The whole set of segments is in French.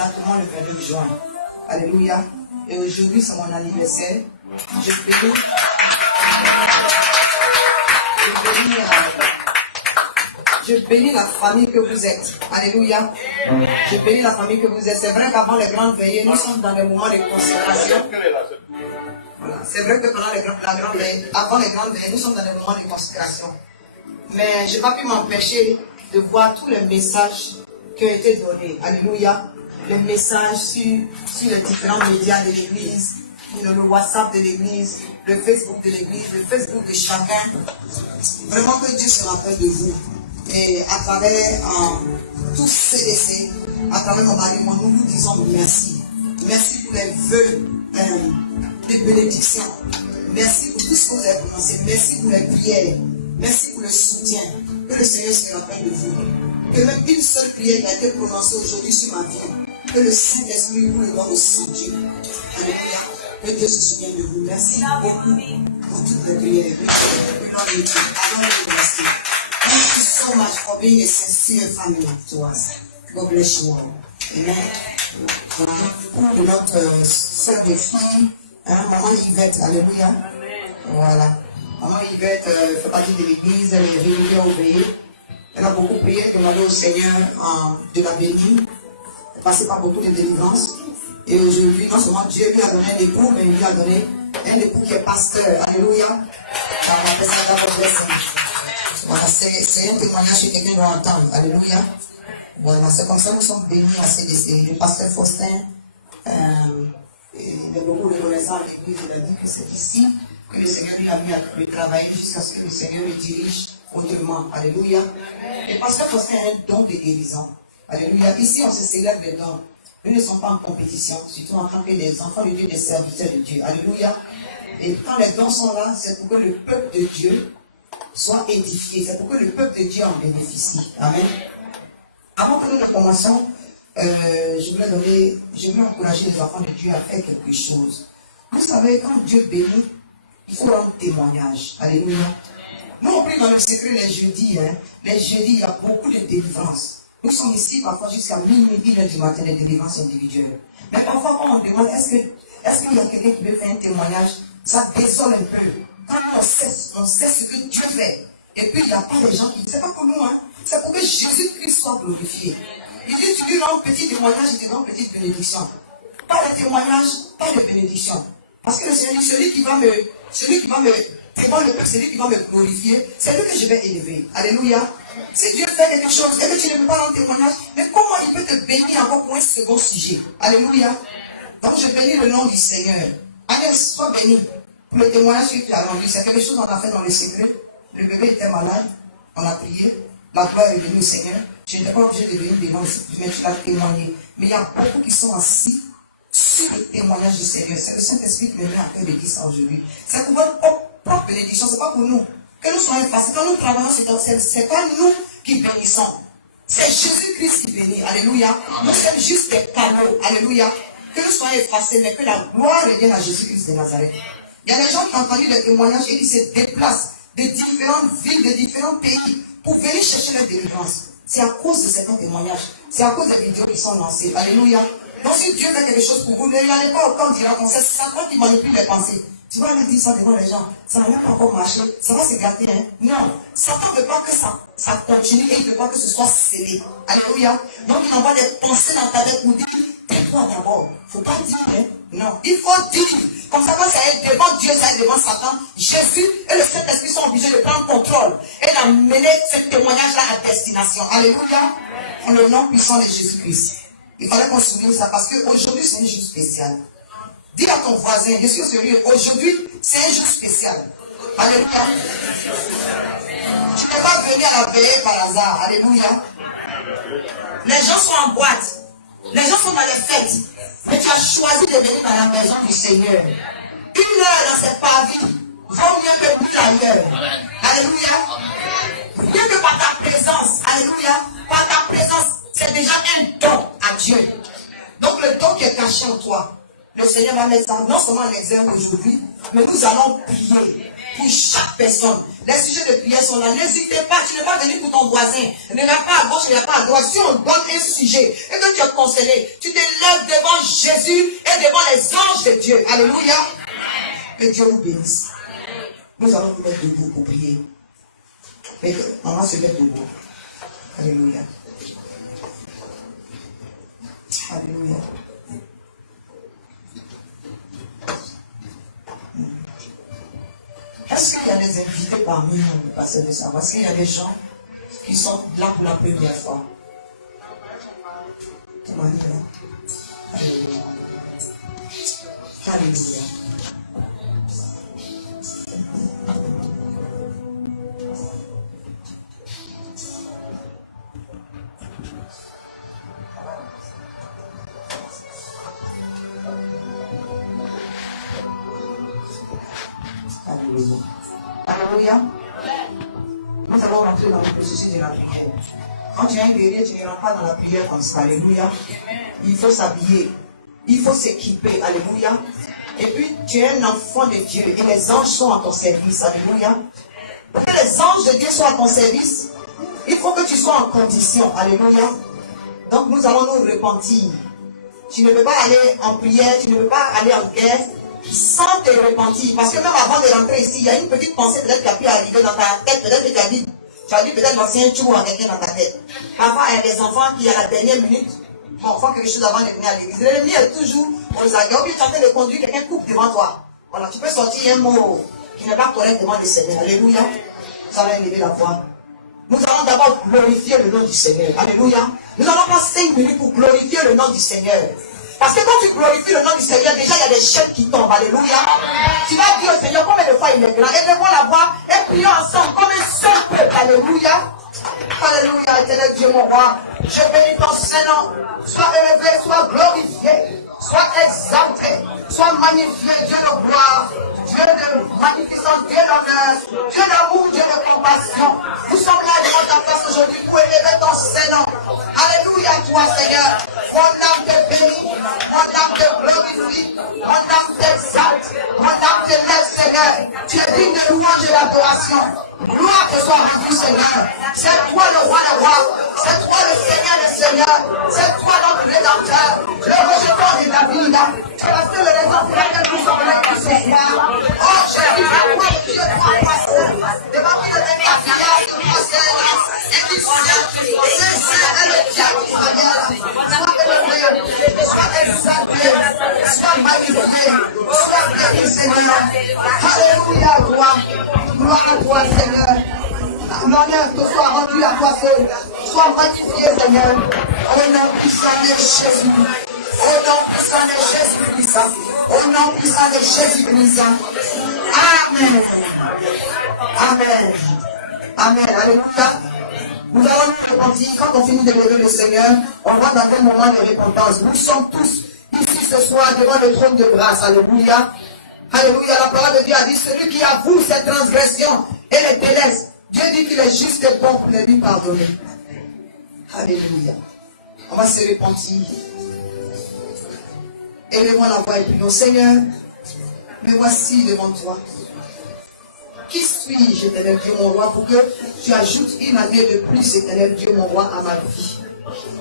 exactement le 22 juin. Alléluia. Et aujourd'hui, c'est mon anniversaire. Je bénis la famille que vous êtes. Alléluia. Je bénis la famille que vous êtes. C'est vrai qu'avant les grandes veillées, nous sommes dans des moments de consécration. Voilà. C'est vrai que pendant avant les grandes veillées, nous sommes dans des moments de consécration. Mais je n'ai pas pu m'empêcher de voir tous les messages qui ont été donnés. Alléluia. Les messages sur les différents médias de l'église, le WhatsApp de l'église, le Facebook de l'église, le Facebook de chacun. Vraiment que Dieu se rappelle de vous. Et à travers tous CDC, à travers mon mari, nous vous disons merci. Merci pour les vœux de bénédiction. Merci pour tout ce que vous avez prononcé. Merci pour les prières. Merci pour le soutien. Que le Seigneur se rappelle de vous. Que même une seule prière a été prononcée aujourd'hui sur ma vie. Que le Saint-Esprit vous le donne au Saint-Dieu. Alléluia. Que Dieu se souvienne de vous. Merci beaucoup pour toutes les prières. Thank you so much for being a sincere family to us. God bless you all. Amen. Pour notre sœur de fille, maman Yvette, alléluia. Voilà. Maman Yvette fait partie de l'église, elle est régulière à obéir. Elle a beaucoup prié, demandé au Seigneur de la bénir. Elle est passée par beaucoup de délivrances. Et aujourd'hui, non seulement Dieu lui a donné un époux, mais il lui a donné un époux qui est pasteur. Alléluia. Voilà, c'est un témoignage que quelqu'un doit entendre. Alléluia. Voilà, c'est comme ça que nous sommes bénis à CDC. Le pasteur Faustin, il est beaucoup reconnaissant à l'église. Il a dit que c'est ici que le Seigneur lui a mis à travailler jusqu'à ce que le Seigneur le dirige autrement. Alléluia. Le pasteur Faustin a un don de guérison. Alléluia. Ici, on se célèbre les dons. Nous ne sommes pas en compétition, surtout en tant que les enfants de Dieu, des serviteurs de Dieu. Alléluia. Et quand les dons sont là, c'est pour que le peuple de Dieu soit édifié. C'est pour que le peuple de Dieu en bénéficie. Amen. Avant que nous commencions, je voulais encourager les enfants de Dieu à faire quelque chose. Vous savez, quand Dieu bénit, il faut rendre témoignage. Alléluia. Nous, on prie dans le secret les jeudis. Les jeudis, il y a beaucoup de délivrances. Nous sommes ici parfois jusqu'à minuit, 1h du matin, les délivrances individuelles. Mais parfois, quand on demande, est-ce qu'il y a quelqu'un qui veut faire un témoignage, ça désole un peu. Quand on sait ce que Dieu fait. Et puis, il n'y a pas des gens qui disent, c'est pas pour nous, c'est pour que Jésus-Christ soit glorifié. Il dit, tu rends un petit témoignage et tu rends une petite bénédiction. Pas de témoignage, pas de bénédiction. Parce que le Seigneur dit, celui qui va me glorifier, c'est lui que je vais élever. Alléluia. Si Dieu fait quelque chose et que tu ne peux pas rendre témoignage, mais comment il peut te bénir encore pour un second sujet? Alléluia. Donc je bénis le nom du Seigneur. Allez, sois béni. Pour le témoignage que tu as rendu, c'est quelque chose qu'on a fait dans le secret. Le bébé était malade, on a prié, la gloire est venue au Seigneur. Je n'étais pas obligé de venir devant, mais tu l'as témoigné. Mais il y a beaucoup qui sont assis sur le témoignage du Seigneur. C'est le Saint-Esprit qui me met à cœur de dire ça aujourd'hui. C'est pour votre propre bénédiction, ce n'est pas pour nous. Que nous soyons facile. Quand nous travaillons, ce n'est pas nous qui bénissons. C'est Jésus-Christ qui bénit. Alléluia. Nous sommes juste des canaux. Alléluia. Que nous soyons effacés, mais que la gloire revienne à Jésus-Christ de Nazareth. Il y a des gens qui ont entendu les témoignages et qui se déplacent de différentes villes, de différents pays pour venir chercher leur délivrance. C'est à cause de certains témoignages. C'est à cause des vidéos qui sont lancées. Alléluia. Donc si Dieu fait quelque chose pour vous, n'allez pas au camp d'Irak comme ça. C'est Satan qui manipule les pensées. Tu vas aller dire ça devant les gens. Ça n'a pas encore marché. Ça va se gâter. Non. Satan ne veut pas que ça continue et il ne veut pas que ce soit scellé. Alléluia. Donc il envoie des pensées dans ta tête pour dire, tais-toi d'abord. Il ne faut pas dire. Non. Il faut dire. Comme ça, quand ça est devant Dieu, ça est devant Satan, Jésus et le Saint-Esprit sont obligés de prendre contrôle et d'amener ce témoignage-là à destination. Alléluia. En le nom puissant de Jésus-Christ. Il fallait qu'on souligne ça parce qu'aujourd'hui, c'est un jour spécial. Dis à ton voisin, je suis sérieux, aujourd'hui, c'est un jour spécial. Alléluia. Tu n'es pas venu à la veillée par hasard. Alléluia. Les gens sont en boîte. Les gens sont dans les fêtes. Mais tu as choisi de venir dans la maison du Seigneur. Une heure dans cette parvis vaut mieux que 1000 ailleurs. Alléluia. Mieux que par ta présence. Alléluia. Par ta présence, c'est déjà un don à Dieu. Donc le don qui est caché en toi, le Seigneur va mettre ça non seulement en exergue aujourd'hui, mais nous allons prier pour chaque personne. Les sujets de prière sont là. N'hésitez pas, tu n'es pas venu pour ton voisin. Ne regarde pas à gauche, ne regarde pas à droite. Si on donne un sujet et que tu es conseillé, tu te lèves devant Jésus et devant les anges de Dieu. Alléluia. Que Dieu nous bénisse. Nous allons nous mettre debout pour prier. Mais maman se met debout. Alléluia. Alléluia. Est-ce qu'il y a des invités parmi nous, le pasteur de savoir? Est-ce qu'il y a des gens qui sont là pour la première fois? Alléluia. Alléluia. Alléluia. Alléluia. Alléluia. Nous allons rentrer dans le processus de la prière. Quand tu es un guerrier, tu ne rentres pas dans la prière comme ça. Alléluia. Il faut s'habiller. Il faut s'équiper. Alléluia. Et puis, tu es un enfant de Dieu et les anges sont à ton service. Alléluia. Pour que les anges de Dieu soient à ton service, il faut que tu sois en condition. Alléluia. Donc, nous allons nous repentir. Tu ne peux pas aller en prière, tu ne peux pas aller en guerre sans te repentir. Parce que même avant de rentrer ici, il y a une petite pensée peut-être qui a pu arriver dans ta tête. Peut-être que tu as dit peut-être l'ancien tour à quelqu'un dans ta tête. Parfois, il y a des enfants qui, à la dernière minute, font quelque chose avant de venir à l'église. L'ennemi est toujours, on les a dit, tu es en train de conduire, quelqu'un coupe devant toi. Voilà, tu peux sortir un mot qui n'est pas correct devant le Seigneur. Alléluia. Nous allons élever la voix. Nous allons d'abord glorifier le nom du Seigneur. Alléluia. Nous allons prendre 5 minutes pour glorifier le nom du Seigneur. Parce que quand tu glorifies le nom du Seigneur, déjà il y a des chaînes qui tombent. Alléluia. Tu vas dire au Seigneur combien de fois il est grand. Élevons la voix et prions ensemble comme un seul peuple. Alléluia. Alléluia, éternel Dieu mon roi. Je bénis ton Saint-Nom. Sois élevé, sois glorifié, sois exalté, sois magnifié, Dieu de gloire, Dieu de magnificence, Dieu d'honneur, Dieu d'amour, Dieu de compassion. Nous sommes là devant ta face aujourd'hui pour élever ton Saint-Nom. Alléluia, toi Seigneur. Mon âme te bénit, mon âme te glorifie, mon âme t'exalte, mon âme te lève, Seigneur. Tu es digne de louange et d'adoration. Gloire te soit rendue, Seigneur. C'est toi le roi des rois, c'est toi le Seigneur des seigneurs, c'est toi notre rédempteur, le rejeton de David. Tu es la seule raison pour laquelle nous sommes là ce soir. Oh Jésus, c'est toi le Dieu de passé, devant qui le béni a filiale de toi, Seigneur. Et qui c'est le diable d'Israël. Sois élevé, sois exalté, sois magnifié, sois béni, Seigneur. Alléluia, gloire à toi, Seigneur. L'honneur te soit rendu à toi seul. Sois magnifié, Seigneur. Au nom puissant de Jésus. Au nom puissant de Jésus-Christ. Au nom puissant de Jésus-Christ. Amen. Amen. Amen. Alléluia. Nous allons nous repentir. Quand on finit de lever le Seigneur, on va dans un moment de repentance. Nous sommes tous ici ce soir devant le trône de grâce. Alléluia. Alléluia. La parole de Dieu a dit, celui qui avoue ses transgressions et les délaisse, Dieu dit qu'il est juste et bon pour les lui pardonner. Alléluia. On va se repentir. Élevons la voix et prions. Seigneur, me voici devant toi. Qui suis-je, éternel Dieu mon roi, pour que tu ajoutes une année de plus, éternel Dieu mon roi, à ma vie?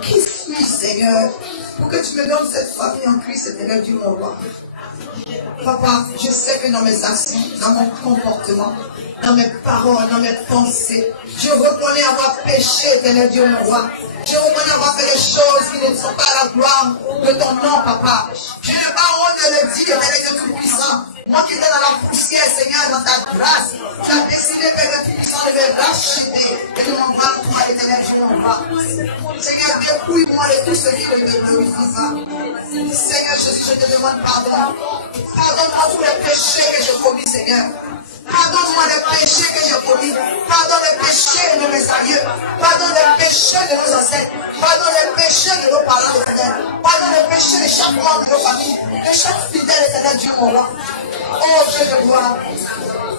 Qui suis-je, Seigneur, pour que tu me donnes cette famille en Christ, éternel Dieu mon roi? Papa, je sais que dans mes actions, dans mon comportement, dans mes paroles, dans mes pensées, je reconnais avoir péché, éternel Dieu mon roi. Je reconnais avoir fait des choses qui ne sont pas à la gloire de ton nom, Papa. Je n'ai pas honte de le dire, éternel Dieu Tout-Puissant. Moi qui étais dans la poussière, Seigneur, dans ta grâce, tu as décidé, Père Tout-Puissant, de me racheter et de m'envoyer toi, éternel Dieu mon roi. Seigneur, dépouille-moi de tout ce qui ne me glorifie pas. Seigneur Jésus, je te demande pardon. Pardonne-moi tous les péchés que j'ai commis, Seigneur. Pardonne-moi les péchés que j'ai commis. Pardonne les péchés de mes aïeux. Pardonne les péchés de nos ancêtres. Pardonne les péchés de nos parents, Éternel. Pardonne les péchés de chaque membre de nos familles. De chaque fidèle, Éternel Dieu mon roi. Oh Dieu de gloire.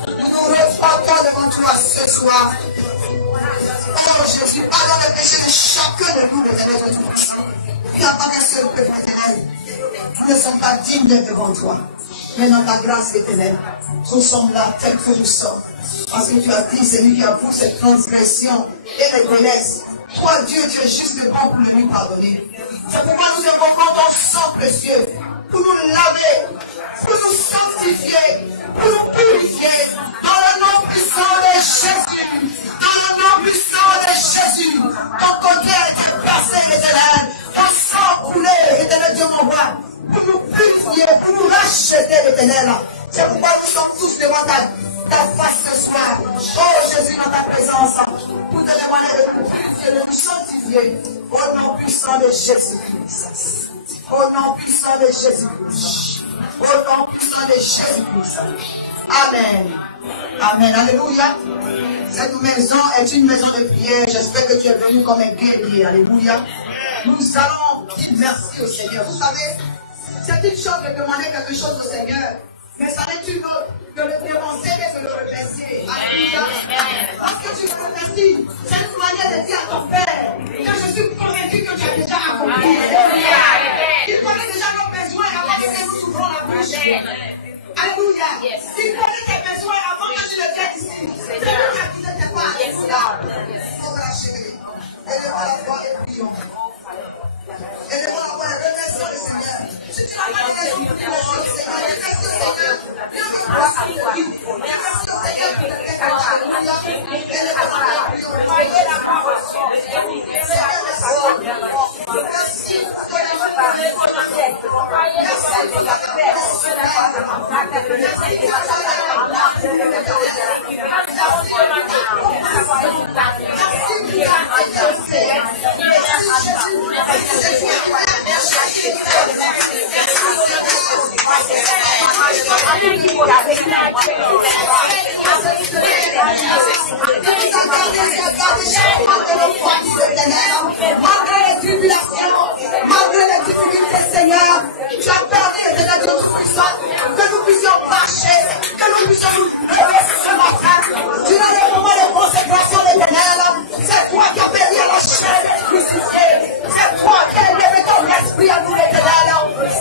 Nous nous repentons devant toi ce soir. Oh Jésus, pardonne les péchés de chacun de nous, Éternel de Dieu. Il n'y a pas qu'un seul peuple, Éternel. Nous ne sommes pas dignes d'être devant toi. Mais dans ta grâce éternelle, nous sommes là tels que nous sommes. Parce que tu as dit, c'est lui qui a pour cette transgression et les connaisse. Toi, Dieu, tu es juste de bon pour lui pardonner. C'est pourquoi nous évoquons ton sang précieux pour nous laver, pour nous sanctifier, pour nous purifier. Dans le nom puissant de Jésus. Dans le nom puissant de Jésus. Ton côté a été placé, l'éternel. Ton sang coulé, l'éternel Dieu m'envoie. Pour nous purifier, pour nous racheter, l'éternel. C'est pourquoi nous sommes tous devant ta face ce soir. Oh Jésus, dans ta présence, pour te demander de nous purifier, de nous sanctifier. Au nom puissant de Jésus-Christ. Au nom puissant de Jésus-Christ. Au nom puissant de Jésus-Christ. Amen. Amen. Alléluia. Cette maison est une maison de prière. J'espère que tu es venu comme un guerrier. Alléluia. Nous allons dire merci au Seigneur. Vous savez, c'est une chose de demander quelque chose au Seigneur. Mais ça n'est une autre de le démonter et de le remercier. Alléluia. Parce que tu le remercies. C'est une manière de dire à ton Père que je suis convaincu que tu as déjà accompli. Il connaît déjà nos besoins avant que nous ouvrons la bouche. Alléluia. Il connaît tes besoins avant que tu le viennes ici. C'est lui qui a quitté tes pas. Alléluia. On va la chérie. Élevons la voix et prions. Élevons la voix et remercions le Seigneur. Si tu n'as pas de raison pour remercier le Seigneur, remercie le Seigneur. Viens me voir sa foi. Remercie le Seigneur pour le faire. Alléluia. Élevons la voix et prions. Voyez la parole. Seigneur, merci. Malgré les tribulations, malgré les difficultés, Seigneur, tu as permis de notre puissance que nous puissions marcher, que nous puissions nous lever ce matin. Tu as les moments de consécration éternelle. C'est toi qui as permis à la chair d'être crucifiée. C'est toi qui as élevé ton esprit à nous l'éternel.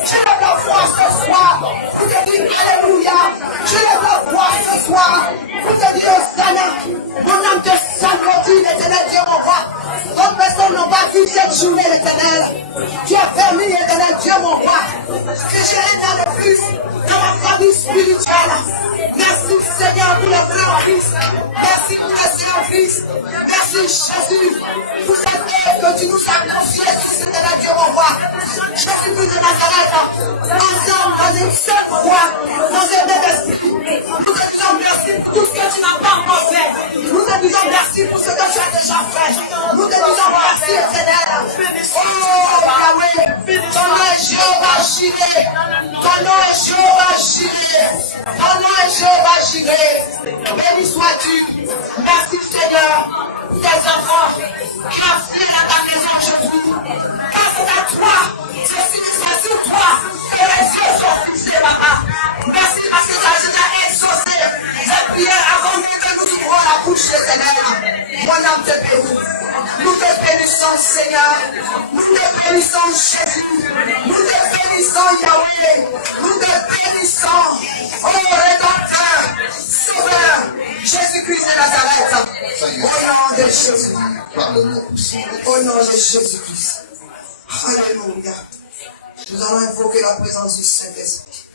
Je lève la voix ce soir pour te dire Alléluia. Je lève la voix ce soir pour te dire Hosanna. Mon âme te s'agrandit, l'éternel Dieu mon roi. D'autres personnes n'ont pas vu cette journée, l'éternel. Tu as permis, l'éternel Dieu mon roi, que je l'aide dans le plus dans ma famille spirituelle. Merci Seigneur pour le frère en Christ. Merci pour le Seigneur Christ. Merci Jésus pour cette œuvre que tu nous as confiée, l'éternel Dieu mon roi. Jésus-Christ de Nazareth, ensemble dans une seule foi, dans un même esprit. Nous te disons merci pour tout ce que tu n'as pas encore fait. Nous te disons merci pour ce que tu as déjà fait. Nous te disons merci, éternel. Oh, Yahweh, ton nom est Jéhovah Jireh. Ton nom est Jéhovah Jireh. Ton nom est Jéhovah Jireh. Béni sois-tu. Merci, Seigneur, pour tes enfants qui affluent à ta maison aujourd'hui. Car c'est à toi, c'est sur toi que les yeux sont fixés, papa. Merci parce que tu as déjà exaucé cette prière avant même que nous ouvrons la bouche de Seigneur. Mon âme te bénit. Nous te bénissons, Seigneur. Nous te bénissons, Jésus. Nous te bénissons, Yahweh. Nous te bénissons, oh Rédempteur, Sauveur, Jésus-Christ de Nazareth. Au nom de Jésus. Au nom de Jésus-Christ. Alléluia. Nous allons invoquer la présence du Saint-Esprit.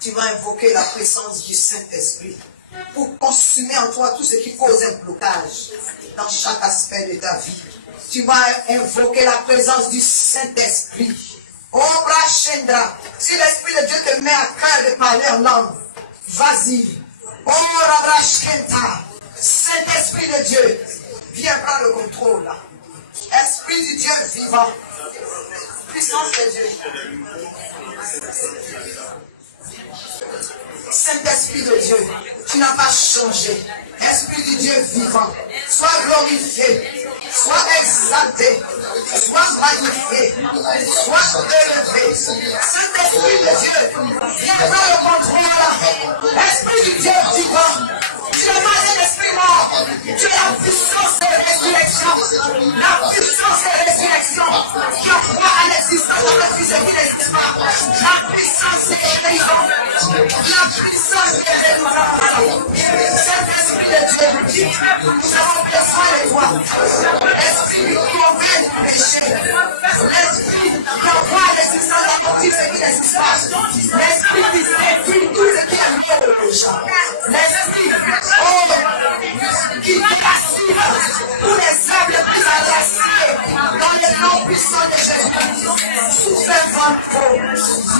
Tu vas invoquer la présence du Saint-Esprit pour consumer en toi tout ce qui cause un blocage dans chaque aspect de ta vie. Tu vas invoquer la présence du Saint-Esprit. Oh Brachendra, si l'Esprit de Dieu te met à cœur de parler en langue, vas-y. Oh Brachendra, Saint-Esprit de Dieu, viens prendre le contrôle. Esprit du Dieu vivant, puissance de Dieu. Saint-Esprit de Dieu, tu n'as pas changé. Esprit du Dieu vivant, sois glorifié, sois exalté, sois magnifié, sois élevé. Saint-Esprit de Dieu, viens prendre le contrôle. Esprit du Dieu vivant, tu n'es pas un esprit mort, tu es la puissance de résurrection, la puissance de résurrection qui envoie l'existence de la vie, ce qui n'existe pas. La puissance est guérison. La puissance est délivrance. Saint-Esprit de Dieu, nous avons besoin de toi. Esprit qui convainc du péché. L'esprit qui envoie l'existence de la vie, ce qui n'existe pas. L'esprit qui détruit tout ce qui est rouge. L'esprit qui cassine tous les œuvres les plus agressées dans le nom puissant de Jésus. Sous ce vent,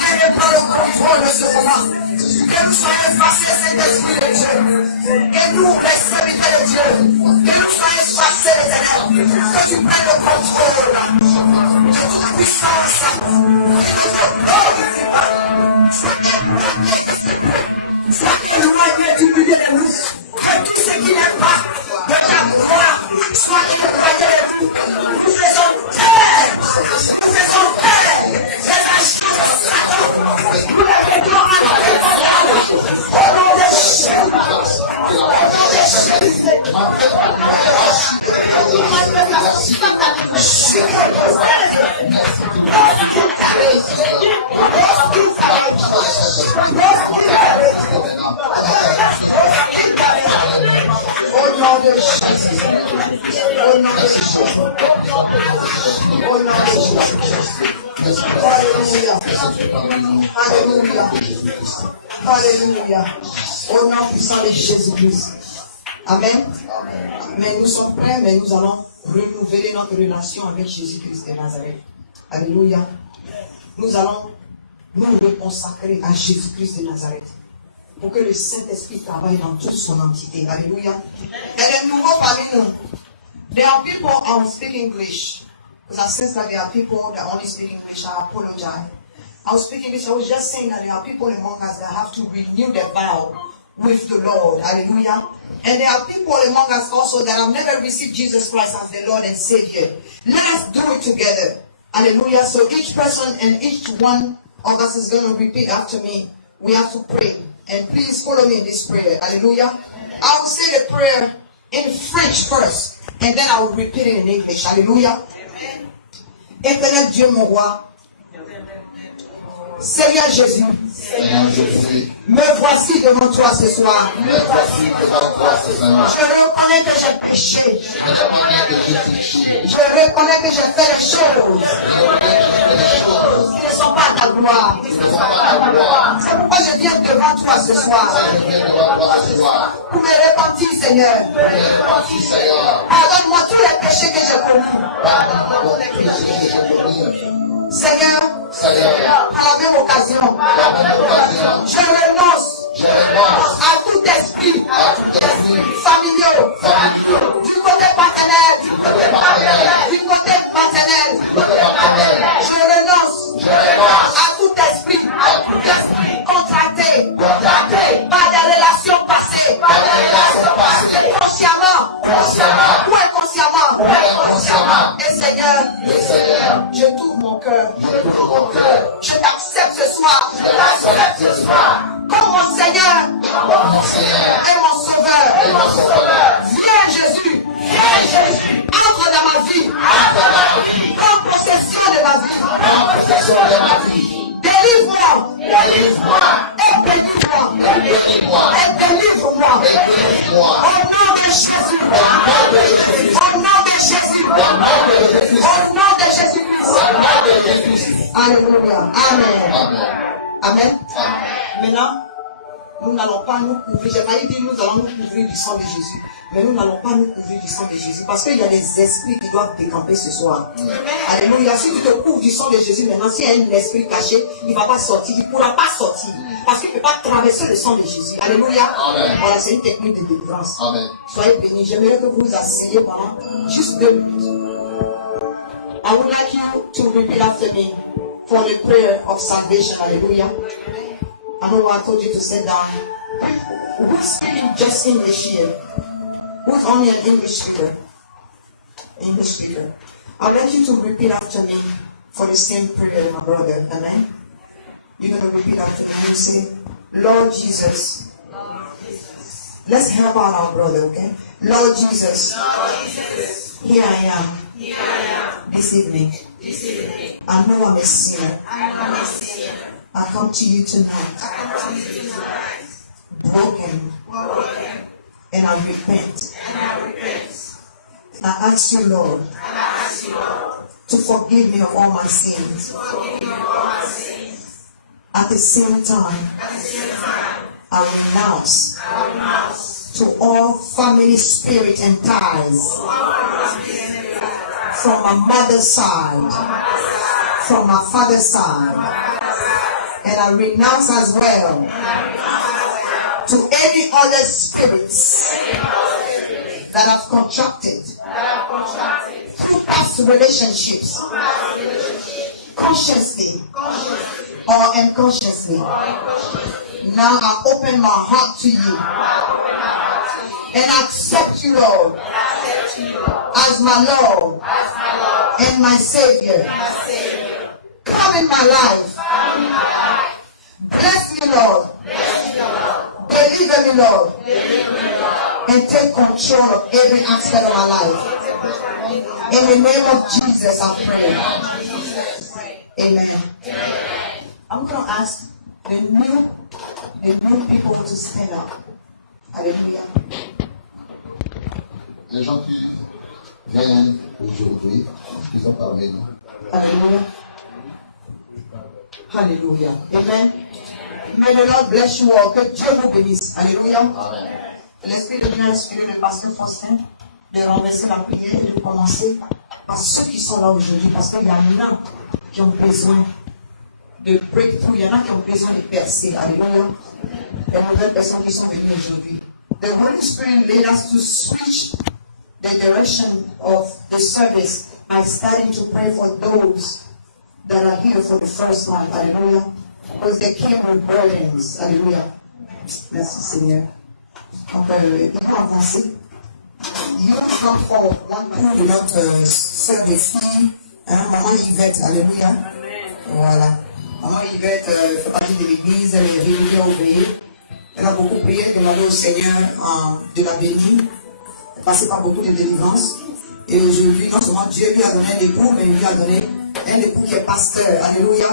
n'ayez pas le contrôle de ce moment. Que nous soyons passés, Saint-Esprit de Dieu. Que nous, les serviteurs de Dieu, que nous soyons passés, l'Éternel. Que tu prennes le contrôle de toute puissance. Sois éloigné du milieu de nous. Que tout ce qui n'est pas de ta gloire soit éloigné de nous. Nous faisons taire. Nous faisons taire. Les agents de Satan. Nous les mettons à au nom de Jésus. Au nom de Au nom de Jésus. Au nom de Jésus. Au nom de Jésus. Alléluia. Alléluia. Alléluia. Au nom puissant de Jésus-Christ. Amen. Mais nous sommes prêts, mais nous allons renouveler notre relation avec Jésus-Christ de Nazareth. Alléluia. Nous allons nous reconsacrer à Jésus-Christ de Nazareth. Pour que le Saint-Esprit travaille dans toute son entité. Alléluia. Et les nouveaux parmi nous. There are people who speak English. Because I sense that there are people that only speak English. I apologize. I was speaking English. I was just saying that there are people among us that have to renew their vow with the Lord. Hallelujah. And there are people among us also that have never received Jesus Christ as their Lord and Savior. Let's do it together. Hallelujah. So each person and each one of us is going to repeat after me. We have to pray. And please follow me in this prayer. Hallelujah. I will say the prayer in French first. And then I will repeat it in English. Hallelujah. Éternel Dieu mon roi. Seigneur Jésus, me voici devant toi ce soir. Je reconnais que j'ai péché. Je reconnais que j'ai fait des choses qui ne sont pas ta gloire. C'est pourquoi je viens devant toi ce soir. Pour me repentir, Seigneur. Pardonne-moi tous les péchés que j'ai commis. Seigneur, à la même occasion, je renonce à tout esprit familial, du côté paternel, du côté paternel. Je renonce à tout esprit contracté par des relations passées, consciemment ou inconsciemment. Et Seigneur, je t'ouvre mon cœur. Je t'accepte ce soir. Comme mon Seigneur et mon Sauveur. Viens Jésus. Entre dans ma vie. Prends possession de ma vie. Délivre-moi. Et bénis-moi. Et délivre-moi. Au nom de Jésus. Au nom de Jésus. Au nom de Jésus-Christ. Alléluia. Amen. Amen. Maintenant, nous n'allons pas nous couvrir. J'ai failli dire nous allons nous couvrir du sang de Jésus. Mais nous n'allons pas nous couvrir du sang de Jésus. Parce qu'il y a des esprits qui doivent décamper ce soir. Alléluia. Si tu te couvres du sang de Jésus, maintenant, s'il y a un esprit caché, il ne va pas sortir. Il ne pourra pas sortir. Parce qu'il ne peut pas traverser le sang de Jésus. Alléluia. Voilà, c'est une technique de délivrance. Soyez bénis. J'aimerais que vous vous asseyez pendant juste 2 minutes. I would like you to repeat after me for the prayer of salvation. Hallelujah. I know I told you to sit down. Who's speaking just English here? Who's only an English speaker? English speaker. I would like you to repeat after me for the same prayer, my brother. Amen. You're going to repeat after me. You say, Lord Jesus. Let's help out our brother, okay? Lord Jesus. Here I am. This evening, I know I'm a sinner. I come to you tonight, broken, and I repent. I ask you, Lord, to forgive me of all my sins. At the same time, I renounce to all family spirit and ties from my mother's side, from my father's side, and I renounce as well to any other spirits that have contracted through past relationships, consciously or unconsciously. Now I open my heart to you and accept you, Lord, as my Lord and my Savior. Come in my life. Bless me, Lord. Deliver me, Lord. And take control of every aspect of my life. In the name of Jesus, I pray. Amen. I'm going to ask the new people to stand up. Hallelujah. Les gens qui viennent aujourd'hui, qui sont parmi nous. Hallelujah. Hallelujah. Amen. May the Lord bless you all. Que Dieu vous bénisse. Alléluia. Amen. L'Esprit de Dieu a inspiré le pasteur Faustin de renverser la prière et de commencer par ceux qui sont là aujourd'hui. Parce qu'il y en a qui ont besoin de breakthrough. Il y en a qui ont besoin de percer. Alléluia. Les nouvelles personnes qui sont venues aujourd'hui. The Holy Spirit led us to switch the direction of the service by starting to pray for those that are here for the first time. Hallelujah. Because they came with burdens. Hallelujah. Merci Seigneur. Donc, il faut avancer. You come forward. De notre sœur de fille, Maman Yvette. Alléluia. Voilà. Maman Yvette fait partie de l'église, elle est régulière obéie. Elle a beaucoup prié, demandé au Seigneur de la bénir. Elle est passée par beaucoup de délivrances. Et aujourd'hui, non seulement Dieu lui a donné un époux, mais il lui a donné un époux qui est pasteur. Alléluia.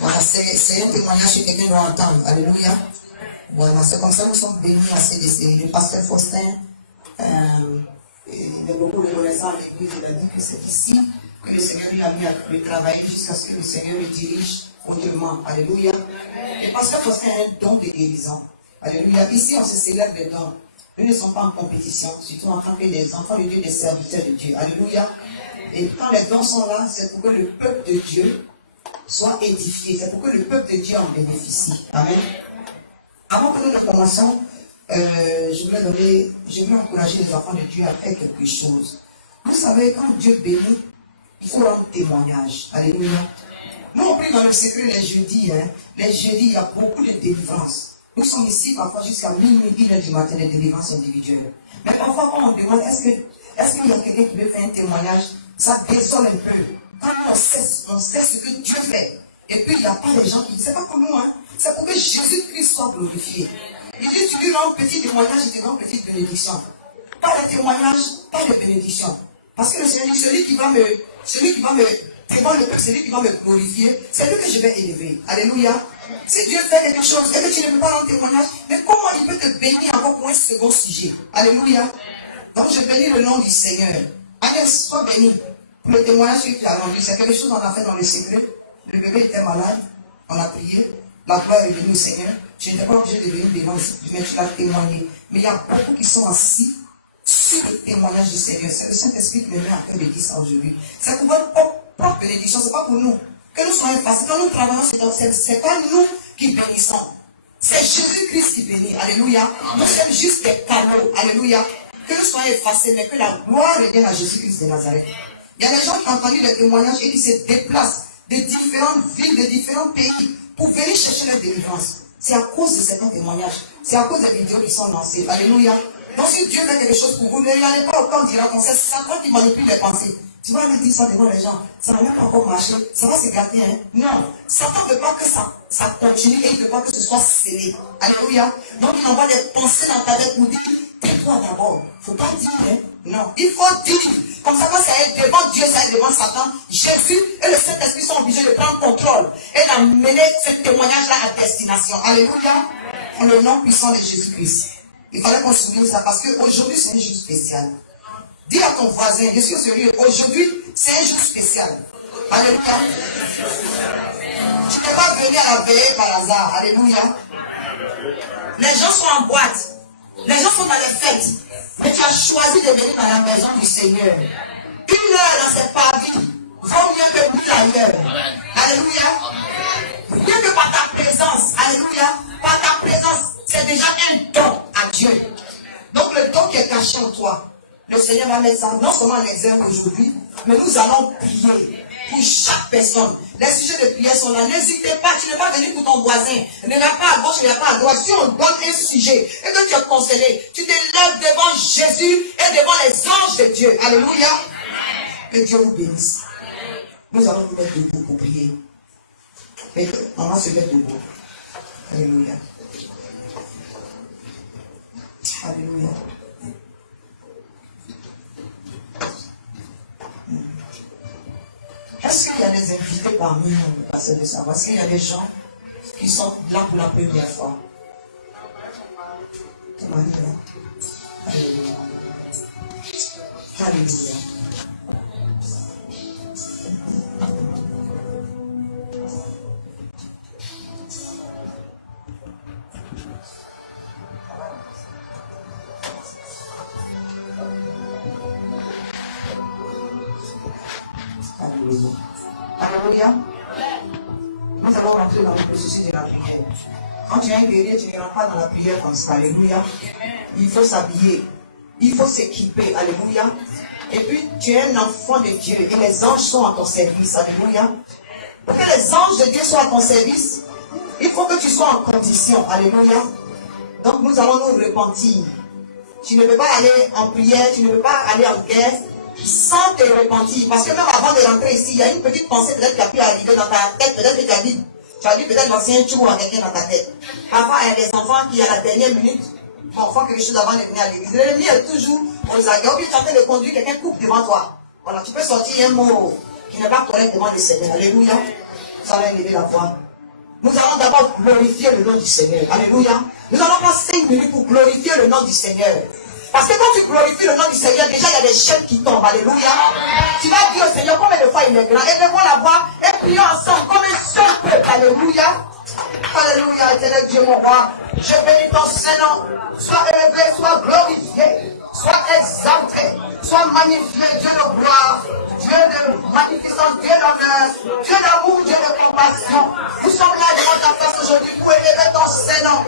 Voilà, c'est un témoignage que quelqu'un doit entendre. Alléluia. Voilà, c'est comme ça que nous sommes bénis à CDC. Le pasteur Faustin, il est beaucoup reconnaissant à l'église. Il a dit que c'est ici que le Seigneur lui a mis à travailler jusqu'à ce que le Seigneur le dirige autrement. Alléluia. Le pasteur Faustin a un don de guérison. Alléluia. Ici, on se célèbre les dons. Nous ne sommes pas en compétition, surtout en tant que des enfants de Dieu, des serviteurs de Dieu. Alléluia. Et quand les dons sont là, c'est pour que le peuple de Dieu soit édifié. C'est pour que le peuple de Dieu en bénéficie. Amen. Avant que nous ne commençons, je voulais encourager les enfants de Dieu à faire quelque chose. Vous savez, quand Dieu bénit, il faut rendre témoignage. Alléluia. Nous, on prie dans le secret les jeudis. Les jeudis, il y a beaucoup de délivrances. Nous sommes ici parfois jusqu'à minuit, 1h du matin, des délivrances individuelles. Mais parfois, quand on demande, est-ce qu'il y a quelqu'un qui veut faire un témoignage, ça désole un peu. Quand on sait ce que Dieu fait. Et puis, il n'y a pas les gens qui... C'est pas pour nous, c'est pour que Jésus-Christ soit glorifié. Il dit, tu rends petit témoignage et tu rends petite bénédiction. Pas de témoignage, pas de bénédiction. Parce que le Seigneur dit, celui qui va me devant le peuple, celui qui va me glorifier, c'est lui que je vais élever. Alléluia. Si Dieu fait quelque chose et que tu ne peux pas rendre témoignage, mais comment il peut te bénir encore pour un second sujet? Alléluia. Donc je bénis le nom du Seigneur. Agnès, sois béni. Pour le témoignage que tu as rendu, c'est quelque chose qu'on a fait dans le secret. Le bébé était malade, on a prié, la gloire est venue au Seigneur. Tu n'étais pas obligé de venir devant, mais tu l'as témoigné. Mais il y a beaucoup qui sont assis sur le témoignage du Seigneur. C'est le Saint-Esprit qui me met à cœur de dire ça aujourd'hui. C'est pour votre propre bénédiction, ce n'est pas pour nous. Que nous soyons faciles. Quand nous travaillons, ce n'est pas nous qui bénissons. C'est Jésus-Christ qui bénit. Alléluia. Nous sommes juste des canaux. Alléluia. Que nous soyons effacés, mais que la gloire revienne à Jésus-Christ de Nazareth. Il y a des gens qui ont entendu des témoignages et qui se déplacent de différentes villes, de différents pays pour venir chercher leur délivrance. C'est à cause de certains témoignages. C'est à cause des vidéos qui sont lancées. Alléluia. Donc si Dieu fait quelque chose pour vous, ne l'allez pas au camp d'Irak. C'est Satan qui manipule les pensées. Tu vas aller dire ça devant les gens. Ça va même pas encore marcher. Ça va se gâter. Hein? Non. Satan ne veut pas que ça continue et il ne veut pas que ce soit scellé. Alléluia. Donc il envoie des pensées dans ta tête pour dire, tais-toi d'abord. Il ne faut pas dire. Hein? Non. Il faut dire. Comme ça, quand ça est devant Dieu, ça est devant Satan, Jésus et le Saint-Esprit sont obligés de prendre contrôle et d'amener ce témoignage-là à destination. Alléluia. En le nom puissant de Jésus-Christ. Il fallait qu'on souligne ça parce qu'aujourd'hui, c'est un jour spécial. Dis à ton voisin, je suis sérieux, aujourd'hui, c'est un jour spécial. Alléluia. Tu n'es pas venu à la veillée par hasard. Alléluia. Les gens sont en boîte. Les gens sont dans les fêtes. Mais tu as choisi de venir dans la maison du Seigneur. Une heure dans cette partie vaut mieux que 1000 ailleurs. Alléluia. Mieux que par ta présence. Alléluia. Par ta présence, c'est déjà un don à Dieu. Donc le don qui est caché en toi, le Seigneur va mettre ça non seulement en exergue aujourd'hui, mais nous allons prier pour chaque personne. Les sujets de prière sont là. N'hésitez pas, tu n'es pas venu pour ton voisin. Il n'y a pas à gauche, il n'y a pas à droite. Si on donne un sujet et que tu es consolé, tu te lèves devant Jésus et devant les anges de Dieu. Alléluia. Que Dieu vous bénisse. Nous allons nous mettre debout pour prier. Et on va se mettre debout. Alléluia. Alléluia. Est-ce qu'il y a des invités parmi nous, pasteur de savoir? Est-ce qu'il y a des gens qui sont là pour la première fois? Ton mari est là. Alléluia. Alléluia. Alléluia. Alléluia. Nous allons rentrer dans le processus de la prière. Quand tu es un guerrier, tu ne rentres pas dans la prière comme ça. Alléluia. Il faut s'habiller. Il faut s'équiper. Alléluia. Et puis, tu es un enfant de Dieu et les anges sont à ton service. Alléluia. Pour que les anges de Dieu soient à ton service, il faut que tu sois en condition. Alléluia. Donc, nous allons nous repentir. Tu ne peux pas aller en prière, tu ne peux pas aller en guerre sans te repentir. Parce que même avant de rentrer ici, il y a une petite pensée peut-être qui a pu arriver dans ta tête. Peut-être que tu as dit peut-être l'ancien tour à quelqu'un dans ta tête. Parfois, il y a des enfants qui, à la dernière minute, font quelque chose avant de venir à l'église. L'ennemi est toujours, on les a dit, ou bien tu es en train de conduire, quelqu'un coupe devant toi. Voilà, tu peux sortir un mot qui n'est pas correct devant le Seigneur. Alléluia. Ça va élever la voix. Nous allons d'abord glorifier le nom du Seigneur. Alléluia. Nous allons prendre 5 minutes pour glorifier le nom du Seigneur. Parce que quand tu glorifies le nom du Seigneur, déjà il y a des chaînes qui tombent. Alléluia. Tu vas dire au Seigneur combien de fois il est grand. Et devant la voix et prions ensemble comme un seul peuple. Alléluia. Alléluia, éternel Dieu mon roi. Je bénis ton Saint-Nom. Sois élevé, sois glorifié, sois exalté, sois magnifié, Dieu de gloire, Dieu de magnificence, Dieu d'honneur, Dieu d'amour, Dieu de compassion. Nous sommes là devant ta face aujourd'hui pour élever ton Saint-Nom.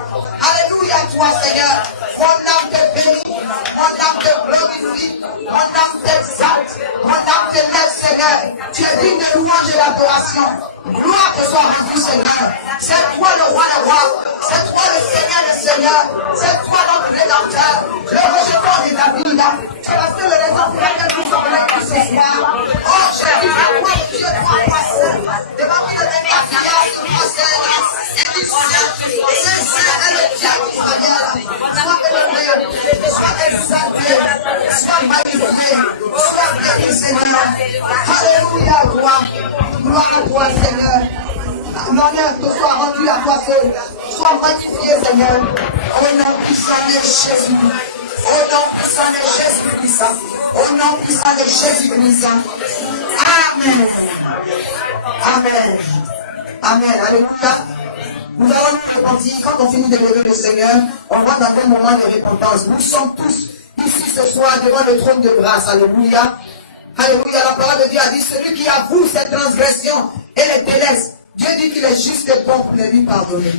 Alléluia, toi Seigneur. Mon âme te bénit, mon âme te glorifie, mon âme t'exalte, mon âme te lève, Seigneur. Tu es digne de louange et d'adoration. Gloire te soit rendue, Seigneur. C'est toi le roi des rois, c'est toi le Seigneur des seigneurs, c'est toi notre rédempteur, le rejeton de David. Tu es la seule raison pour laquelle nous sommes là ce soir. Oh Jésus, toi Dieu, toi Saint, devant qui le Seigneur, toi Seigneur, c'est Saint et le diable d'Israël. Sois élevé, sois exalté, sois magnifié, sois béni, Seigneur. Alléluia, toi, gloire à toi, Seigneur. L'honneur te soit rendu à toi seul. Sois magnifié, Seigneur. Au nom puissant de Jésus. Au nom puissant de Jésus-Christ. Au nom puissant de Jésus-Christ. Amen. Amen. Amen. Alléluia. Nous allons nous repentir. Quand on finit de lever le Seigneur, on va dans un moment de repentance. Nous sommes tous ici ce soir devant le trône de grâce. Alléluia. Alléluia. La parole de Dieu a dit, celui qui avoue cette transgression et les délaisse, Dieu dit qu'il est juste et bon pour les lui pardonner.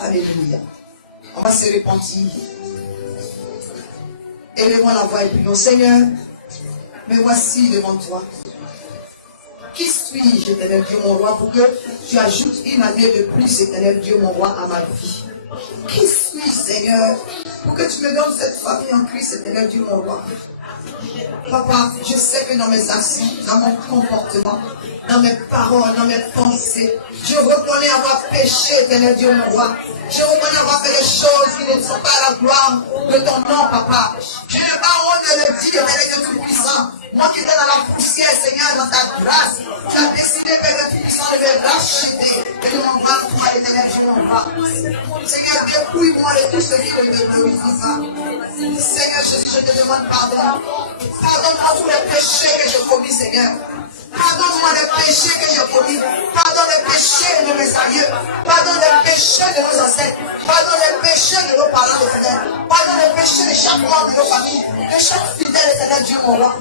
Alléluia. On va se repentir. Élevons la voix et prions. Seigneur, me voici devant toi. Qui suis-je, éternel Dieu mon roi, pour que tu ajoutes une année de plus, éternel Dieu mon roi, à ma vie? Qui suis-je, Seigneur, pour que tu me donnes cette famille en Christ, éternel Dieu mon roi? Papa, je sais que dans mes actions, dans mon comportement, dans mes paroles, dans mes pensées, je reconnais avoir péché, éternel Dieu, mon roi. Je reconnais avoir fait des choses qui ne sont pas à la gloire de ton nom, Papa. Je n'ai pas honte de le dire, mais Dieu tout-puissant. Moi qui étais dans la poussière, Seigneur, dans ta grâce, tu as décidé, Père tout-puissant, de me racheter et de m'envoyer toi, éternel Dieu, mon roi. Seigneur, dépouille-moi de tout ce qui ne me glorifie pas. Seigneur Jésus, je te demande pardon. Pardonne-moi tous les péchés que j'ai commis, Seigneur. Pardonne-moi les péchés que j'ai commis. Pardonne les péchés de mes aïeux. Pardonne les péchés de nos ancêtres. Pardonne les péchés de nos parents, éternel. Pardonne les péchés de chaque membre de nos familles. De chaque fidèle, éternel Dieu, mon roi.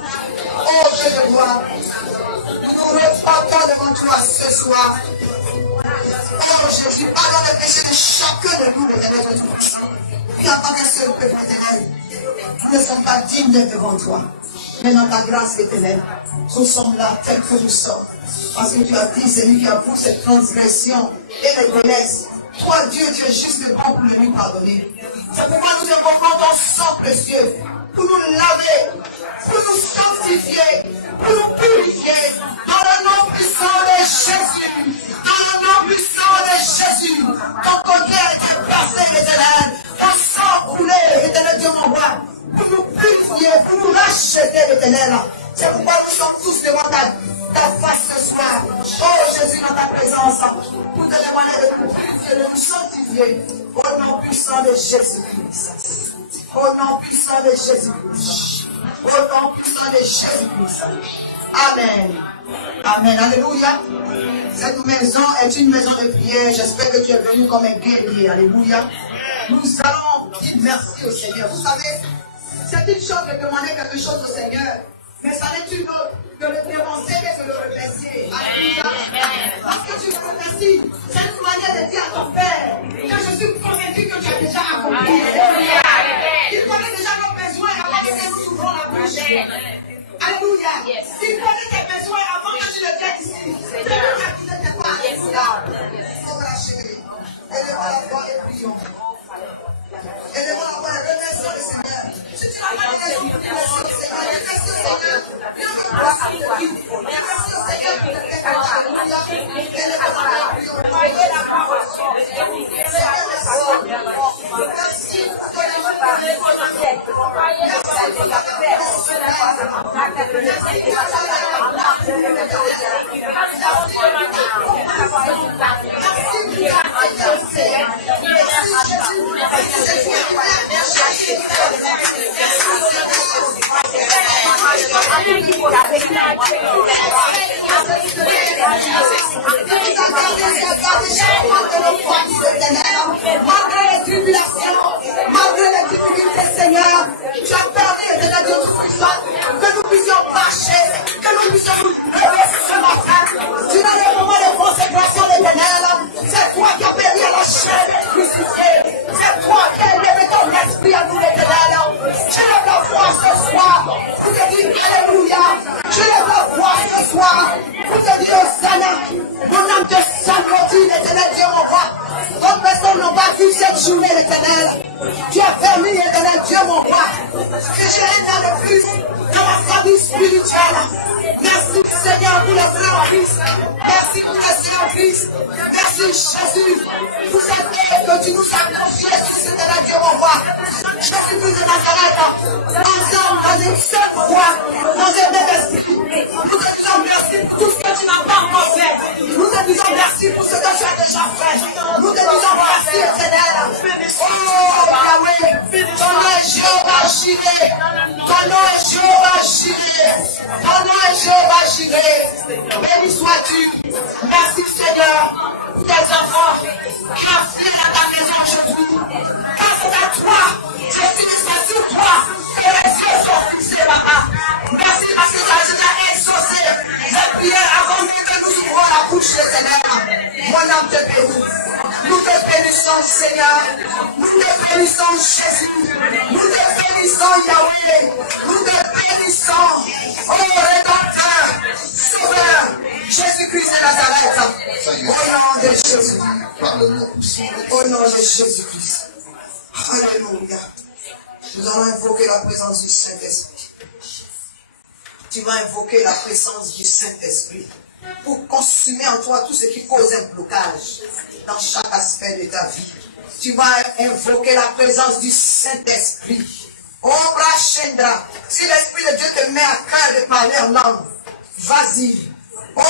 Oh, Dieu de gloire. Nous repartons devant toi ce soir. Oh, Jésus, pardonne les péchés de chacun de nous, éternel Dieu tout-puissant. Et en tant qu'un seul peuple, éternel, nous ne sommes pas dignes d'être devant toi. Mais dans ta grâce éternelle, nous sommes là tels que nous sommes. Parce que tu as dit, c'est lui qui a pour cette transgression et les délaisse. Toi, Dieu, tu es juste le bon pour lui pardonner. C'est pourquoi nous invokons ton sang précieux pour nous laver, pour nous sanctifier, pour nous purifier. Dans le nom puissant de Jésus. Dans le nom puissant de Jésus. Ton colère était placé, éternel. Ton sang coulé, éternel Dieu mon roi. Pour nous purifier, pour nous racheter, l'éternel. C'est pourquoi nous sommes tous devant ta face ce soir. Oh Jésus, dans ta présence, pour te demander de nous purifier, de nous sanctifier. Au nom puissant de Jésus-Christ. Au nom puissant de Jésus-Christ. Au nom puissant de Jésus-Christ. Amen. Amen. Alléluia. Cette maison est une maison de prière. J'espère que tu es venu comme un guerrier. Alléluia. Nous allons dire merci au Seigneur. Vous savez, c'est une chose de demander quelque chose au Seigneur, mais ça n'est une autre de le démonter et de le remercier. Alléluia. Parce que tu le remercies, c'est une manière de dire à ton Père que je suis convaincu que tu as déjà accompli. Il connaît déjà nos besoins avant que nous ouvrons la bouche. Alléluia. Il connaît tes besoins avant que tu le viennes ici. C'est lui qui a quitté tes pas. Alléluia. Comme la chérie. Élevons la voix et prions. Élevons la voix et remercions le Seigneur. Si tu n'as pas de raison pour remercier le Seigneur, remercie le Seigneur. Viens me voir. Remercie le Seigneur pour le fait. Alléluia. Élevons la voix et prions. Malgré les tribulations, malgré les difficultés, Seigneur, tu as permis, éternel Dieu tout-puissant, que nous puissions marcher, que nous puissions nous lever ce matin. Tu as des moments de consécration, l'éternel. C'est toi qui as permis à la chair d'être crucifiée. C'est toi qui as élevé ton esprit à nous, l'éternel. Tu lèves la voix ce soir pour te dire Alléluia. Tu lèves la voix ce soir pour te dire Hosanna. Mon âme te s'agrandit, l'éternel Dieu mon roi. D'autres personnes n'ont pas vu cette journée, l'éternel. Tu as permis, l'éternel Dieu mon roi, que j'ai un an de plus dans la famille spirituelle. Merci Seigneur pour le frère Christ. Merci pour le Seigneur Christ. Merci Jésus pour cette guerre que tu nous as confiée, éternel Dieu mon roi. Jésus-Christ de Nazareth, ensemble dans une seule foi, dans un même esprit. Nous te disons merci pour tout ce que tu n'as pas encore fait. Nous te disons merci pour ce que tu as déjà fait. Nous te disons merci, éternel. Oh, Yahweh, ton nom est Jéhovah Jireh. Ton nom est Jéhovah Jireh. Ton nom est Jéhovah Jireh. Béni sois-tu. Merci, Seigneur, pour tes enfants qui affluent à ta maison aujourd'hui. Car c'est à toi, Jésus, c'est sur toi que les cieux sont fixés, Papa. Merci parce que tu as déjà exaucé les prières avant même que nous ouvrons la bouche, Seigneur. Mon âme te bénit. Nous te bénissons, Seigneur. Nous te bénissons, Jésus. Nous te bénissons, Yahweh. Nous te bénissons, oh Rédempteur, Sauveur, Jésus-Christ de Nazareth. Au nom de Jésus. Au nom de Jésus-Christ. Alléluia. Nous allons invoquer la présence du Saint-Esprit. tu vas invoquer la présence du Saint-Esprit pour consumer en toi tout ce qui cause un blocage dans chaque aspect de ta vie. Tu vas invoquer la présence du Saint-Esprit. Oh, Brashendra, si l'Esprit de Dieu te met à cœur de parler en langue, vas-y. Oh,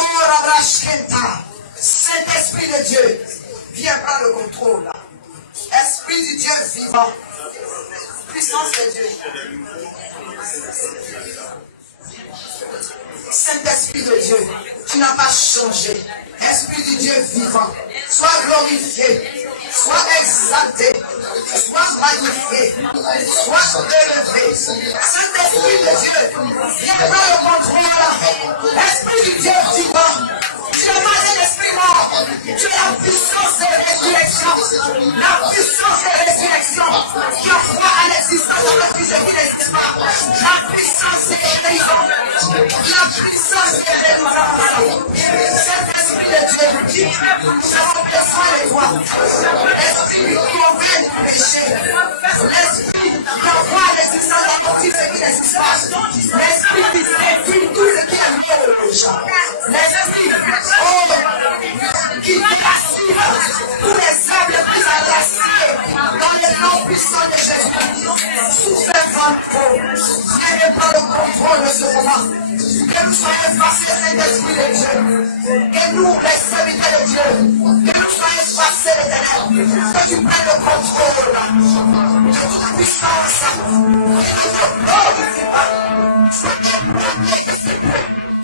Brashendra, Saint-Esprit de Dieu, viens prendre le contrôle. Esprit du Dieu vivant, puissance de Dieu. Saint-Esprit de Dieu, tu n'as pas changé. Esprit du Dieu vivant, sois glorifié, sois exalté, sois magnifié, sois élevé. Saint-Esprit de Dieu, viens prendre le contrôle. Esprit du Dieu vivant, tu n'es pas un esprit mort, tu es la puissance de résurrection, la puissance de résurrection qui offre à l'existence de notre vie qui n'existe pas, la puissance de guérison, la puissance de délivrance. Saint-Esprit de Dieu, nous avons besoin de toi. L'esprit qui obéit du péché, l'esprit qui envoie à l'existence de notre vie qui n'existe pas, l'esprit qui détruit tout ce qui est lié au péché, l'esprit qui dérassine tous les âmes plus agressées dans les noms puissants de Jésus. Souffle vent, viens prendre le contrôle de ce moment. Que nous soyons passés, Saint-Esprit de Dieu. Que nous, les serviteurs de Dieu, que nous soyons passés, l'Éternel. Que tu prennes le contrôle de toute puissance, de toute gloire.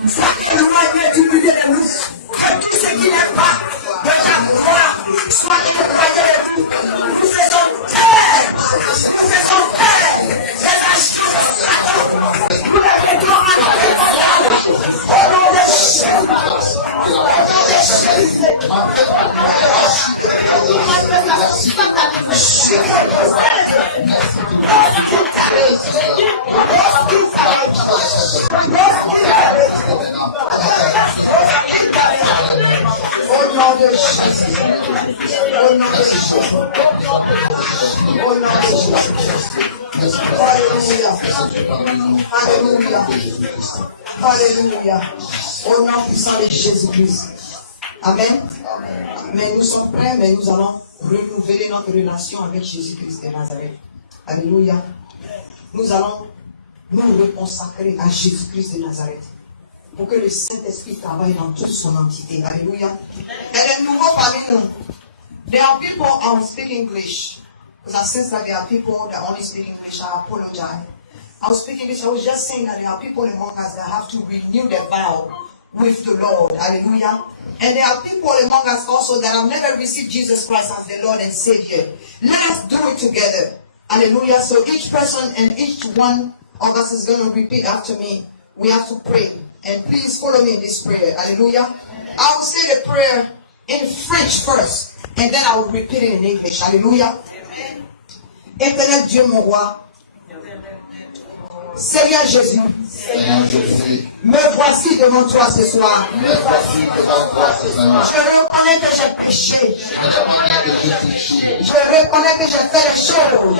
Sois éloigné du milieu de nous. Que tout ce qui n'est pas de ta gloire soit éloigné de nous. Nous faisons taire. Nous faisons taire. Les actions de Satan. Nous les mettons à notre au nom de Jésus. Au nom de Jésus. Au nom de Jésus. Au nom de Jésus. Au nom de Jésus. Alléluia. Alléluia. Alléluia. Au nom puissant de Jésus-Christ. Amen. Mais nous sommes prêts, mais nous allons renouveler notre relation avec Jésus-Christ de Nazareth. Alléluia. Nous allons nous reconsacrer à Jésus-Christ de Nazareth pour que le Saint-Esprit travaille dans toute son entité. Alléluia. Et les nouveaux parmi nous, there are people who speak English. Because I sense that there are people that only speak English. I apologize. I was speaking English. I was just saying that there are people among us that have to renew their vow with the Lord. Hallelujah. And there are people among us also that have never received Jesus Christ as their Lord and Savior. Let's do it together. Hallelujah. So each person and each one of us is going to repeat after me. We have to pray. And please follow me in this prayer. Hallelujah. I will say the prayer in French first. And then I will repeat it in English. Hallelujah. Éternel Dieu mon roi. Seigneur Jésus, me voici devant toi ce soir. Je reconnais que j'ai péché. Je reconnais que j'ai fait des choses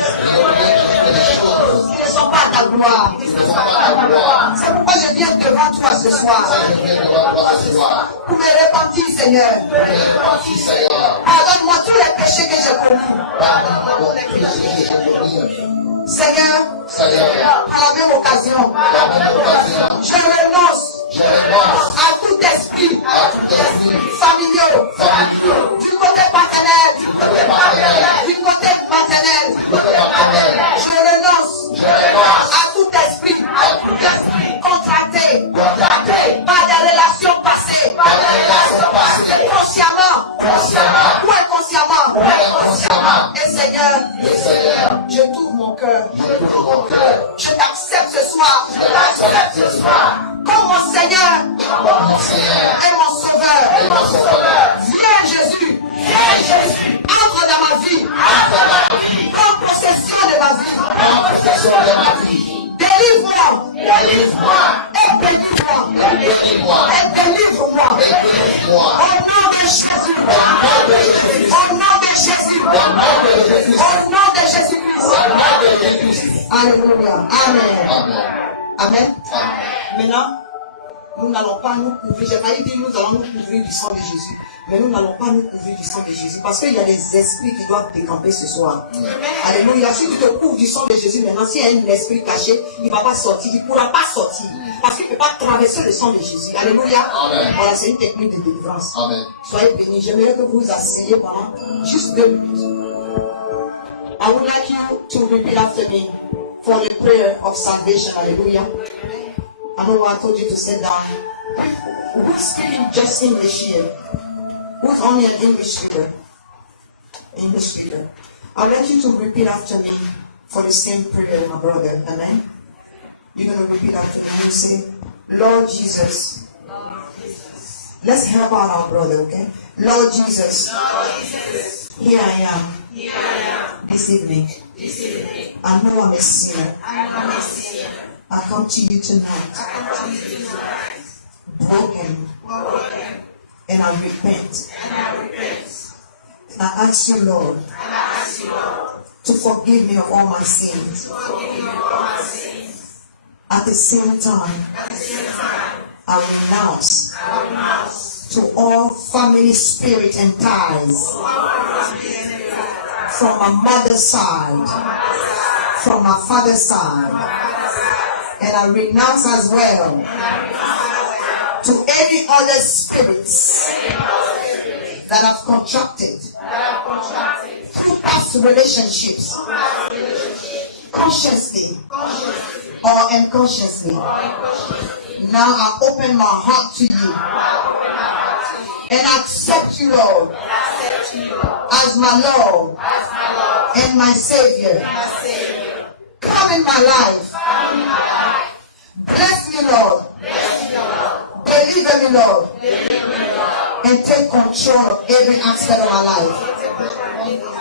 qui ne sont pas ta gloire. C'est pourquoi je viens devant toi ce soir pour me repentir, Seigneur. Pardonne-moi tous les péchés que j'ai commis. Seigneur, à la même occasion, je renonce à tout esprit familial, du côté paternel, du côté maternel. Je renonce à tout esprit contracté par des relations passées, consciemment ou inconsciemment. Et Seigneur, je t'ouvre mon cœur. Je t'accepte ce soir comme mon Seigneur et mon Sauveur. Viens Jésus, entre dans ma vie, prends possession de ma vie. Délivre-moi et bénis-moi et délivre-moi au nom de Jésus, au nom de Jésus, au nom de Jésus-Christ. Alléluia. Amen. Amen. Maintenant, nous n'allons pas nous couvrir. J'ai failli dire nous allons nous couvrir du sang de Jésus. Mais nous n'allons pas nous couvrir du sang de Jésus. Parce qu'il y a des esprits qui doivent décamper ce soir. Alléluia. Si tu te couvres du sang de Jésus, maintenant, s'il y a un esprit caché, il ne va pas sortir. Il ne pourra pas sortir. Parce qu'il ne peut pas traverser le sang de Jésus. Alléluia. Amen. Voilà, c'est une technique de délivrance. Amen. Soyez bénis. J'aimerais que vous vous asseyez pendant juste 2 minutes. I would like you to repeat after me for the prayer of salvation. Hallelujah. I know I told you to sit down. Who's speaking just English here? Who's only an English speaker? English speaker. I'd like you to repeat after me for the same prayer, my brother. Amen. You're going to repeat after me and say, Lord Jesus. Let's help out our brother, okay? Lord Jesus. Here I am. This evening. I know I'm a sinner. I come to you tonight. Broken. And I repent. And I ask you, Lord, to forgive me of all my sins. At the same time, I renounce to all family spirit and ties from my mother's side, from my father's side. And I renounce as well to any other spirits that have contracted through past relationships, consciously or unconsciously. Now I open my heart to you and accept you, Lord, as my Lord and my Savior. Come in my life. Bless me, Lord. Deliver me, Lord. And take control of every aspect of my life.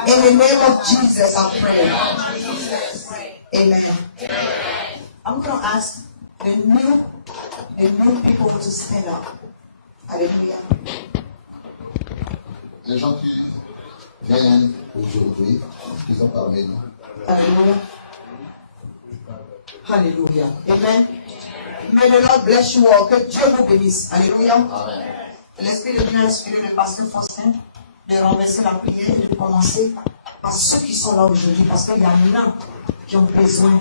In the name of Jesus, I pray. Amen. I'm going to ask the new people to stand up. Hallelujah. Les gens qui viennent aujourd'hui, qui sont parmi nous. Hallelujah. Hallelujah. Amen. May the Lord bless you all. Que Dieu vous bénisse. Alléluia. Amen. L'Esprit de Dieu a inspiré le pasteur Faustin de renverser la prière et de commencer par ceux qui sont là aujourd'hui. Parce qu'il y en a qui ont besoin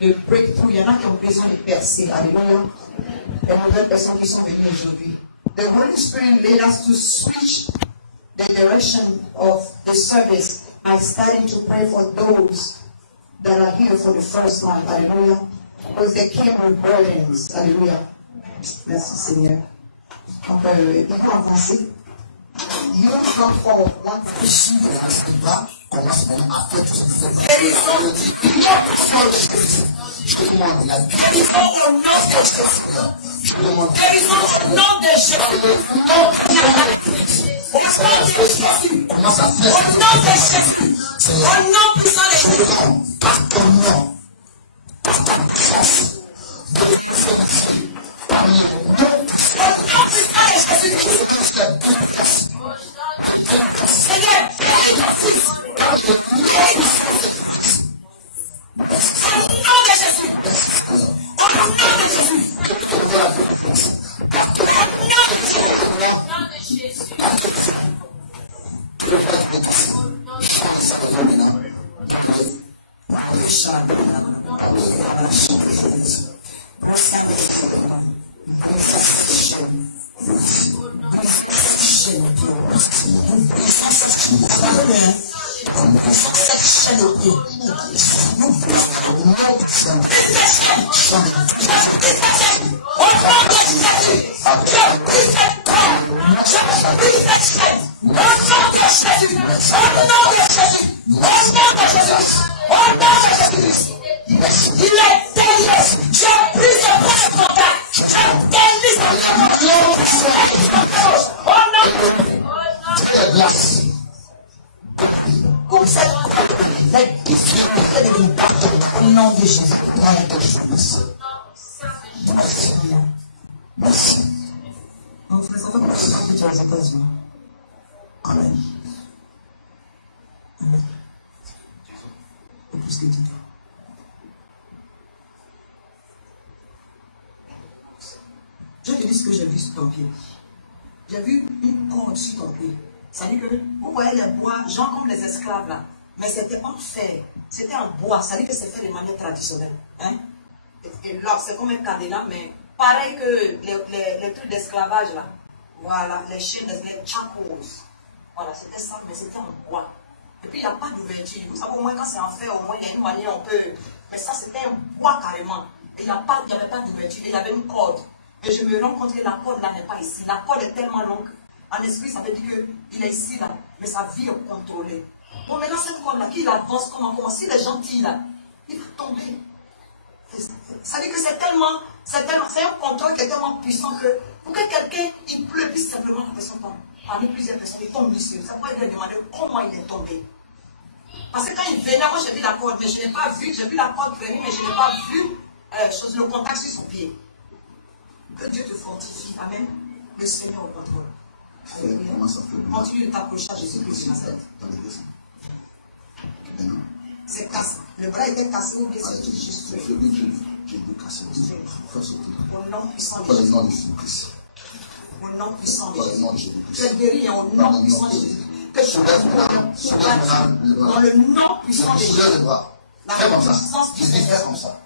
de breakthrough. Il y en a qui ont besoin de percer. Alléluia. Les nouvelles personnes qui sont venues aujourd'hui. The Holy Spirit led us to switch the direction of the service by starting to pray for those that are here for the first time. Hallelujah. Because they came with burdens. Hallelujah. Merci Seigneur. On peut il faut avancer. You don't come for one person. Amen. Amen. Je te dis ce que j'ai vu sur ton pied. J'ai vu une corde sur ton pied. Ça dit que vous voyez les bois, genre comme les esclaves là. Mais c'était en fer. C'était en bois. Ça dit que c'est fait de manière traditionnelle. Hein? Et là, c'est comme un cadenas, mais pareil que les trucs d'esclavage là. Voilà, les chaînes, les chacos. Voilà, c'était ça, mais c'était en bois. Et puis il n'y a pas d'ouverture. Vous savez, au moins quand c'est en fer, au moins il y a une manière, on peut. Mais ça, c'était un bois carrément. Et il n'y avait pas d'ouverture. Il y avait une corde. Et je me rends compte que la corde là n'est pas ici. La corde est tellement longue. En esprit, ça veut dire qu'il est ici là. Mais sa vie est contrôlée. Bon, maintenant, cette corde là, qui avance comment si les gens tirent là, il va tomber. Ça veut dire que c'est un contrôle qui est tellement puissant que pour que quelqu'un, il pleut, puis simplement la personne tombe. Parmi plusieurs personnes, il tombe dessus. Ça peut être demandé comment il est tombé. Parce que quand il venait, moi j'ai vu la corde, mais je n'ai pas vu, j'ai vu la corde venir, mais je n'ai pas vu le contact sur son pied. Que Dieu te fortifie. Amen. Le Seigneur au contrôle. Continue de t'approcher à Jésus-Christ de Nazareth. C'est cassé. Le bras était cassé ou bien c'est juste. J'ai dû casser le sang. Au nom puissant de Par le nom de Jésus-Christ. Au nom puissant de Par le nom de Jésus. Jésus-Christ. Tu es guéri au nom puissant de Jésus. Que tu dans le nom puissant de Jésus. La puissance du Seigneur.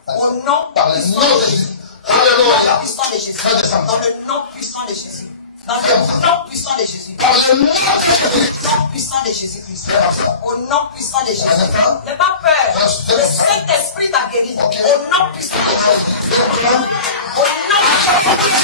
Au nom puissant de Jésus. Alléluia. Puissant de Jésus. Dans le nom puissant de Jésus. Dans le nom puissant de Jésus. Dans le nom puissant de Jésus-Christ. Au nom puissant de Jésus. N'aie pas peur. Le Saint-Esprit t'a guéri. Au nom puissant de Jésus. Au nom puissant de Jésus.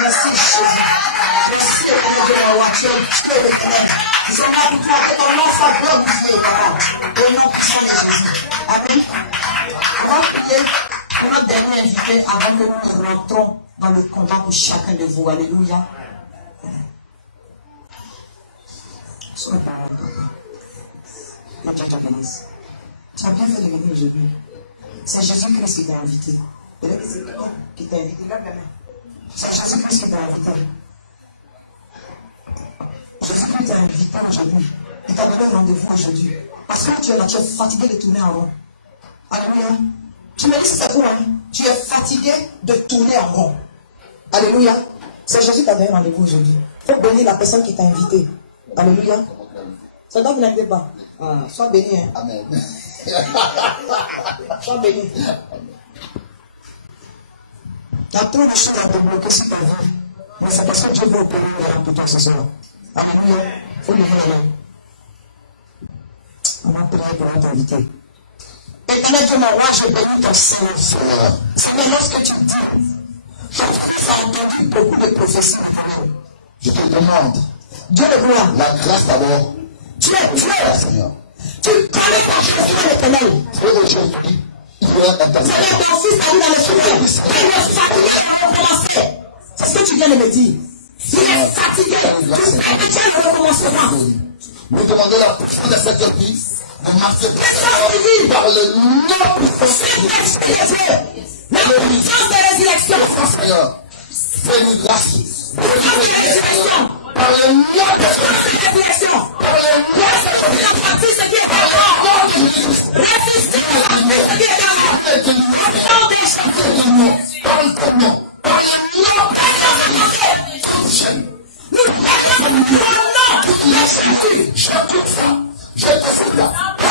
Merci Jésus. Merci ton nom soit glorifié. Au nom puissant de Jésus. Amen. On va prier pour notre dernier invité avant que nous rentrons dans le combat pour chacun de vous. Alléluia. Sois parole, papa. Que Dieu te bénisse. Tu as bien fait de venir aujourd'hui. C'est Jésus-Christ qui t'a invité. C'est quelqu'un qui t'a invité. Lève la main. C'est Jésus-Christ qui t'a invité. Jésus-Christ t'a invité aujourd'hui. Il t'a donné un rendez-vous aujourd'hui. Parce que tu es là, tu es fatigué de tourner en rond. Alléluia. Tu me dis si c'est toi, hein? Tu es fatigué de tourner en rond. Alléluia. C'est Jésus qui t'a donné un rendez-vous aujourd'hui. Il faut bénir la personne qui t'a invité. Alléluia. Ça doit vous l'inviter pas. Ah, sois béni. Hein? Amen. Sois béni. Il y a trop de choses à te bloquer sur ta vie. Mais c'est parce que Dieu veut opérer pour toi ce soir. Alléluia. Il faut lever la main. On va prier pour notre invité. Éternel Dieu, mon roi, je bénis ton Seigneur. Seigneur, lorsque tu dis, je vous ai entendu beaucoup de prophéties. Je te demande Dieu le roi. la grâce d'abord. Tu es Dieu. Seigneur. Tu connais ta Jésus l'éternel. Aujourd'hui, il faut être intercesseur. Seigneur, ton fils a dit dans le Seigneur. Il est fatigué à recommencer. C'est ce que tu viens de me dire. Il est fatigué. Tu viens de recommencement. Nous demandons la puissance de cette vie de marcher par le nom puissant de Dieu. La puissance de résurrection. Seigneur, fais-nous grâce. Par le nom de résurrection. Par le nom de la partie ce qui est mort. Résister à la partie ce qui est mort. Au nom de Jésus. Par le nom. Par le nom de Jésus. Nous parlons au nom de Jésus. Je te fais. Je te fais là. Au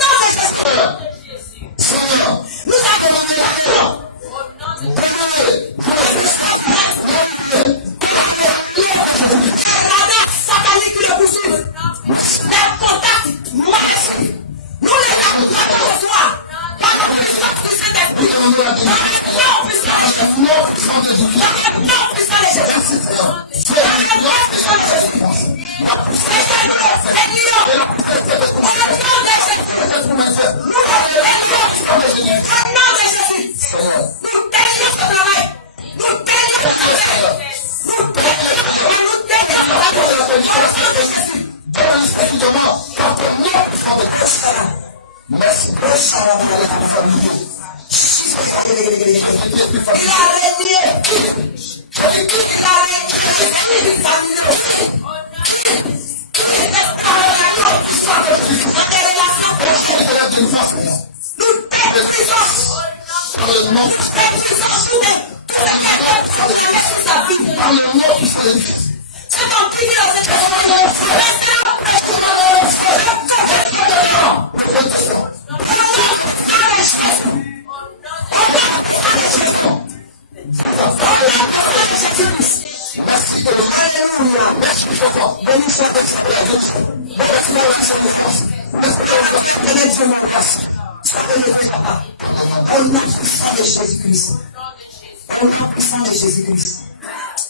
nom de Jésus. Seigneur, nous avons la satanique qui le poursuit. Les contacts massifs. Nous les accompagnons ce soir. Par la puissance du Saint-Esprit.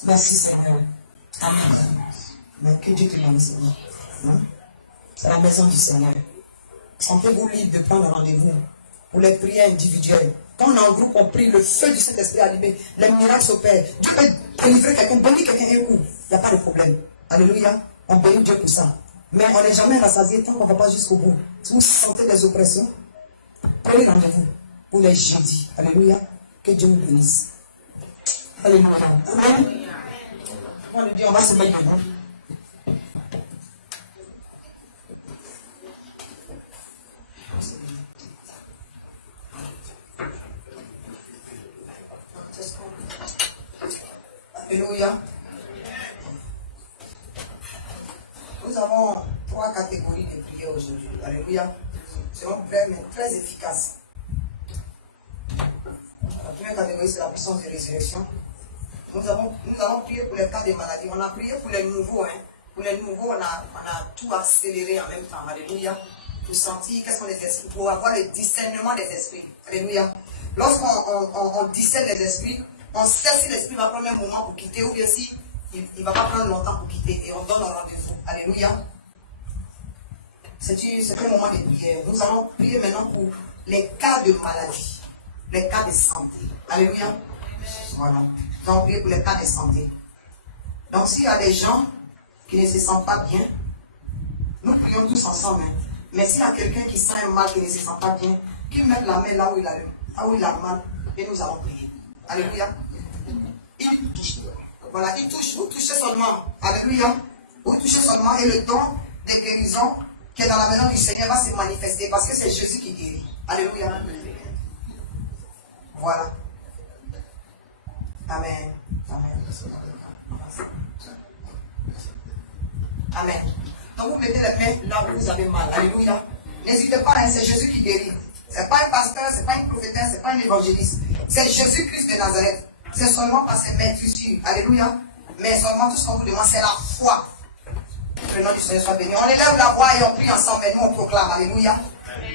Merci Seigneur. Amen. Mais que Dieu te bénisse. C'est la maison du Seigneur. Sentez-vous libre de prendre rendez-vous pour les prières individuelles. Quand on est en groupe, on prie, le feu du Saint-Esprit allumé, les miracles s'opèrent. Dieu peut délivrer quelqu'un, bénir quelqu'un un coup. Il n'y a pas de problème. Alléluia. On bénit Dieu pour ça. Mais on n'est jamais rassasié tant qu'on ne va pas jusqu'au bout. Si vous sentez des oppressions, prenez rendez-vous pour les jeudis. Alléluia. Que Dieu nous bénisse. Alléluia. Amen. On lui dit, on va se mettre debout. Alléluia. Nous avons 3 catégories de prières aujourd'hui. Alléluia. C'est un prière mais très efficace. La première catégorie, c'est la puissance de résurrection. Nous allons prier pour les cas de maladie. On a prié pour les nouveaux. Pour les nouveaux, on a tout accéléré en même temps. Alléluia. Pour sentir qu'est-ce qu'on est esprits, pour avoir le discernement des esprits. Alléluia. Lorsqu'on discerne les esprits, on sait si l'esprit va prendre un moment pour quitter ou bien si il ne va pas prendre longtemps pour quitter. Et on donne un rendez-vous. Alléluia. C'est un moment de prière. Nous allons prier maintenant pour les cas de maladie, les cas de santé. Alléluia. Voilà. Nous allons prier pour les cas de santé. Donc s'il y a des gens qui ne se sentent pas bien, nous prions tous ensemble. Mais s'il y a quelqu'un qui sent un mal, qui ne se sent pas bien, qu'il mette la main là où il a mal, et nous allons prier. Alléluia. Il touche. Voilà, il touche. Vous touchez seulement. Alléluia. Vous touchez seulement et le don de guérison qui est dans la maison du Seigneur va se manifester parce que c'est Jésus qui guérit. Alléluia. Voilà. Amen. Amen. Amen. Donc vous mettez les mains là où vous avez mal. Alléluia. N'hésitez pas, c'est Jésus qui guérit. Ce n'est pas un pasteur, ce n'est pas une prophétesse, ce n'est pas un évangéliste. C'est Jésus-Christ de Nazareth. C'est seulement par ses mains sûr. Alléluia. Mais seulement tout ce qu'on vous demande, c'est la foi. Que le nom du Seigneur soit béni. On élève la voix et on prie ensemble. Et nous on proclame. Alléluia.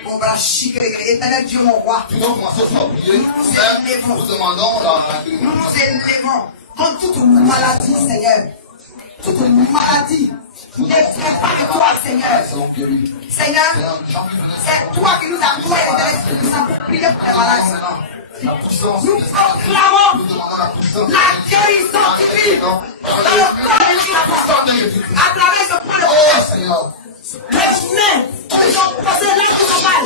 Éternel Dieu, mon roi. Nous allons commencer par prier. Nous demandons la Nous nous élevons contre toute maladie, Seigneur. Toute maladie. Ne viens pas de toi, Seigneur. Seigneur, c'est toi qui nous as trouvé les pour prier pour les malades. Nous proclamons la guérison divine dans le corps de l'Église à travers ce point de presse. Les mains qui sont posées là qui sont mal.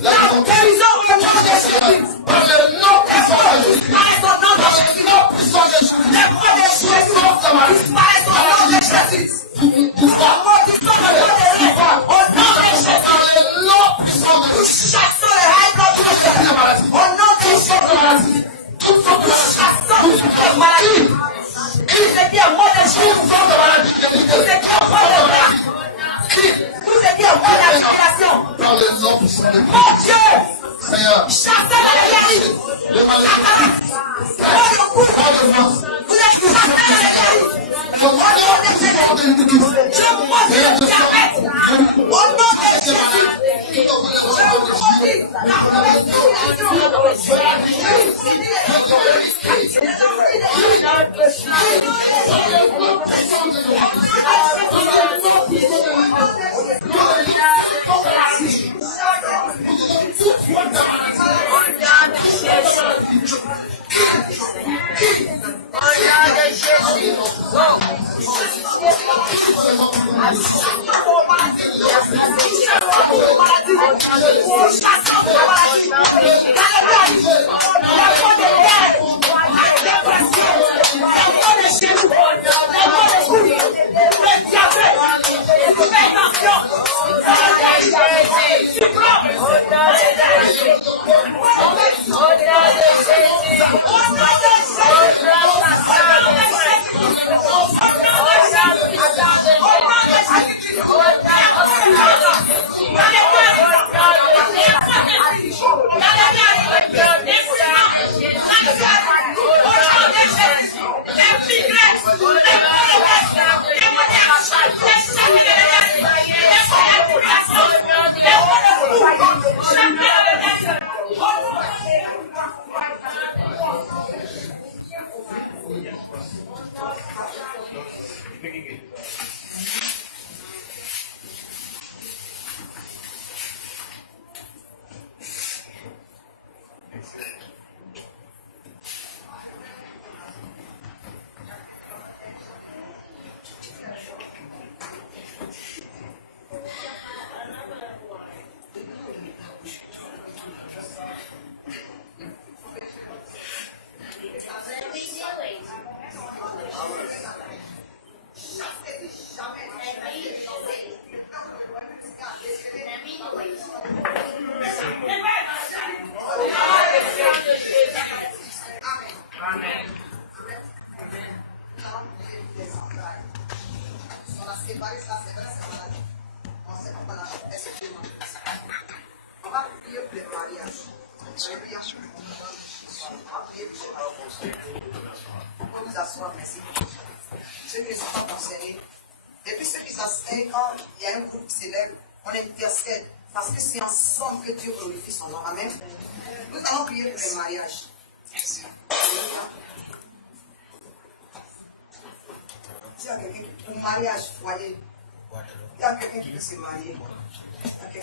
La guérison au nom de Jésus. Par le nom de Jésus. Disparaissent au nom de Jésus. Les poids de Jésus disparaissent au nom de Jésus. Chassons les high blood pressure. Au nom de Jésus. Chassons les maladies. Tout ce qui est mort de Jésus. Tout ce qui est mort de grâce. Tout ce qui est mort d'aspiration. Mon Dieu. Chassons les maladies. Vous êtes chassés les maladies. Au nom de Jésus. Je pose le diabète. Au nom de Jésus. Et puis ceux qui s'asseyent, quand il y a un groupe qui s'élève, on intercède. Parce que c'est ensemble que Dieu glorifie son nom. Amen. Nous allons prier pour le mariage. Il y a quelqu'un pour mariage, foyer. Il y a quelqu'un qui veut se marier.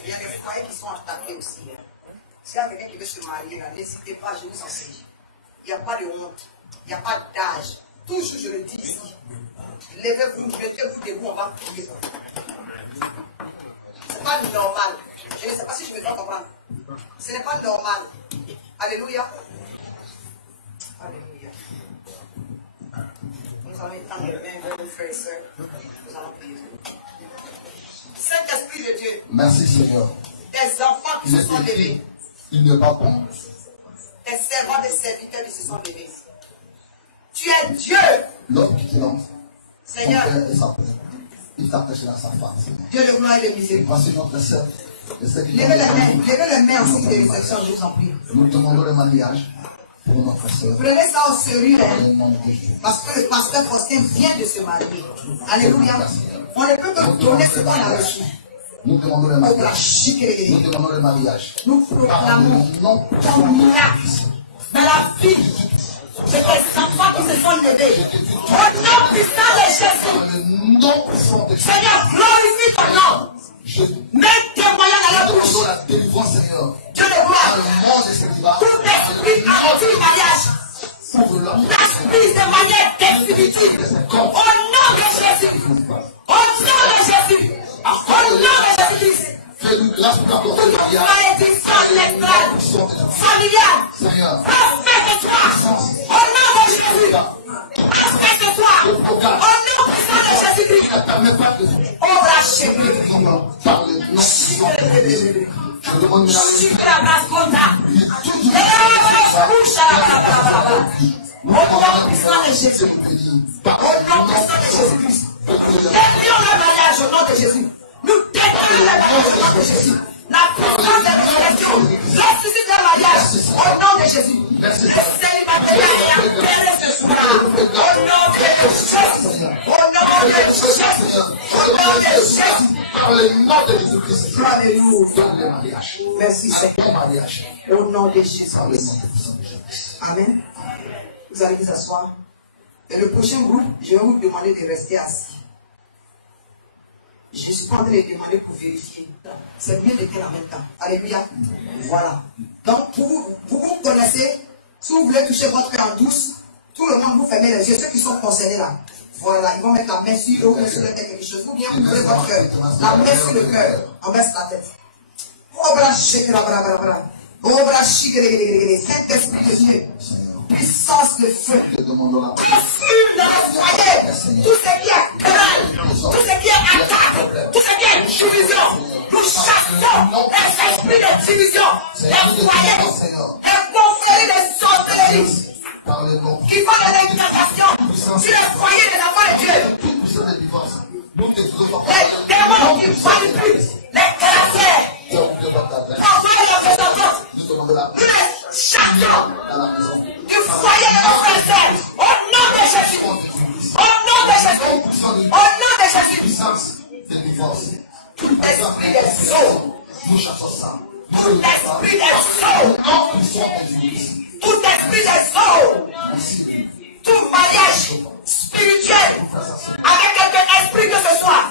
Il y a des foyers qui sont attaqués aussi. S'il y a quelqu'un qui veut se marier, n'hésitez pas, je vous enseigne. Il n'y a pas de honte. Il n'y a pas d'âge. Toujours, je le dis ici. Levez-vous, mettez-vous debout, on va prier. Ce n'est pas normal. Je ne sais pas si je me dois comprendre. Ce n'est pas normal. Alléluia. Alléluia. Nous allons étendre les mains vers nos frères et sœurs. Nous allons prier. Saint-Esprit de Dieu. Merci Seigneur. Des enfants qui se sont levés. Il n'est pas bon. Des servants, des serviteurs qui se sont levés. Tu es Dieu. L'homme qui lance. Seigneur. Il t'attache à sa femme. Dieu de gloire et de miséricorde. Voici notre sœur. Levez les mains en signe de réception, je vous en prie. Nous demandons le mariage pour notre sœur. Prenez ça au sérieux, parce que le pasteur Faustin vient de se marier. Alléluia. On ne peut que donner ce qu'on a reçu. Nous demandons le mariage. Nous demandons le mariage. Nous proclamons ton miracle dans la vie de tes enfants qui se sont levés. Au nom puissant de Jésus. Seigneur, glorifie ton nom. Mets tes moyens dans la bouche. La délivrance, Seigneur. Dieu de gloire. Tout esprit anti-mariage. L'asprise de manière définitive. Au nom de Jésus. Au nom de Jésus. Au nom de Jésus-Christ. Fais-nous grâce pour t'accorder le mariage. Familial. Respecte-toi. Au nom de Jésus. Respecte-toi. Au nom de Jésus-Christ. Oh, la chérie. Je demande au nom puissant de Jésus. Au nom puissant de Jésus. Détruisons le mariage au nom de Jésus. Nous détruisons le mariage au nom de Jésus. La puissance de résurrection ressuscite le mariage au nom de Jésus. Le célibataire est enterré ce soir. Au nom de Jésus. Au nom de Jésus. Au nom de Jésus. par le nom de Jésus-Christ. Alléluia. Donne le mariage. Merci Seigneur. Mariage. Au nom de Jésus. Par le nom de Jésus. Amen. Vous allez vous asseoir. Et le prochain groupe, je vais vous demander de rester assis. Je suis en train de demander pour vérifier. C'est bien de quel en même temps. Alléluia. Voilà. Donc, pour vous connaissez, si vous voulez toucher votre cœur en douce, tout le monde vous fermez les yeux. Ceux qui sont concernés là. Voilà, ils vont mettre la main sur eux ou sur le tête quelque chose. Ou bien vous ouvrez votre cœur. La main sur le cœur. On baisse la tête. Saint-Esprit de Dieu. Puissance de feu. Nous demandons la Fume dans le foyer. Tout ce qui est grave. mal, tout ce qui est attaque, tout ce qui est division, nous chassons les esprits de division, les foyers, les conflits de sorcellerie qui font de l'incantation sur les foyers des enfants de Dieu. Les démons qui manipulent les caractères, envoyer la présentation, nous les chassons du foyer de nos frères au nom de Jésus. Au nom de Jésus. Au nom de Jésus. Tout esprit des eaux. Tout esprit des eaux. Tout esprit des eaux. Tout mariage spirituel avec quelque esprit que ce soit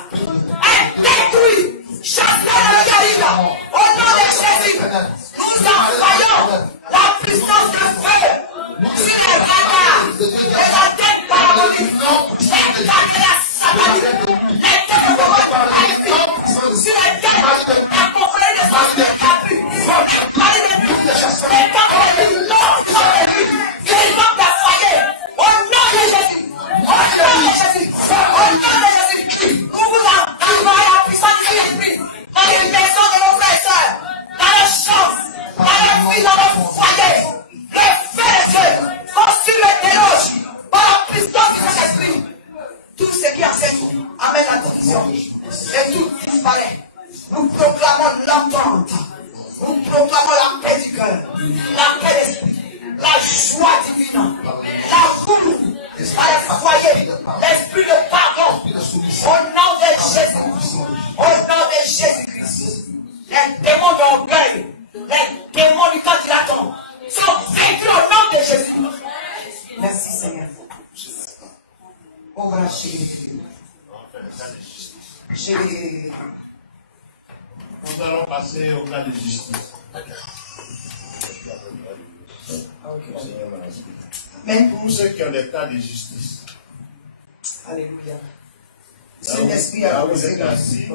est détruit. Chassez le guérison. Au nom de Jésus. Nous envoyons la puissance du feu sur les bâtards, les antennes paraboliques, les caméras sataniques, les téléphone sur les têtes, la conférence de sorciers capus, les paris de nuit, les caméras de l'eau, les manques de foyer, au nom de Jésus, au nom de Jésus, au nom de Jésus, nous vous envoyons la puissance du Saint-Esprit dans les maisons de nos frères et sœurs, dans les champs, dans les villes, dans nos foyers. Le feu de Dieu consume le déloge par la puissance du Saint-Esprit. Tout ce qui enseigne amène la confusion et tout disparaît. Nous proclamons l'entente. Nous proclamons la paix du cœur, la paix d'esprit, la joie divine, l'amour dans les foyers, l'esprit de pardon. Au nom de Jésus, au nom de Jésus-Christ, les démons d'orgueil, les démons du candidaton sont vaincus au nom de Jésus. Merci Seigneur. On va Nous allons passer au cas de justice. Amen. Tous ceux qui ont des cas de justice. Alléluia. Saint-Esprit a vous êtes assis.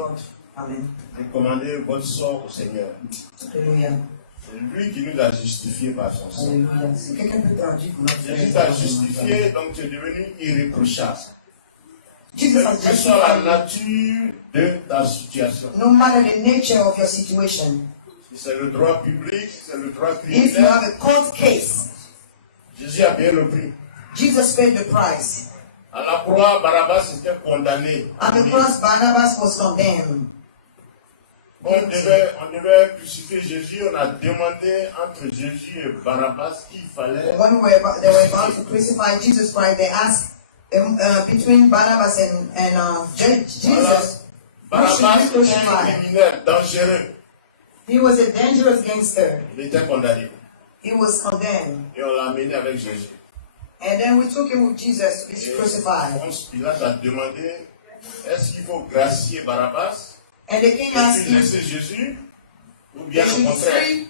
Amen. Recommandez votre sort au Seigneur. Alléluia. C'est lui qui nous a justifiés par son sang. Alléluia. Si quelqu'un peut traduire pour notre frère. Jésus t'a justifié, donc tu es devenu irréprochable. Jesus has Quelle que soit la justified nature de ta situation. no matter the nature of your situation. Si c'est le droit public, c'est le droit If you criminel. have a court case, Jésus a payé le prix. Jesus paid the price. À la croix, Barabbas était condamné. At the cross, Barnabas was condemned. On devait crucifier Jésus. On a demandé entre Jésus et Barabbas qu'il fallait. When they were about to crucify Jesus Christ, they asked between Barnabas and Jesus, who should Barabbas be était un crucified? criminel dangereux. He was a dangerous gangster. Il était condamné. He was condemned. Et on l'a amené avec Jésus. And then we took him with Jesus to be Et crucified. Ponce Pilate a demandé, est-ce qu'il faut gracier Barabbas And the king asked et puis him, laisser Jésus ou they bien le should contraire? free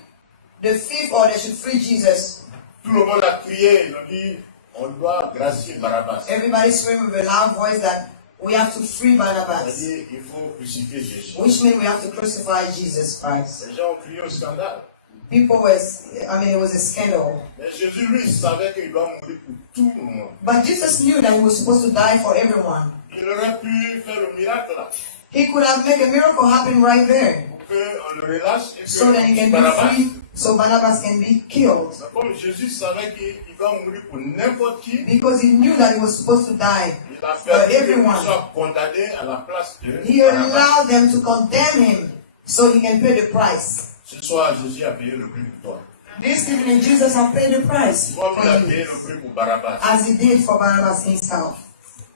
the thief or they should free Jesus. Tout le monde a crié, ils ont dit, on doit gracier Barabbas. Everybody screamed with a loud voice that we have to free Barnabas, C'est-à-dire qu'il faut crucifier Jésus. which means we have to crucify Jesus Christ. Les gens ont crié au scandale. People were, it was a scandal. Mais Jésus, lui, savait qu'il doit mourir pour tout le monde. But Jesus knew that he was supposed to die for everyone. Il aurait pu faire le miracle là. He could have made a miracle happen right there Pour qu'on le relâche et so that he que can be Barabbas. free, so Barnabas can be killed. Mais comme Jésus savait qu'il doit mourir pour n'importe qui, Because he knew that he was supposed to die il a for permis qu'il everyone. soit condamné à la place de He Barabbas. allowed them to condemn him so he can pay the price. Ce soir, Jésus a payé le prix pour toi. This evening, Jesus has paid the price Comme for il a payé you, le prix pour Barabbas. as he did for Barnabas himself.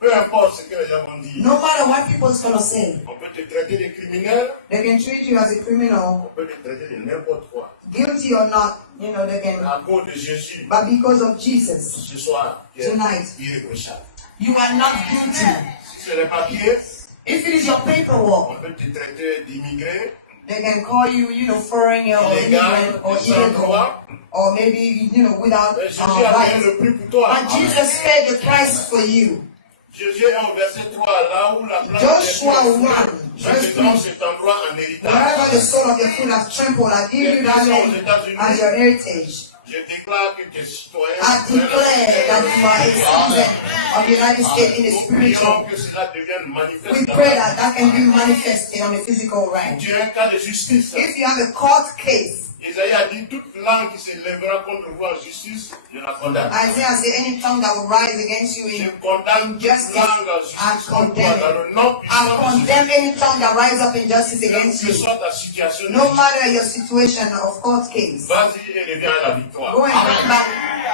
Peu importe ce que les gens vont dire. No matter what people's gonna say, On peut te traiter de criminel, they can treat you as a criminal, on peut te traiter de n'importe quoi. guilty or not, they can. À cause de Jésus, But because of Jesus, ce soir, tu es Tonight. irréprochable. you are not guilty. Si c'est les papiers, If it is your paperwork, on peut te traiter d'immigré, they can call you, foreigner or immigrant or sans illegal, droit. or maybe, without Mais Jésus a payé rights. le prix pour toi. But Jesus paid the price for you. Jésus est au verset 3, là où la place Joshua est 1, je verse te donne 3. cet endroit en héritage. Wherever the sole of your foot has trampled, I give you that land as your heritage. Je déclare que tu es citoyen. I declare that you are a citizen of the United States in the Nous prions spiritual. que cela devienne We manifeste dans pray la that that can be manifested on the physical realm. Tu as un cas de justice. If you have a court case, Isaïe a dit toute langue qui se lèvera contre vous en justice, je la condamne. Isaiah said, any tongue that will rise against you Je in condamne toute justice, langue en I justice contre toi condemn dans it. le nom I puissant de Jésus. condemn any tongue that rises up in justice Quelle against que you. soit ta situation, No matter your situation of court case, vas-y et reviens à la victoire. go and come back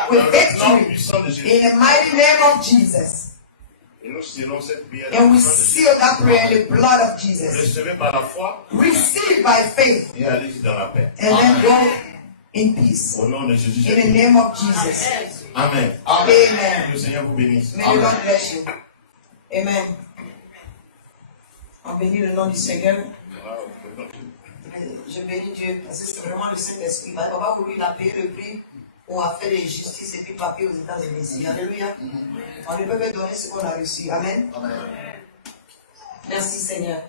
with Dans le nom victory puissant de Jésus. in the mighty name of Jesus. Et nous scellons cette prière. And we seal that prayer in the blood of Jesus. Recevez par la foi Receive by faith et allez dans la paix. and then go in peace. Au nom de Jésus. In the name of Jesus. Amen. Amen. Le Seigneur vous bénisse. May the Lord bless you. Amen. On bénit le nom du Seigneur. Je bénis Dieu parce que c'est vraiment le Saint-Esprit. On va pas vouloir payer le prix ou a fait de justice et puis papier aux États-Unis. Alléluia. On ne peut pas donner ce qu'on a reçu. Amen. Merci Seigneur.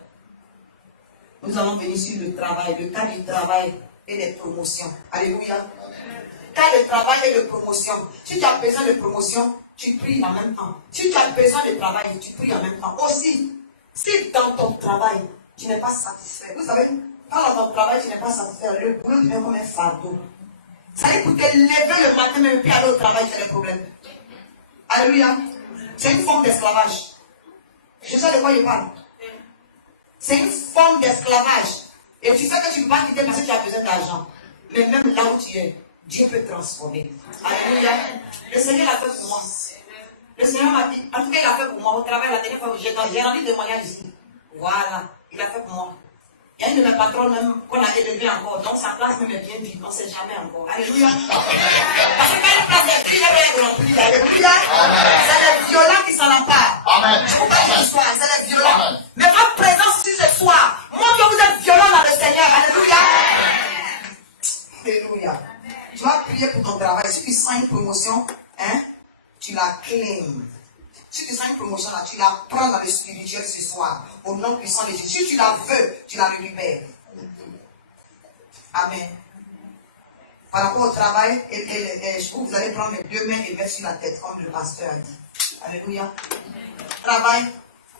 Nous allons venir sur le travail, le cas du travail et des promotions. Alléluia. Cas de travail et de promotion. Si tu as besoin de promotion, tu pries en même temps. Si tu as besoin de travail, tu pries en même temps. Aussi, si dans ton travail, tu n'es pas satisfait. Vous savez, quand dans ton travail, tu n'es pas satisfait, le boulot devient comme un fardeau. Ça veut dire pour te lever le matin, même puis aller au travail, tu as des problèmes. Alléluia. C'est une forme d'esclavage. Je sais de quoi je parle. C'est une forme d'esclavage. Et tu sais que tu ne peux pas quitter parce que tu as besoin d'argent. Mais même là où tu es, Dieu peut transformer. Alléluia. Le Seigneur l'a fait pour moi. Le Seigneur m'a dit, en tout cas, il a fait pour moi. Au travail, la dernière fois, j'ai rendu témoignage ici. Voilà, il a fait pour moi. Il y a une de mes patrons même qu'on a élevé encore. Donc sa place même est bien vide. On ne sait jamais encore. Alléluia. Parce que quand une place est vide, il y a rien rempli. Alléluia. C'est les violents qui s'en emparent. Je vous parle d'histoire, c'est les violents. Mais votre présence ici ce soir montre que vous êtes violents dans le Seigneur. Alléluia. Alléluia. Tu vas prier pour ton travail. Si tu sens une promotion, hein, tu la claimes. Si tu sens une promotion là, tu la prends dans le spirituel ce soir. Au nom puissant de Jésus. Si tu la veux, tu la récupères. Amen. Par rapport au travail, vous allez prendre les deux mains et mettre sur la tête, comme le pasteur a dit. Alléluia. Travail,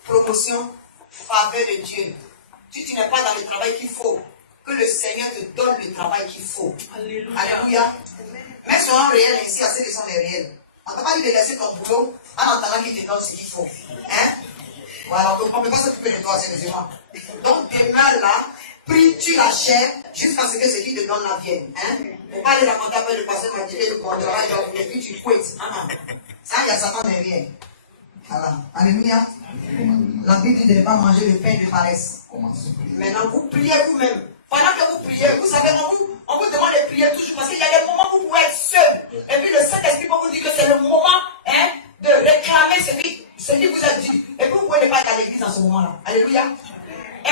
promotion, faveur de Dieu. Si tu n'es pas dans le travail qu'il faut, que le Seigneur te donne le travail qu'il faut. Alléluia. Alléluia. Mais sur un réel ici, assez de sont les réels. On ne peut pas lui laisser ton boulot en entendant qu'il te donne ce qu'il faut. Hein? Voilà, donc on ne peut pas s'occuper de toi, sérieusement. Donc demeure là, prie, tu la chair, jusqu'à ce que ce qui te donne la vienne. Hein? Ne pas aller raconter après le passé, m'a dit, le bon travail, et puis tu quittes. Ça, il y a Satan derrière. Voilà. Alléluia. La Bible dit de ne pas manger le pain de paresse. Maintenant, vous priez vous-même. Pendant que vous priez, vous savez, on vous demande de prier toujours parce qu'il y a des moments où vous pouvez être seul. Et puis le Saint-Esprit peut vous dire que c'est le moment, hein, de réclamer ce qui vous a dit. Et puis vous pouvez ne pas être à l'église en ce moment-là. Alléluia.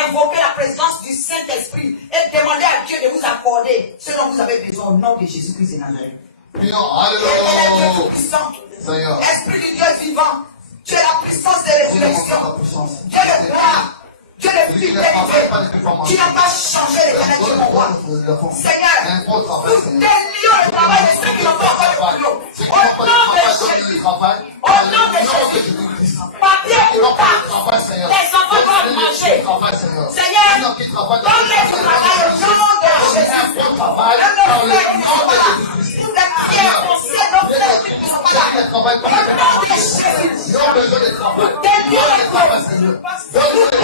Invoquez la présence du Saint-Esprit et demandez à Dieu de vous accorder ce dont vous avez besoin au nom de Jésus-Christ de Nazareth. Seigneur. Esprit du Dieu vivant, tu es la puissance de résurrection. Dieu le gloire. Dieu le fidélité, tu n'as pas changé l'éternel Dieu mon roi. Seigneur, nous délions le travail de ceux qui n'ont pas encore de boulot. Au nom de Jésus, au nom de Jésus, papier ou pas, les enfants doivent manger. Seigneur, donne-les du travail au nom de Jésus. Nos frères qui ne sont pas là, toutes les prières qu'on sait, nos frères qui ne sont pas là, au nom de Jésus, délions le travail.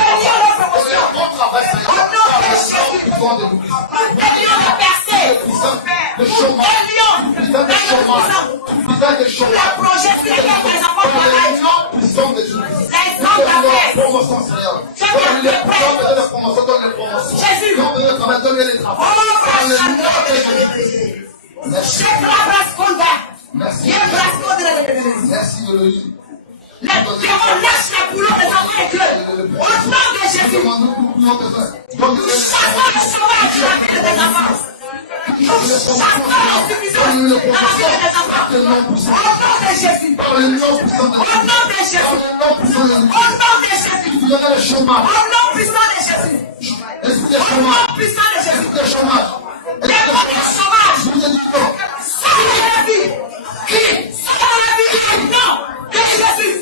Le chômage, la projet sur laquelle les enfants travaillent, les hommes d'affaires, Jésus, merci Elohim. Les démons lâchent les boulots des enfants de Dieu. Au nom de Jésus. Nous chassons le chômage de la vie des enfants. Nous chassons l'insuffisance de la vie des enfants. Au nom de Jésus. Au nom de Jésus. Au nom de Jésus. Au nom puissant de Jésus. Au nom puissant de Jésus. Démons du chômage. Sors de la vie. Sors de la vie. Non. De Jésus.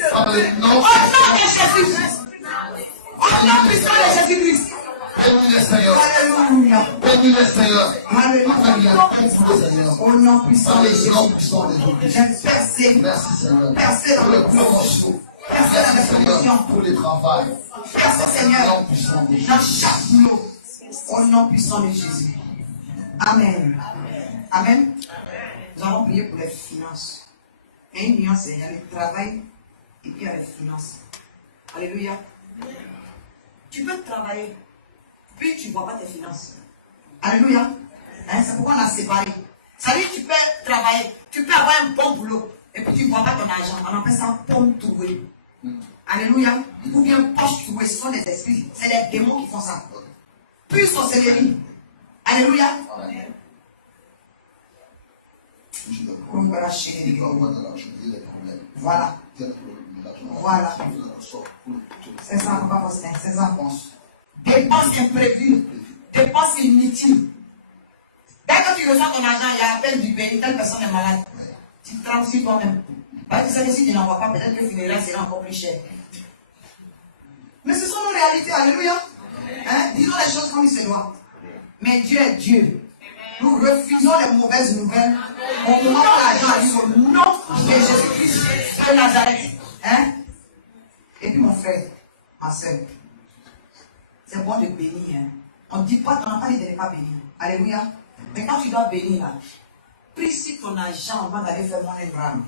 nom puissant Par de le Jésus. nom puissant de Jésus-Christ. J'aime percer. Merci Seigneur. Percer dans Pour le le plus morceau. Percer dans Merci les Seigneur promotions. pour les travail. Percer, Seigneur, Nom puissant de Jésus. dans chaque boulot. Au nom puissant de Jésus. Amen. Amen. Nous allons prier pour les finances. Il y a une nuance, il y a le travail et puis il y a les finances. Alléluia. Tu peux travailler, puis tu ne vois pas tes finances. Alléluia. Hein, c'est pourquoi on a séparé. Ça veut dire que tu peux travailler, tu peux avoir un bon boulot, et puis tu ne vois pas ton argent. On appelle ça pomme trouée. Alléluia. Ou bien poche trouée, ce sont des esprits. C'est les démons qui font ça. Puis sorcellerie. Alléluia. Voilà. Voilà. C'est ça, papa Faustin. C'est ça. Dépenses imprévues. Dépenses inutiles. Dès que tu reçois ton argent, il y a appel du pays, telle personne est malade. Tu te trembles sur toi-même. Parce que si tu n'en vois pas, peut-être que le funéraire sera encore plus cher. Mais ce sont nos réalités. Alléluia. Hein? Disons les choses comme il se doit. Mais Dieu est Dieu. Nous refusons les mauvaises nouvelles. On demande l'argent à Dieu au nom de Jésus-Christ de Nazareth. Hein? Et puis mon frère, ma soeur, c'est bon de bénir. Hein? On ne dit pas, on n'a pas dit de ne pas bénir. Alléluia. Mais quand tu dois bénir là, prie si ton argent va d'aller faire mon ébrame.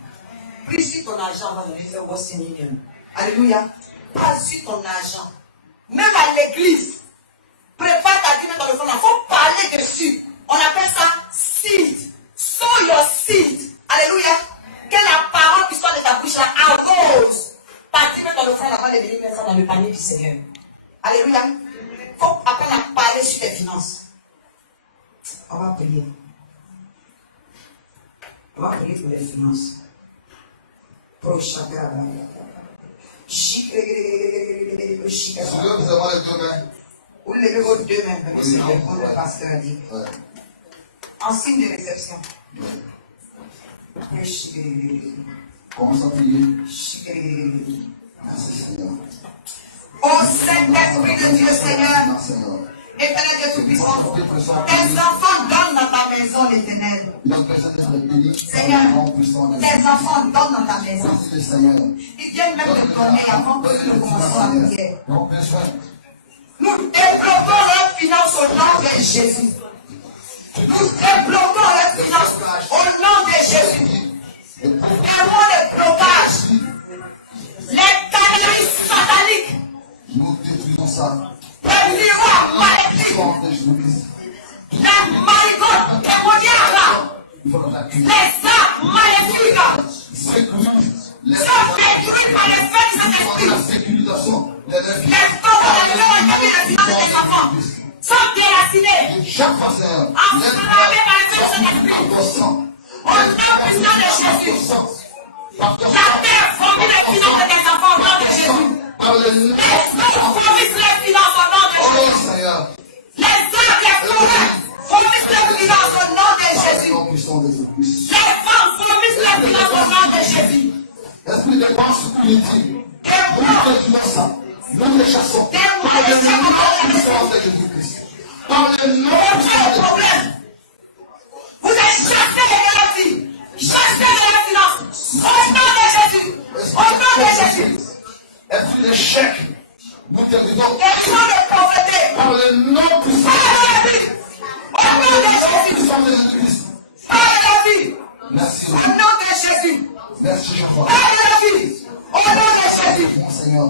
Prie si ton argent va d'aller faire Western Union. Alléluia. Pas sur ton argent. Même à l'église. Prépare ta dîme dans le fond. Il faut parler dessus. On appelle ça seed. Sow your seed. Alléluia. Que la parole qui soit de ta bouche là arrose. Pas dîme dans le fond avant de venir mettre ça dans le panier du Seigneur. Alléluia. Il faut apprendre à parler sur les finances. On va prier. On va prier pour les finances. Prochain. Soulevez vous avez les deux mains. Vous levez vos deux mains, comme le pasteur a dit. En signe de réception. Commence à prier. Merci Seigneur. Ô Saint-Esprit de Dieu, Seigneur. Éternel Dieu Tout-Puissant, tes enfants donnent dans ta maison, l'Éternel. Seigneur, tes enfants donnent dans ta maison. Ils viennent même te donner avant que nous commencions la prière. Nous développons leurs finances au nom de Jésus. Nous développons leurs finances au nom de Jésus. Avant le blocage, les tanneries sataniques, nous détruisons ça. les miroirs maléfiques, les marigots démoniaques, les arts maléfiques, sont détruits par les feux de Saint-Esprit. Les pauvres de la maison et les finances des enfants sont déracinés, enflammés par les feux de Saint-Esprit. Au nom puissant de Jésus, la terre vomit les finances de tes enfants au nom de Jésus. L'esprit vomit les finances au nom de Jésus. Les hommes des forêts vomissent les finances au nom de Jésus. Les femmes vomissent les finances au nom de Jésus. Esprit de dépense inutile. Nous détruisons ça. Nous les chassons. Par le nom de Jésus-Christ. Par le nom de Jésus-Christ. Vous êtes chassés de la vie, chassés de la finance, au nom de Jésus, au nom de Jésus. Esprit d'échec, nous te disons, Esprit de pauvreté, par le nom puissant au nom de Jésus-Christ. Par la vie, Merci. au nom de Jésus. Merci, Jean-François. Par la vie, au nom de Jésus. Mon Seigneur,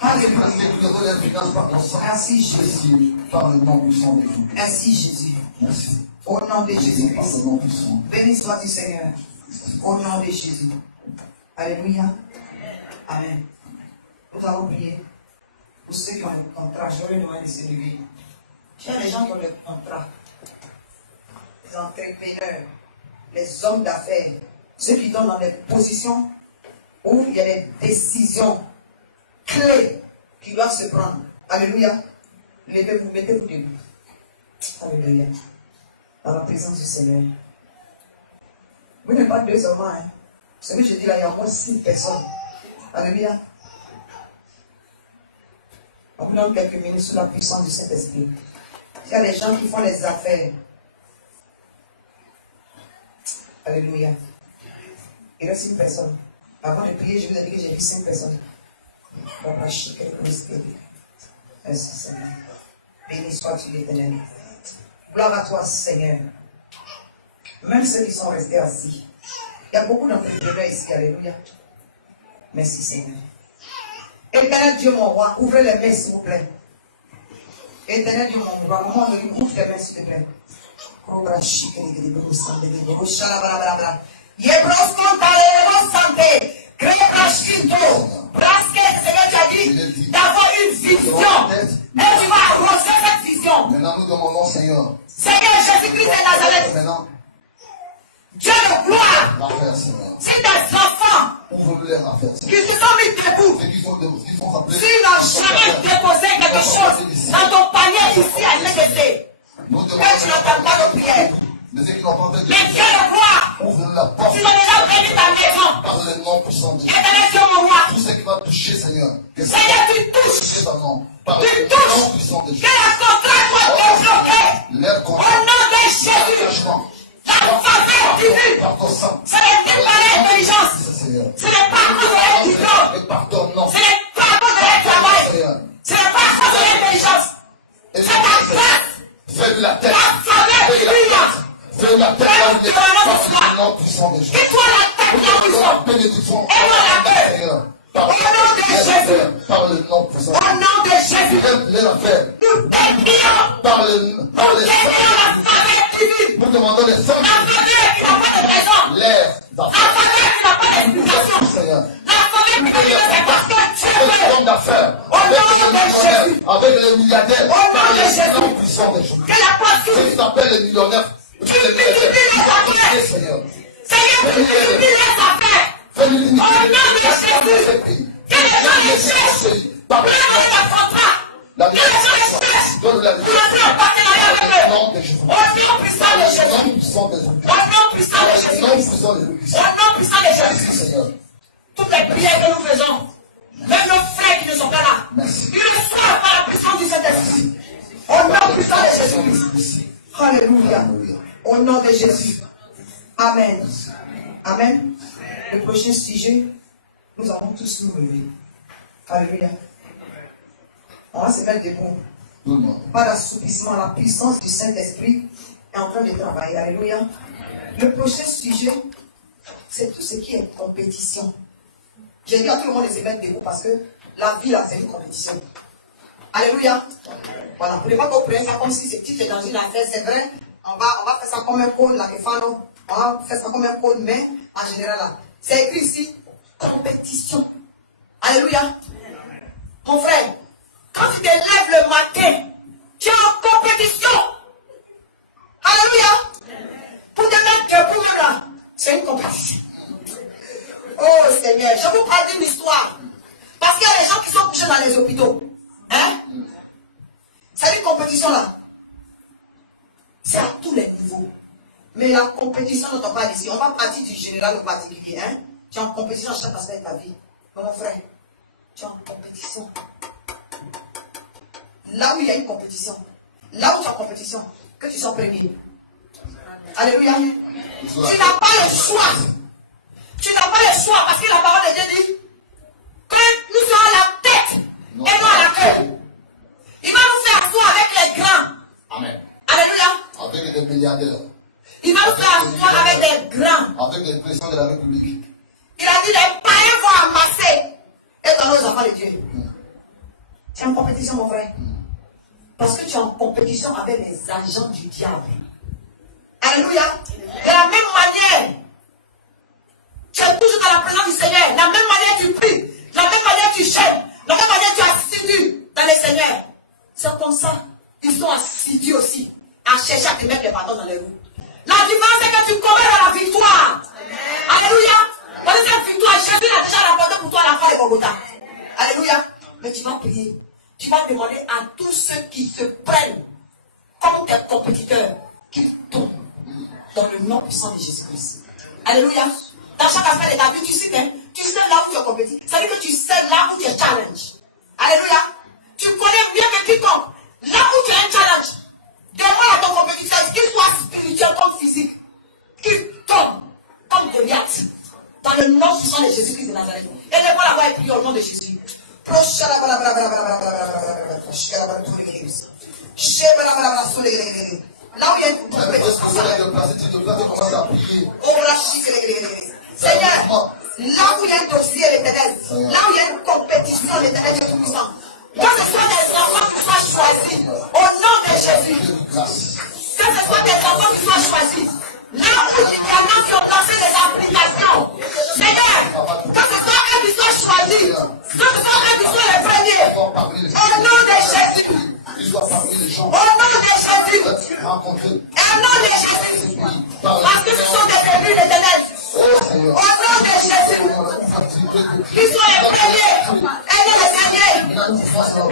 Alléluia. nous devons les finances par ton sang. Merci Jésus. Merci, par le nom puissant de Jésus. Merci Jésus. Merci. Au nom de Par Jésus-Christ. le nom puissant. Béni soit-il Seigneur. Au nom de Jésus. Alléluia. Amen. Nous allons prier pour ceux qui ont un contrat. J'aurais demandé de se lever. Il y a des gens qui ont le contrat. Les entrepreneurs, les hommes d'affaires, ceux qui sont dans des positions où il y a des décisions clés qui doivent se prendre. Alléluia. Levez-vous, mettez-vous debout. Alléluia. Dans la présence du Seigneur. Vous n'êtes pas deux seulement. Hein. Ce que je dis là, il y a au moins 6 personnes. Alléluia. On vous donne quelques minutes sous la puissance du Saint-Esprit. Il y a des gens qui font les affaires. Alléluia. Il reste une personne. Avant de prier, je vous ai dit que j'ai vu 5 personnes. Merci Seigneur. Béni sois-tu l'Éternel. Gloire à toi, Seigneur. Même ceux qui sont restés assis. Il y a beaucoup d'entrepreneurs ici. Alléluia. Merci Seigneur. Éternel Dieu, mon roi, ouvrez les mains, s'il vous plaît. Éternel Dieu, mon roi, moment de ouvre les mains, s'il te plaît. D'avoir une vision. Et tu vas arroser cette vision. Maintenant, nous demandons, Seigneur. Seigneur Jésus-Christ de Nazareth. Maintenant, Dieu de gloire. l'affaire, Seigneur. Si des enfants Ouvre-nous les affaires, qui Seigneur. se sont mis debout, Ceux qui sont rappelés. s'ils n'ont jamais déposé quelque chose dans ton panier ici à l'EDC, Nous que tu demandons, n'entends pas nos prières. mais ceux qui n'ont pas fait de Mais Dieu de gloire, ouvre la porte tu vas déjà bénir ta maison. par le nom puissant de Jésus. Éternel Dieu, mon roi, Tout ce qui va toucher, Seigneur. Que ça Seigneur, tu touches. touche ton nom. Par Tu le touches. nom puissant de Que Jésus. le contrat soit débloqué. L'air Au contre nom de Jésus, l'engagement. la faveur divine, Par ton sang. ce n'est pas l'intelligence, Seigneur. ce n'est pas à cause de leur diplôme, Et par ton nom. ce n'est pas à cause de leur travail, Seigneur. ce n'est pas à cause de l'intelligence, Et c'est ta grâce, fais de la tête. la faveur Fais de la divine. tête. Fais de la tête. Par le nom puissant de Jésus. Quitte-toi la tête, la puissance. Bénédiction. Et moi la paix. Seigneur. Au nom de Jésus. Par le nom puissant. Au nom de Jésus, Aide-les à faire. nous décrions, Par le la faveur divine, nous demandons les la sommes. faveur qui n'a pas de raison, L'air. la faveur qui n'a pas d'explication, Seigneur. la faveur qui n'a pas de parce que tu Avec veux. les hommes d'affaires. Au Avec nom les de millionnaires. Jésus. Avec les milliardaires. Au nom Par de Jésus. le nom puissant de Jésus. Que la passion, Ceux qui s'appellent les millionnaires. tu multiplies les affaires. Seigneur. Seigneur, tu multiplies les affaires. Fais-le limiter. Au nom de Jésus. Que les gens les cherchent. Par Pour leur donner un contrat. la Que les gens les cherchent. donne la Pour entrer en partenariat avec eux. nom de Jésus. Au nom puissant de Au Jésus. nom puissant de Jésus. Au nom puissant de Au Jésus. nom puissant de Jésus. Au nom puissant de Merci, Jésus. Seigneur. Toutes les prières que nous faisons, même nos frères qui ne sont pas là, Merci. ils reçoivent par la puissance du Saint-Esprit. Au nom puissant de Jésus. Merci. Alléluia. Alléluia. Au nom de Jésus. Amen. Amen. Le prochain sujet, nous allons tous nous lever. Alléluia. On va se mettre debout. Tout le monde. Par l'assoupissement, la puissance du Saint-Esprit est en train de travailler. Alléluia. Le prochain sujet, c'est tout ce qui est compétition. J'ai dit à tout le monde de se mettre debout parce que la vie, là, c'est une compétition. Alléluia. Voilà. Vous ne pouvez pas prendre ça comme si c'était dans une affaire. C'est vrai, on va faire ça comme un cône, là, on va faire ça comme un cône, mais en général, là, c'est écrit ici, compétition. Alléluia. Mon frère, quand tu te lèves le matin, tu es en compétition. Alléluia. Pour te mettre debout, là, c'est une compétition. Oh Seigneur, je vous parle d'une histoire. Parce qu'il y a des gens qui sont couchés dans les hôpitaux. Hein? C'est une compétition là. C'est à tous les niveaux. Mais la compétition dont on parle ici, on va partir du général au particulier. Hein? Tu es en compétition à chaque aspect de ta vie. Mais mon frère, tu es en compétition. Là où il y a une compétition, là où tu es en compétition, que tu sois premier. Alléluia. Tu n'as pas le choix. Tu n'as pas le choix parce que la parole de Dieu dit que nous sommes à la tête et non à la queue. Il va nous faire asseoir avec les grands. Amen. Alléluia. Avec les milliardaires. Il va nous faire asseoir avec les grands. Avec les présidents de la République. Il a dit les païens vont amasser et donner aux enfants de Dieu. Tu es en compétition, mon frère. Parce que tu es en compétition avec les agents du diable. Alléluia. De la même manière, tu es toujours dans la présence du Seigneur. De la même manière tu pries. De la même manière tu jeûnes. De la même manière tu es assidu dans le Seigneur. C'est comme ça. Ils sont assidus aussi à chercher à te mettre les bâtons dans les roues. La différence c'est que tu cours dans la victoire. Alléluia. Parce que cette victoire, Jésus l'a déjà rapporté pour toi à la croix de Golgotha. Alléluia. Mais tu vas prier. Tu vas demander à tous ceux qui se prennent comme tes compétiteurs qu'ils tombent dans le nom puissant de Jésus-Christ. Alléluia. Dans chaque aspect de ta vie, tu sais là où tu es compétitif. C'est-à-dire que tu sais là où tu es challenge. Alléluia. Tu connais mieux que quiconque. Là où tu es un challenge. Demande à ton compétiteur, qu'il soit spirituel comme physique, qu'il tombe comme Goliath. Dans le nom puissant de Jésus-Christ de Nazareth. Aidez-moi à prier au nom de Jésus. Là où il y a une compétition. Seigneur, là où il y a un dossier, l'éternel, là où il y a une compétition, l'éternel est tout-puissant. Que ce soit des enfants qui soient choisis, au nom de Jésus. Que ce soit des enfants qui soient choisis. Là où il y en a qui ont lancé des applications. Seigneur, que ce soit eux qui soient choisis. Que ce soit eux qui soient les premiers. Au nom de Jésus. Au nom de Jésus. Au nom de Jésus. Parce que ce sont des élus l'éternel. Au nom de Jésus. Qu'ils soient les premiers. Aidez les derniers.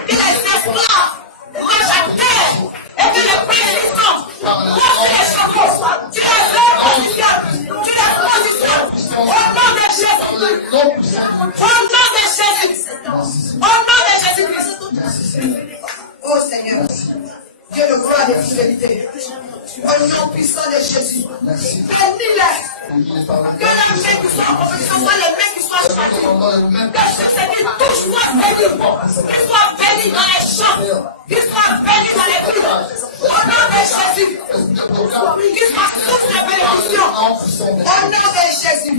Que les esclaves marchent à terre. Et que les présidents montrent les chevaux. Tu les positionnes. Tu les positionnes. Au nom de Jésus. Au nom de Jésus. Au nom de Jésus-Christ. Oh Seigneur, Dieu de gloire et de fidélité, au nom puissant de Jésus, bénis-les, que la main qui soit en compétition soit les mains qui soient choisies, que ceux qui touchent soient bénis, qu'ils soient bénis dans les champs, qu'ils soient bénis dans les villes, au nom de Jésus, qu'ils soient tous les bénédictions, au nom de Jésus.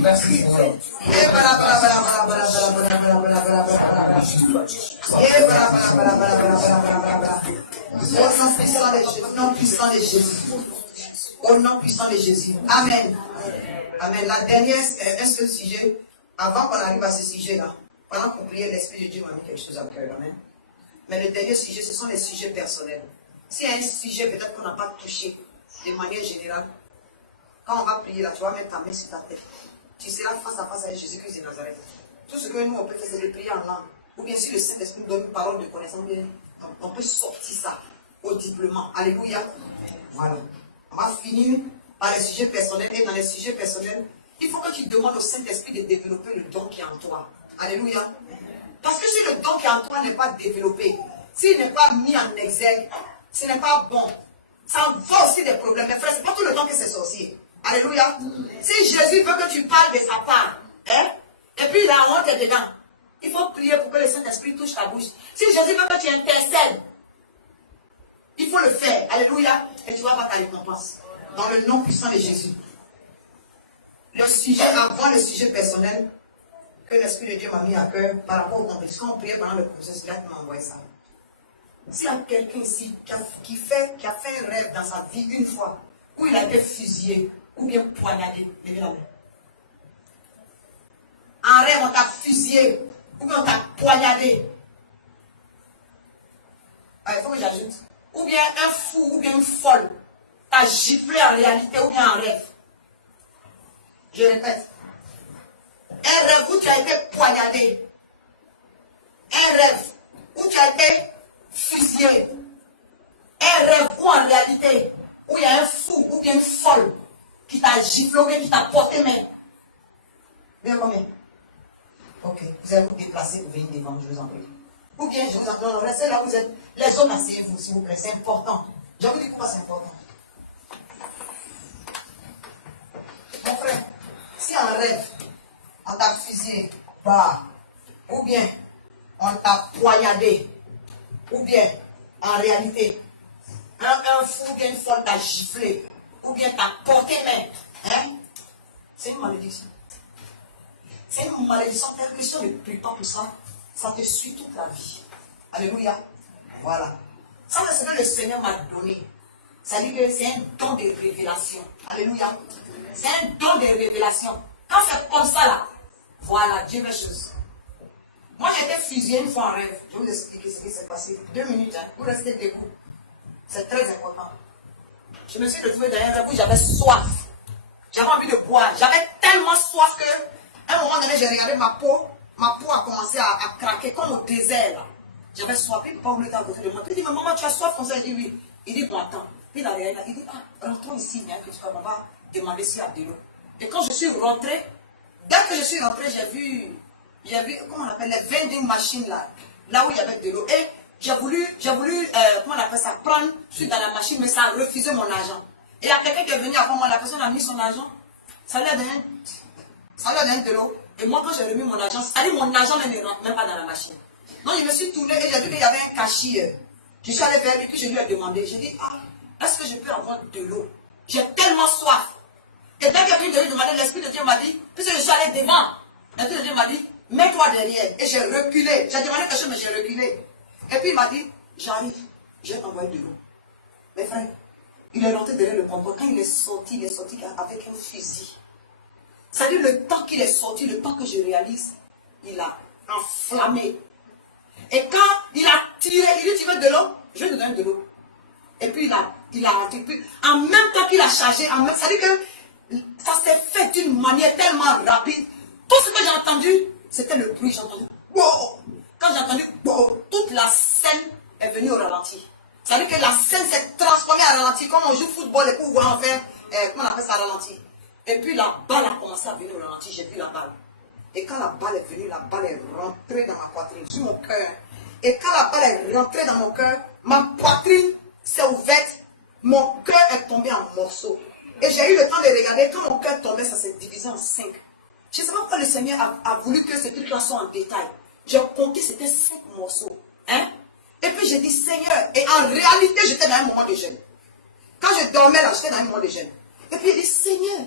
Au nom puissant de Jésus. Au nom puissant de Jésus. Amen. Amen. La dernière, un seul sujet. Avant qu'on arrive à ce sujet-là, pendant qu'on priait, l'Esprit de Dieu m'a mis quelque chose à cœur. Amen. Mais le dernier sujet, ce sont les sujets personnels. S'il y a un sujet peut-être qu'on n'a pas touché de manière générale, quand on va prier là, tu vas mettre ta main sur ta tête. Tu seras face à face avec Jésus-Christ de Nazareth. Tout ce que nous on peut faire, c'est de prier en langue. Ou bien si le Saint-Esprit nous donne une parole de connaissance, on peut sortir ça audiblement. Alléluia. Voilà. On va finir par les sujets personnels. Et dans les sujets personnels, il faut que tu demandes au Saint-Esprit de développer le don qui est en toi. Alléluia. Parce que si le don qui est en toi n'est pas développé, s'il n'est pas mis en exergue, ce n'est pas bon. Ça envoie aussi des problèmes. Mais frère, ce n'est pas tout le temps que c'est sorcier. Alléluia. Si Jésus veut que tu parles de sa part, hein, et puis il a honte dedans, il faut prier pour que le Saint-Esprit touche ta bouche. Si Jésus veut que tu intercèdes, il faut le faire. Alléluia. Et tu vas avoir ta récompense. Dans le nom puissant de Jésus. Le sujet, avant le sujet personnel, que l'Esprit de Dieu m'a mis à cœur par rapport au compétitions, on priait pendant le processus, là, il m'a envoyé ça. S'il y a quelqu'un ici qui a fait un rêve dans sa vie une fois, où il a été fusillé, ou bien poignardé, levez la main. En rêve, on t'a fusillé, ou bien on t'a poignardé. Il faut que j'ajoute. Ou bien un fou, ou bien une folle, t'a giflé en réalité, ou bien en rêve. Je répète. Un rêve où tu as été poignardé. Un rêve où tu as été fusillé. Un rêve où en réalité, où il y a un fou, ou bien une folle, qui t'a giflé, ou bien qui t'a porté main. Bien combien? Ok, vous allez vous déplacer, vous venez devant, je vous en prie. Ou bien, je vous en prie, non, restez là où vous êtes. Les hommes, asseyez-vous, s'il vous plaît, c'est important. Je vous dis pourquoi c'est important. Mon frère, si en rêve, on t'a fusillé, bah, ou bien on t'a poignardé, ou bien en réalité, un fou ou bien une folle t'a giflé, ou bien t'a porté main, hein? C'est une malédiction. C'est une malédiction telle que si on ne prie pas pour ça, ça te suit toute la vie. Alléluia. Voilà. Ça, c'est ce que le Seigneur m'a donné. Ça dit que c'est un don de révélation. Alléluia. C'est un don de révélation. Quand c'est comme ça là, voilà, Dieu fait chose. Moi j'ai été fusillé une fois en rêve. Je vais vous expliquer ce qui s'est passé. 2 minutes, hein. Vous restez debout. C'est très important. Je me suis retrouvé dans un rêve où j'avais soif. J'avais envie de boire. J'avais tellement soif que, à un moment donné, j'ai regardé ma peau. Ma peau a commencé à craquer comme au désert là. J'avais soif. Puis Paul était à côté de moi. Il dit, mais maman, tu as soif comme ça? Je dis oui. Il dit, bon, attends. Puis il a regardé, il dit, ah, rentrons ici, mais on va demander s'il y a de l'eau. Et quand je suis rentré, dès que je suis rentré, j'ai vu, comment on appelle, les vending machines là où il y avait de l'eau. Et j'ai voulu, comment on appelle ça, prendre, je suis dans la machine, mais ça a refusé mon argent. Et il y a quelqu'un qui est venu avant moi, la personne a mis son argent. ça lui a donné de l'eau. Et moi, quand j'ai remis mon argent, ça dit mon argent ne rentre même pas dans la machine. Donc, je me suis tournée et j'ai vu qu'il y avait un cachis. Je suis allée vers lui, puis je lui ai demandé. J'ai dit, est-ce que je peux avoir de l'eau? J'ai tellement soif. Et dès que je lui ai demandé, l'Esprit de Dieu m'a dit, puisque je suis allée devant, l'Esprit de Dieu m'a dit, mets-toi derrière. Et j'ai reculé. J'ai demandé quelque chose, mais j'ai reculé. Et puis il m'a dit, j'arrive, je vais t'envoyer de l'eau. Mes frères, il est rentré derrière le comptoir. Quand il est sorti avec un fusil. C'est-à-dire le temps qu'il est sorti, le temps que je réalise, il a enflammé. Et quand il a tiré, il dit, tu veux de l'eau? Je vais te donner de l'eau. Et puis il a rentré. Puis en même temps qu'il a chargé, c'est-à-dire que ça s'est fait d'une manière tellement rapide. Tout ce que j'ai entendu, c'était le bruit. J'ai entendu, wow! Quand j'ai entendu, wow! Toute la scène est venue au ralenti. C'est-à-dire que la scène s'est transformée en ralenti. Comme on joue football et pour voir en faire, comment on appelle ça, ralenti. Et puis la balle a commencé à venir au ralenti. J'ai vu la balle. Et quand la balle est venue, la balle est rentrée dans ma poitrine, sur mon cœur. Et quand la balle est rentrée dans mon cœur, ma poitrine s'est ouverte. Mon cœur est tombé en morceaux. Et j'ai eu le temps de regarder. Quand mon cœur tombait, ça s'est divisé en 5. Je ne sais pas pourquoi le Seigneur a voulu que ce truc-là soit en détail. J'ai compté, c'était 5 morceaux. Hein? Et puis j'ai dit, Seigneur, et en réalité, j'étais dans un moment de jeûne. Quand je dormais là, j'étais dans un moment de jeûne. Et puis j'ai dit, Seigneur,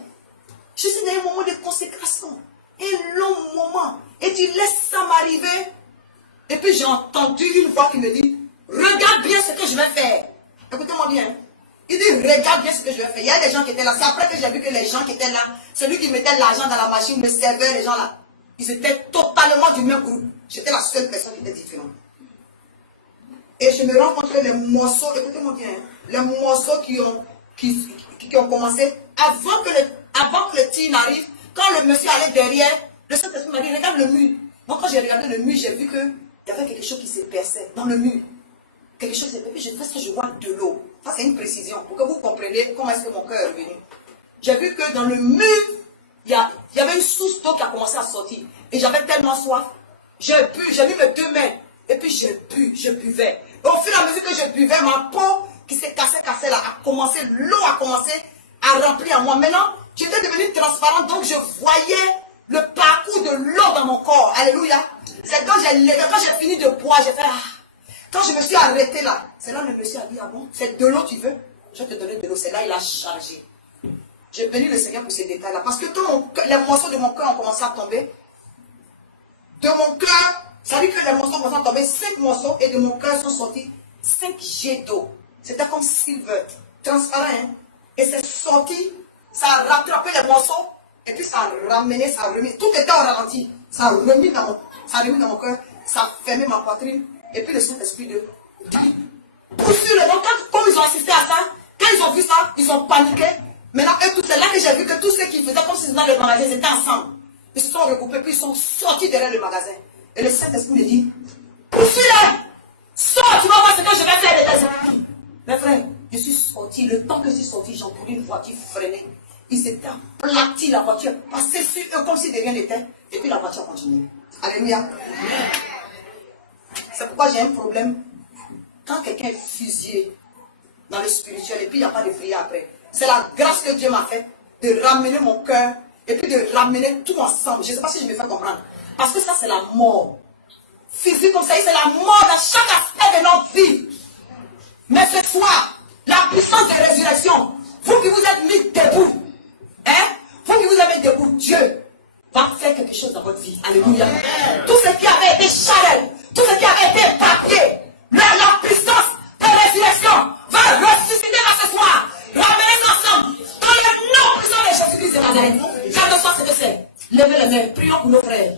je suis dans un moment de consécration. Un long moment. Et tu laisses ça m'arriver. Et puis j'ai entendu une voix qui me dit, regarde bien ce que je vais faire. Écoutez-moi bien. Il dit, regarde bien ce que je vais faire. Il y a des gens qui étaient là. C'est après que j'ai vu que les gens qui étaient là, celui qui mettait l'argent dans la machine, me servait, les gens là. Ils étaient totalement du même groupe. J'étais la seule personne qui était différente. Et je me rends compte que les morceaux, écoutez-moi bien, les morceaux qui ont commencé, avant que le tir n'arrive, quand le monsieur allait derrière, le Saint-Esprit m'a dit, regarde le mur. Moi, quand j'ai regardé le mur, j'ai vu qu'il y avait quelque chose qui s'est percé dans le mur. Quelque chose s'est percé, je fais ce que je vois de l'eau. Ça, c'est une précision, pour que vous compreniez comment est-ce que mon cœur est venu. J'ai vu que dans le mur, il y avait une source d'eau qui a commencé à sortir. Et j'avais tellement soif. J'ai bu, j'ai mis mes 2 mains. Et puis je buvais. Et au fur et à mesure que je buvais, ma peau qui s'est cassée là, l'eau a commencé à remplir en moi. Maintenant, j'étais devenue transparente, donc je voyais le parcours de l'eau dans mon corps. Alléluia. C'est quand j'ai fini de boire, j'ai fait Quand je me suis arrêtée là, c'est là que le monsieur a dit, ah bon, c'est de l'eau tu veux? Je vais te donner de l'eau. C'est là il a chargé. J'ai béni le Seigneur pour ces détails-là. Parce que les morceaux de mon cœur ont commencé à tomber. De mon cœur, ça dit que les morceaux ont commencé à tomber. 5 morceaux et de mon cœur sont sortis 5 jets d'eau. C'était comme silver, transparent. Hein? Et c'est sorti, ça a rattrapé les morceaux. Et puis ça a ramené, ça a remis. Tout était au ralenti. Ça a remis dans mon cœur. Ça a fermé ma poitrine. Et puis le Saint-Esprit de dit, poursuivre le nom. Comme ils ont assisté à ça, quand ils ont vu ça, ils ont paniqué. Maintenant, c'est là que j'ai vu que tous ceux qui faisaient comme s'ils étaient dans le magasin, ils étaient ensemble. Ils se sont regroupés, puis ils sont sortis derrière le magasin. Et le Saint-Esprit me dit, poursuis-les! Sors, tu vas voir ce que je vais faire de tes ennemis. Mes frères, je suis sorti. Le temps que je suis sorti, j'ai entendu une voiture freiner. Ils s'étaient aplatis, la voiture passait sur eux comme si de rien n'était. Et puis la voiture a continué. Alléluia. C'est pourquoi j'ai un problème. Quand quelqu'un est fusillé dans le spirituel et puis il n'y a pas de prière après. C'est la grâce que Dieu m'a faite de ramener mon cœur et puis de ramener tout ensemble. Je ne sais pas si je me fais comprendre. Parce que ça, c'est la mort. Physique comme ça, c'est la mort dans chaque aspect de notre vie. Mais ce soir, la puissance de résurrection, vous qui vous êtes mis debout, vous qui vous êtes mis debout, Dieu va faire quelque chose dans votre vie. Alléluia. Tout ce qui avait été charnel, tout ce qui avait été papier, la puissance de résurrection va ressusciter là ce soir. Ramenez ensemble. Dans le nom puissant de Jésus-Christ de Nazareth. Quel que soit ce que c'est. Levez les mains. Prions pour nos frères.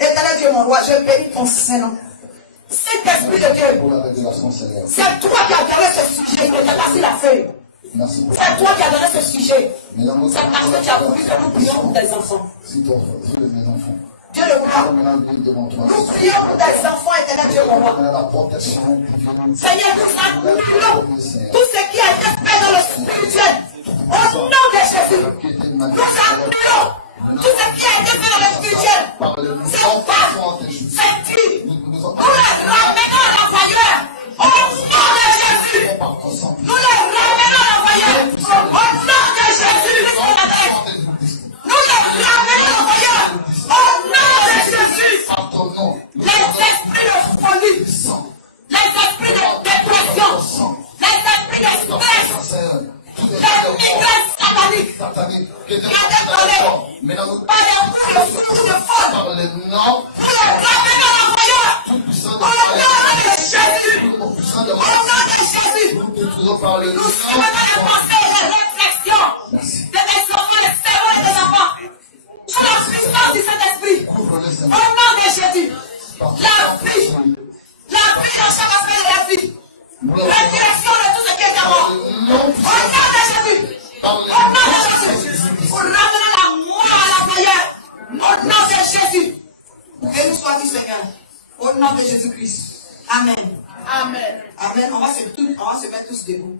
Éternel Dieu, mon roi, je bénis ton Saint-Nom. Cet esprit de Dieu, c'est toi qui as donné ce sujet. Il t'a passé la feuille. C'est toi qui as donné ce sujet. C'est parce que tu as voulu que nous prions pour tes enfants. Dieu le roi, nous prions pour tes enfants, éternel Dieu mon roi. Seigneur, nous annulons tout ce qui a été fait dans le spirituel. Au nom de Jésus, nous annulons tout ce qui a été fait dans le spirituel. C'est pas, c'est dit. Nous les ramenons à l'envoyeur. Au nom de Jésus. Nous les ramenons à l'envoyeur. Au nom de Jésus. feu. Par les noms. Pour le ramener dans la voyeur. Tout puissant Au de nom de Jésus. Tout puissant de Au nom de Jésus. Nous détruisons par le Nous nom. sommes dans les pensées et les réflexions de tes enfants, les cerveaux et tes enfants. Sous la puissance du Saint-Esprit. Couvre-le, Au Seigneur. nom de Jésus. La vie dans chaque aspect de la vie. Résurrection de tout ce qui est mort. Au nom de Jésus. Au nom de Jésus. Pour ramener la mort à la prière. Au nom de Jésus. Et nous sois-tu, Seigneur. Au nom de Jésus-Christ. Amen. Amen. Amen. On va se mettre tous debout.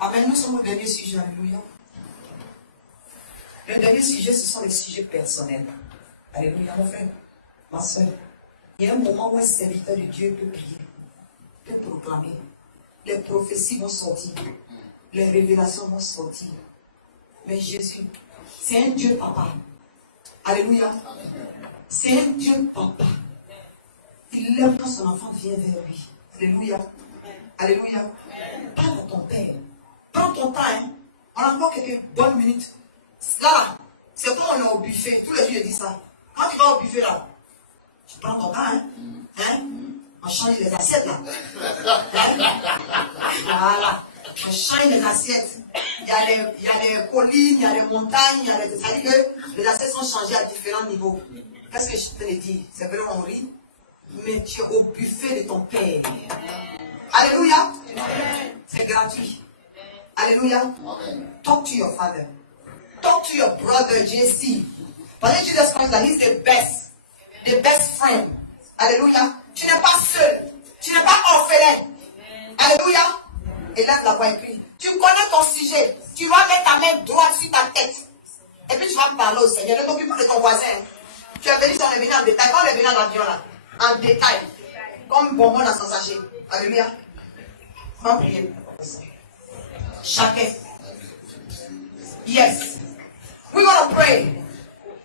Amen. Nous sommes au dernier sujet. Alléluia. Le dernier sujet, ce sont les sujets personnels. Alléluia, mon frère, ma soeur. Il y a un moment où un serviteur de Dieu peut prier, peut proclamer. Les prophéties vont sortir. Les révélations vont sortir. Mais Jésus, c'est un Dieu papa. Alléluia. C'est un Dieu papa. Il aime quand son enfant vient vers lui. Alléluia. Alléluia. Parle à ton père. Prends ton temps. Hein. On a encore quelques bonnes minutes. Là, c'est comme on est au buffet. Tous les jours, je dis ça. Quand tu vas au buffet, là, tu prends ton temps. Hein. Hein? On change les assiettes, là. Hein? Voilà. On change les assiettes. Il y a les collines, il y a les montagnes, il y a les... C'est-à-dire que les assiettes sont changées à différents niveaux. Qu'est-ce que je te l'ai dit? C'est vrai, on rit. Mais tu es au buffet de ton Père. Alléluia. C'est gratuit. Alléluia. Talk to your father. Talk to your brother JC. Parce que Jesus Christ, he's the best friend. Alléluia. Tu n'es pas seul. Tu n'es pas orphelin. Alléluia. Et là, la voix écrit. Tu connais ton sujet. Tu vas mettre ta main droite sur ta tête. Et puis tu vas parler au Seigneur. Ne t'occupe pas de ton voisin. Tu es venu, si on est venu en détail. Quand on est venu en avion là, en détail. Comme bonbon dans son sachet. Alléluia. On va prier. Chacun. Yes. We're going to pray.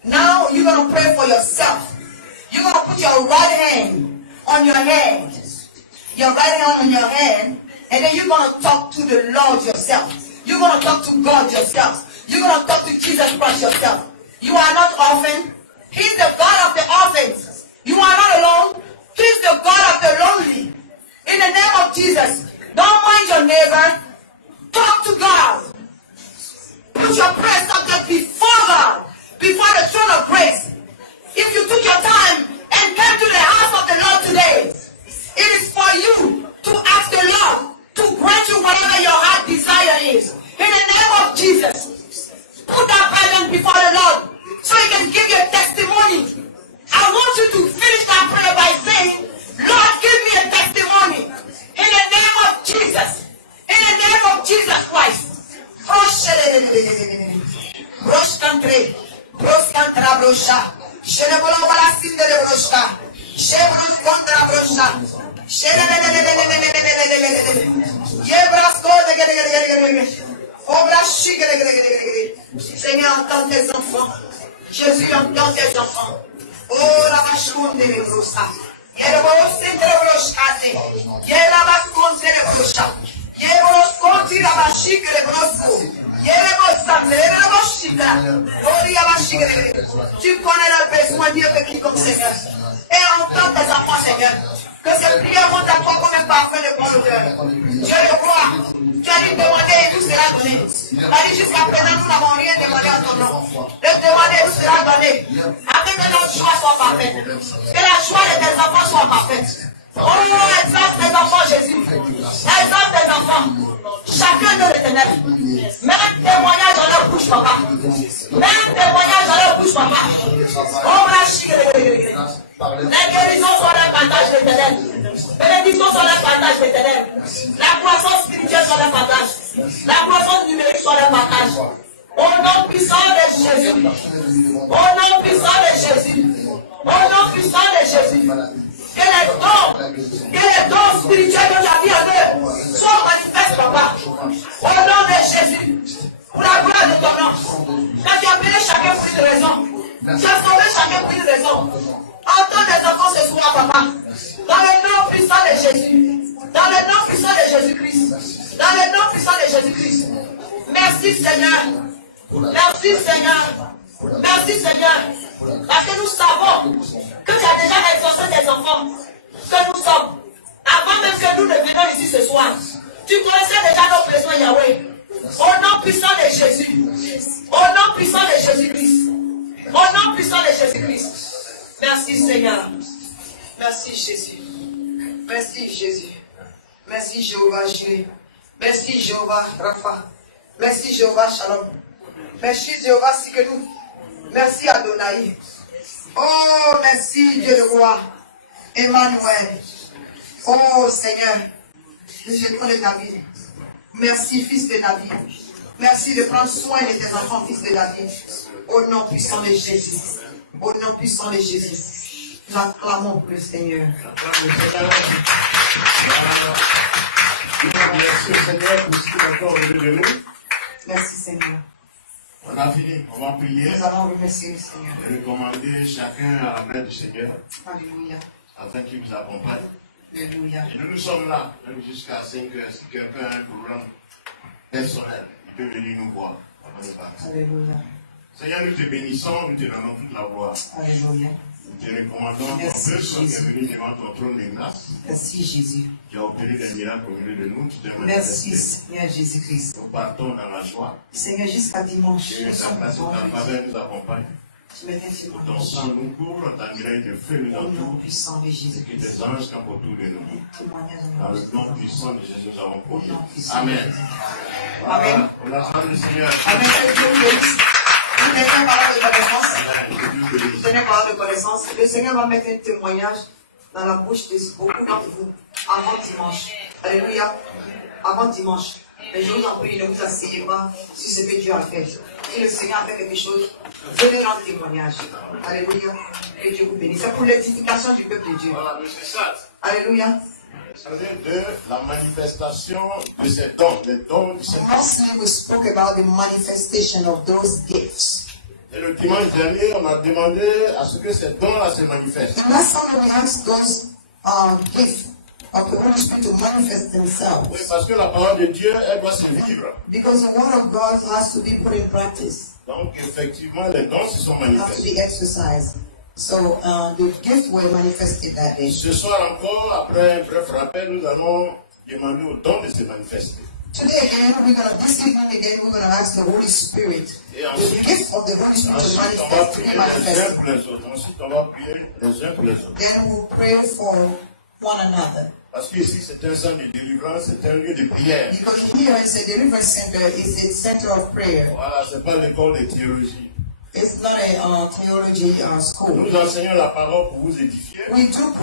Now you're going to pray for yourself. You're going to put your right hand on your head. Your right hand on your head. And then you're going to talk to the Lord yourself. You're going to talk to God yourself. You're going to talk to Jesus Christ yourself. You are not orphan. He's the God of the orphans. You are not alone. He's the God of the lonely. In the name of Jesus, don't mind your neighbor. Talk to God. Put your prayer subject before God, before the throne of grace. If you took your time and came to the house of the Lord today, it is for you to ask the Lord to grant you whatever your heart desire is. In the name of Jesus, put that burden before the Lord so He can give you a testimony. I want you to finish that prayer by saying, Lord, give me a testimony. In the name of Jesus. In the name of Jesus Christ. Brosh country. Brosh contra brosha. Shenebolo balasin de broshka. Shebrus contra brosha. Yebrasko de Obrashi. Seigneur, entends tes enfants. Jésus, entends tes enfants. Oh, la vache de brosa. Yelebo sintre broshkate. Yela vache de brosha. Yebros conti la vache de broso. Tu connais le besoin Dieu que quiconque Seigneur. Et entends tes enfants Seigneur. Que ces prières vont à toi comme un parfum de bon odeur. Je le crois. Tu as dit demander et nous sera donné. Tu as dit jusqu'à présent nous n'avons rien demandé en ton nom. Le demander nous sera donné. Afin que notre joie soit parfaite. Que la joie de tes enfants soit parfaite. Oh, exauce tes enfants Jésus. Exauce tes enfants. Chacun de l'Éternel. Mets un témoignage dans leur bouche, papa. Mets un témoignage dans leur bouche, papa. Oh, la guérison soit leur partage de l'Éternel. Bénédiction soit leur partage de l'Éternel. La croissance spirituelle soit leur partage. La croissance numérique soit leur partage. Au nom puissant de Jésus. Au nom puissant de Jésus. Au nom puissant de Jésus. Que les dons spirituels de la vie en eux soient manifestes, papa. Au nom de Jésus. Pour la gloire de ton nom. Tu as sauvé chacun pour une raison. Entends des enfants ce soir, papa. Dans le nom puissant de Jésus. Dans le nom puissant de Jésus-Christ. Dans le nom puissant de Jésus-Christ. Merci Seigneur. Merci Seigneur. Merci Seigneur. Parce que nous savons que tu as déjà exaucé tes enfants. Que nous sommes. Avant même que nous ne venions ici ce soir. Tu connaissais déjà nos besoins, Yahweh. Au nom puissant de Jésus. Au nom puissant de Jésus-Christ. Au nom puissant de Jésus-Christ. Merci Seigneur. Merci Jésus. Merci Jésus. Merci Jéhovah Jireh. Merci Jéhovah Rapha. Merci Jéhovah Shalom. Merci Jéhovah Sikenu. Merci Adonai. Oh, merci Dieu le roi. Emmanuel. Oh Seigneur. Je demande David. Merci fils de David. Merci de prendre soin de tes enfants, fils de David. Au nom puissant de Jésus. Au nom puissant de Jésus. Nous acclamons pour le Seigneur. Merci Seigneur pour ce qu'il est encore au milieu de nous. Merci Seigneur. On a fini, on va prier. Nous allons remercier le Seigneur. Et recommander chacun à la main du Seigneur Alléluia. afin qu'il nous accompagne. Alléluia. Et nous sommes là, même jusqu'à 5 heures. Si quelqu'un a un programme personnel, il peut venir nous voir. Alléluia. Seigneur, nous te bénissons, nous te donnons toute la gloire. Alléluia. Nous te recommandons ton peuple qui est venu devant ton trône de grâce. Merci Jésus. Tu as opéré des miracles au milieu de nous. Tu t'es Merci manifesté. Seigneur Jésus-Christ. Nous partons dans la joie. Seigneur, jusqu'à dimanche, Et nous ta sommes grâce et ta faveur nous accompagne. Tu me viens Ton témoigner. sang nous couvre, ta miraille de feu nous Au nom entoure. puissant de Et Jésus-Christ. tes anges campent autour de nous. Témoignage Dans de le notre nom puissant de Jésus, nous avons Au prié. nom puissant de Amen. Jésus. Amen. On acclame le Seigneur. Amen. Que Dieu vous bénisse. Vous tenez parole de connaissance. Amen. Que Dieu te bénisse. Tenez parole de connaissance. Le Seigneur va mettre un témoignage dans la bouche de beaucoup d'entre vous avant dimanche. Alléluia. Avant dimanche. Mais je vous en prie, ne vous asseyez pas sur ce que Dieu a fait. Si le Seigneur a fait quelque chose, venez rendre témoignage. Alléluia. Que Dieu vous bénisse. C'est pour l'édification du peuple de Dieu. Voilà, M. Sat. Alléluia. Ça vient de la manifestation de ces dons, les dons du Saint-Esprit. Lastly, we spoke about the manifestation of those gifts. Et le dimanche dernier, on a demandé à ce que ces dons-là se manifestent. The last time we asked those gifts of the Holy Spirit to manifest themselves. Oui, parce que la parole de Dieu, elle doit se vivre. Because the word of God has to be put in practice. Donc, effectivement, les dons se sont Have to manifestés. be exercised. So the gifts were manifested that day. Ce soir encore, après un bref rappel, nous allons demander aux dons de se manifester. Today again, this evening again, we're gonna ask the Holy Spirit, Et the ensuite, gift of the Holy Spirit to ensuite, on va manifest, to prier be les uns manifested. pour les autres. Ensuite, on va prier les uns pour les autres. Then we'll pray for one another. Parce que ici, c'est un centre de délivrance, c'est un lieu de prière. Because here it's a deliverance center, it's a center of prayer. Voilà, c'est pas l'école de théologie. It's not a theology school. Nous enseignons la parole pour vous édifier. We do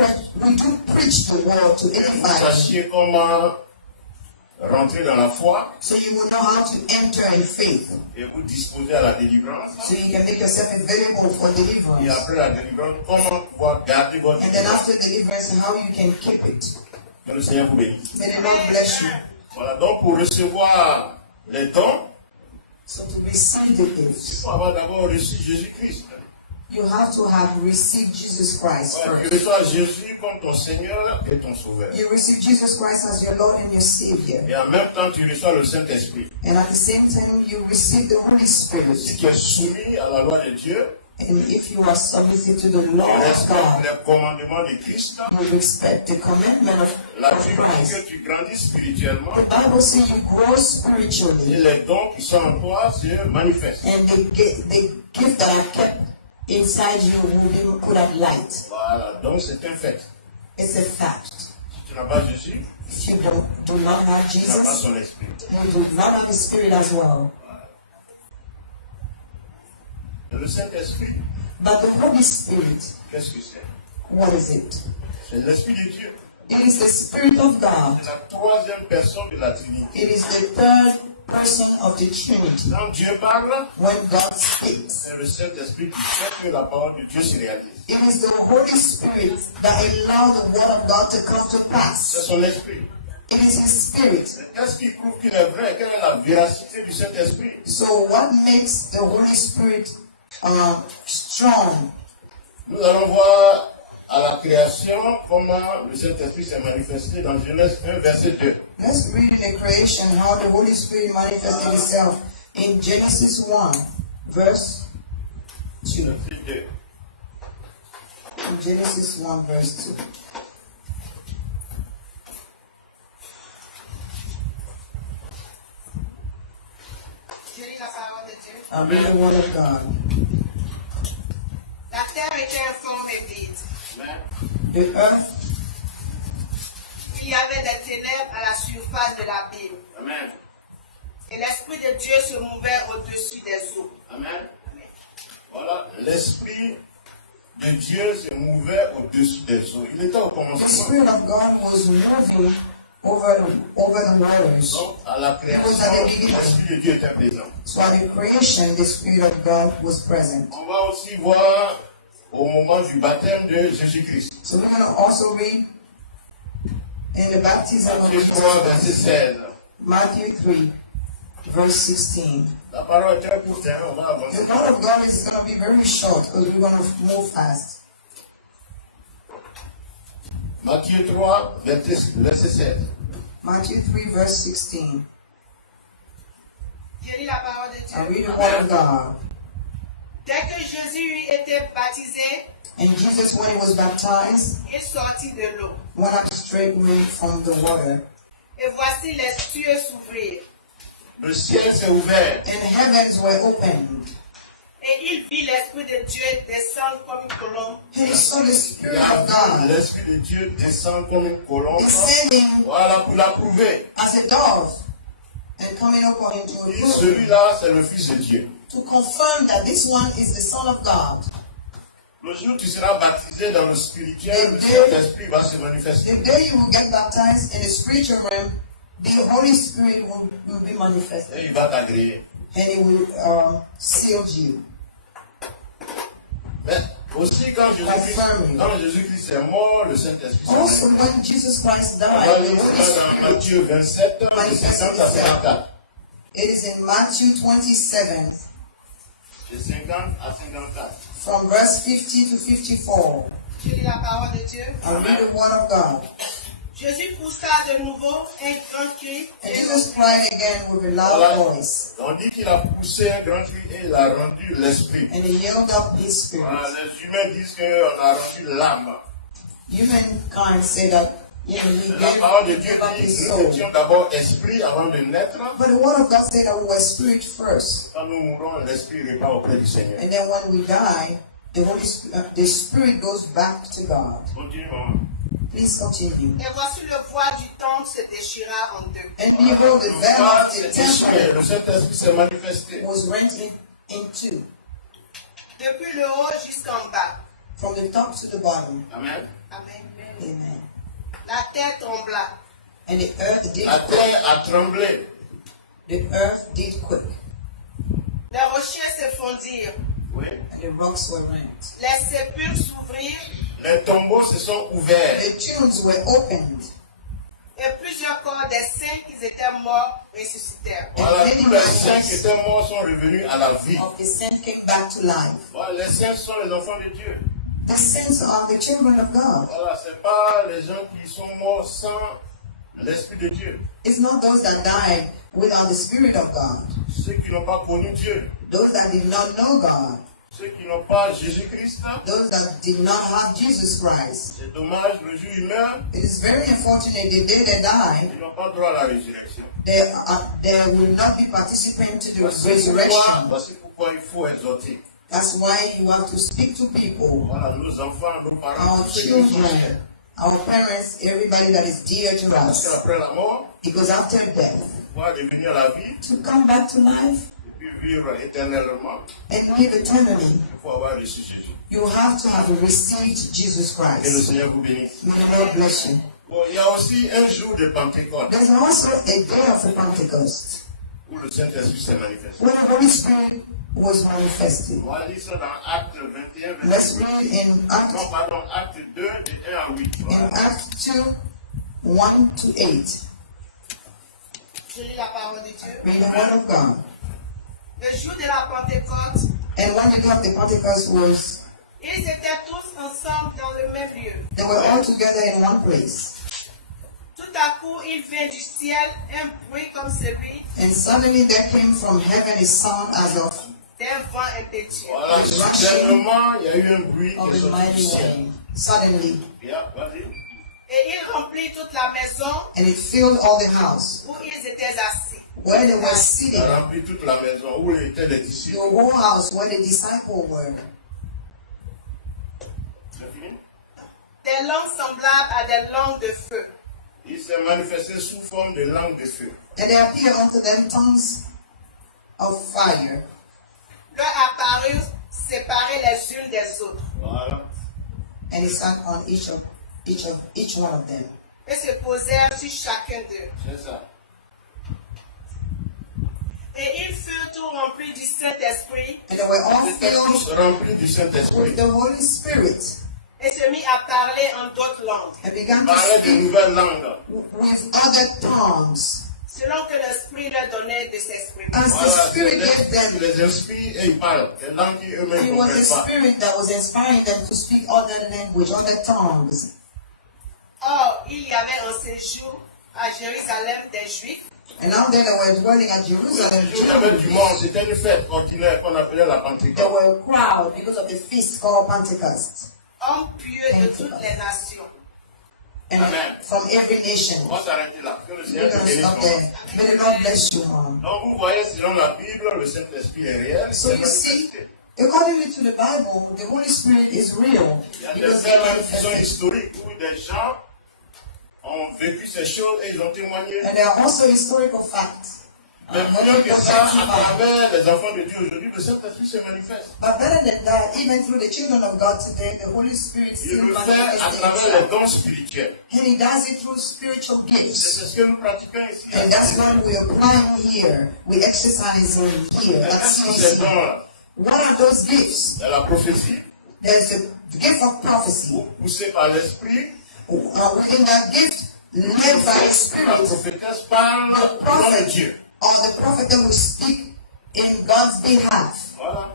preach the word to Vous edify, sachiez comment rentrer dans la foi so you will know how to enter in faith, et vous disposer à la délivrance. so you can make yourself available for Et deliverance. après la délivrance, comment pouvoir garder votre And then délivrance. after deliverance, how you can keep it. Que le Seigneur vous bénisse. May the Lord bless you. Voilà, donc pour recevoir les dons, So to receive the il gifts, faut avoir d'abord reçu Jésus-Christ. you have to have received Jesus Christ Voilà, tu first. reçois Jésus comme ton Seigneur et ton Sauveur. You receive Jesus Christ as your Lord and your Savior. Et en même temps, tu reçois le Saint-Esprit. And at the same time, you receive the Holy Si Spirit. tu es soumis à la loi de Dieu, And if you are submitted to the law tu of respectes God, les commandements de Christ. you respect the commandment La of Bible dit Christ. que tu grandis spirituellement The Bible says you grow et spiritually, les dons qui sont en toi se manifestent. and the gift that are kept inside you will put up light. Voilà, donc c'est un fait. It's a fact. Si tu n'as pas Jésus, If you do not have tu n'as pas Jesus, son esprit. you do not have His Spirit as well. Et le Saint-Esprit, But the Holy Spirit, qu'est-ce que c'est? what is it? C'est l'Esprit de Dieu. It is the Spirit of God. C'est la troisième personne de la Trinité. It is the third person of the Trinity. Quand Dieu parle, When God speaks, c'est le Saint-Esprit qui fait que la parole de Dieu se réalise. it is the Holy Spirit that allows the Word of God to come to C'est pass. son esprit. It is His Spirit. Qu'est-ce qui prouve qu'il est vrai? Quelle est la véracité du Saint-Esprit? So what makes the Holy Spirit strong. Nous allons voir à la création comment le Saint-Esprit s'est manifesté dans Genèse 1, verset 2. Let's read in the creation how the Holy Spirit manifested itself in Genesis 1, verse 2. Verset 2. In Genesis 1, verse 2. Je lis la parole de Dieu. I read the word of God. La terre était informe et vide. Amen. The earth, Il y avait des ténèbres à la surface de l'abîme. Amen. Et l'Esprit de Dieu se mouvait au-dessus des eaux. Amen. Voilà, l'Esprit de Dieu se mouvait au-dessus des eaux. Il était au the commencement. Spirit of God was moving over the waters. Donc, à la création, l'Esprit de Dieu était présent. So at the creation, the Spirit of God was present. On va aussi voir au moment du baptême de Jésus-Christ. So we're going to also read in the baptism of Matthieu 3, verset Jesus, 16. Matthew 3, verse 16. La parole est très courte, hein, on va avancer. The word of God is going to be very short because we're going to move fast. Matthieu 3, verset 16. Matthew 3, verse 16. Je lis la parole de I Dieu. read the word of God. Dès que Jésus eut été baptisé, And Jesus, when he was baptized, il sortit de l'eau. went up straightway from the water. Et voici les cieux s'ouvrirent. Le ciel s'est ouvert. And heavens were opened. Et il vit l'Esprit de Dieu descendre comme une colombe And he saw the Spirit Il a of vu God l'Esprit de Dieu descend comme une colombe. descending Voilà, pour l'approuver. as a dove and coming upon him to Et approve, celui-là, c'est le Fils de Dieu. to confirm that this one is the Son of God. Le jour où tu seras baptisé dans le spirituel, le Saint-Esprit va se manifester. The day you will get baptized in the spiritual realm, the Holy Spirit will be manifested Et il va t'agréer. and it will seal you. Mais aussi, quand Jésus-Christ est mort, le Saint-Esprit s'est Also, manifesté. when Jesus Christ On va died, the lire Holy ça dans Spirit, Matthieu 27, de 50 à 54. it is in Matthew 27, De 50 à 54. from verse 50 to 54. Je lis la parole de Dieu. I read the word of God. Jésus poussa de nouveau un grand cri. And Jesus cried again with a loud voice, On dit qu'il a poussé un grand cri et il a rendu l'esprit. and he yelled up his spirit. Voilà, les humains disent qu'on a rendu l'âme. Humankind say that, he La parole de Dieu gave up dit his que nous soul. étions d'abord esprit avant de naître. But the word of God said that we were spirit first. Quand nous mourons, l'esprit repart auprès du Seigneur. And then when we die, the spirit goes back to God. Continuons. Please continue. Et voici le voile du temple se déchira en deux. And behold, the Le veil voile of s'est the déchiré, temple le Saint-Esprit s'est manifesté. was rent in two, Depuis le haut jusqu'en bas. from the top to the bottom. Amen. Amen. Amen. La terre trembla. And the earth did La quake. terre a tremblé. The earth did quake, Les rochers se fondirent. Oui. and the rocks were rent. Les sépulcres s'ouvrirent. Les tombeaux se sont ouverts. The tombs were opened, Et plusieurs corps des saints qui étaient morts ressuscitèrent. Voilà, tous les saints qui étaient morts sont revenus à la vie. of the saints came back to life. Voilà, les saints sont les enfants de Dieu. The saints are the children of God. Voilà, ce n'est pas les gens qui sont morts sans l'Esprit de Dieu. It's not those that died without the Spirit of God. Ceux qui n'ont pas connu Dieu. Those that did not know God. Ceux qui n'ont pas Jésus-Christ. Those that did not have Jesus Christ. C'est dommage, le jour où ils meurent, It is very unfortunate the day they die, ils n'ont pas droit à la résurrection. they will not be participating to the Voici resurrection. pourquoi il faut exhorter. That's why you have to speak to people, Voilà, nos enfants, nos parents, our tous ceux qui nous sont chers. children, our parents, everybody that is dear to Parce us. qu'après la mort, Because after death, pouvoir devenir la vie to come back to life et puis vivre éternellement, and live eternally, il faut avoir reçu Jésus. you have to have received Jesus Que le Christ. Seigneur vous bénisse. May the Lord bless you. Bon, il y a aussi un jour de Pentecôte There's also a day of the Pentecost où le Saint-Esprit s'est manifesté. when the Holy Spirit was manifested. On va lire ça dans Acte 21, Let's verset 8. read in Acts, Non, pardon, Acte 2, de 1 à 8. in Voilà. Acts 2, 1 to 8. Je lis la parole de Dieu. Read the word of God. Le jour de la Pentecôte, And when the day of the Pentecost was, ils étaient tous ensemble dans le même lieu. they were all together in one place. Tout à coup, il vint du ciel un bruit comme celui And suddenly there came from heaven a sound as of d'un vent impétueux. Voilà, soudainement, il y a eu un bruit qui a est sorti du mighty ciel. wind. Suddenly, Yeah, vas-y. Et il remplit toute la maison and it filled all the house où ils étaient assis. where they were Il seated, a rempli toute la maison où étaient les disciples. the whole house where the disciples were. C'est fini? Des langues semblables à des langues de feu. Il s'est manifesté sous forme de langue de feu. And there appeared unto them tongues of fire, Leur apparurent séparées les unes des autres Voilà. and it sat on each one of them. et se posèrent sur chacun d'eux. C'est ça. Et ils furent tous remplis du Saint-Esprit And they were all Ils étaient tous filled remplis du Saint-Esprit. with the Holy Spirit et se mit à parler en d'autres langues, and began Ils to parlaient de speak nouvelles langues. with other tongues selon que l'Esprit leur donnait de s'exprimer. as the Voilà, Spirit c'est gave them. les esprits et ils parlent. Des langues qui eux-mêmes It ne was the comprennent pas. Spirit that was inspiring them to speak other language, other tongues. Or, il y avait en ce jour à Jérusalem des Juifs And now they were dwelling at Jerusalem. Il y avait du monde, c'était une fête ordinaire qu'on appelait la There Pentecôte. were a crowd because of the feast called Pentecost. hommes pieux de toutes les nations. And Amen. from every nation. On va s'arrêter là. Que le We're Seigneur te going to bénisse. stop there. May the Lord bless you, Mom. Donc vous voyez, selon la Bible, le Saint-Esprit est réel. So you see, according to the Bible, the Holy Spirit is real. Il y a des Because faits they même qui sont manifested. historiques où des gens ont vécu ces choses et ils ont témoigné. And there are also historical facts. Mais When mieux you que compare ça, to à Bible. travers les enfants de Dieu aujourd'hui, le Saint-Esprit se manifeste. But better than that, even through the children of God today, the Holy Spirit Il still le fait à manifests travers les himself. dons spirituels. And he does it through spiritual C'est gifts. ce que nous pratiquons ici. And that's what we apply here. We exercise on here. Et That's quels sont ces CC. dons-là? What are those gifts? Il y a la prophétie, There's the gift of prophecy. poussée par l'Esprit. Within that gift, led by the La Spirit, prophétesse parle the au nom de prophet Dieu. or the prophet that will speak in God's behalf. Voilà.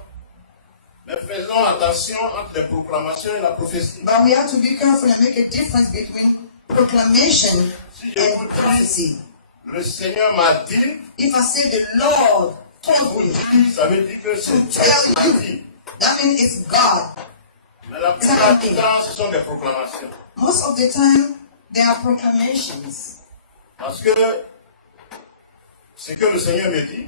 Mais faisons attention entre les proclamations et la prophétie. But we have to be careful and make a difference between proclamation and prophecy. Le Seigneur m'a dit, If I say the Lord told me, ça veut dire que c'est Dieu qui m'a dit. that means it's God. Mais la plupart du temps, ce sont des proclamations. Most of the time, there are proclamations. Parce que ce que le Seigneur me dit,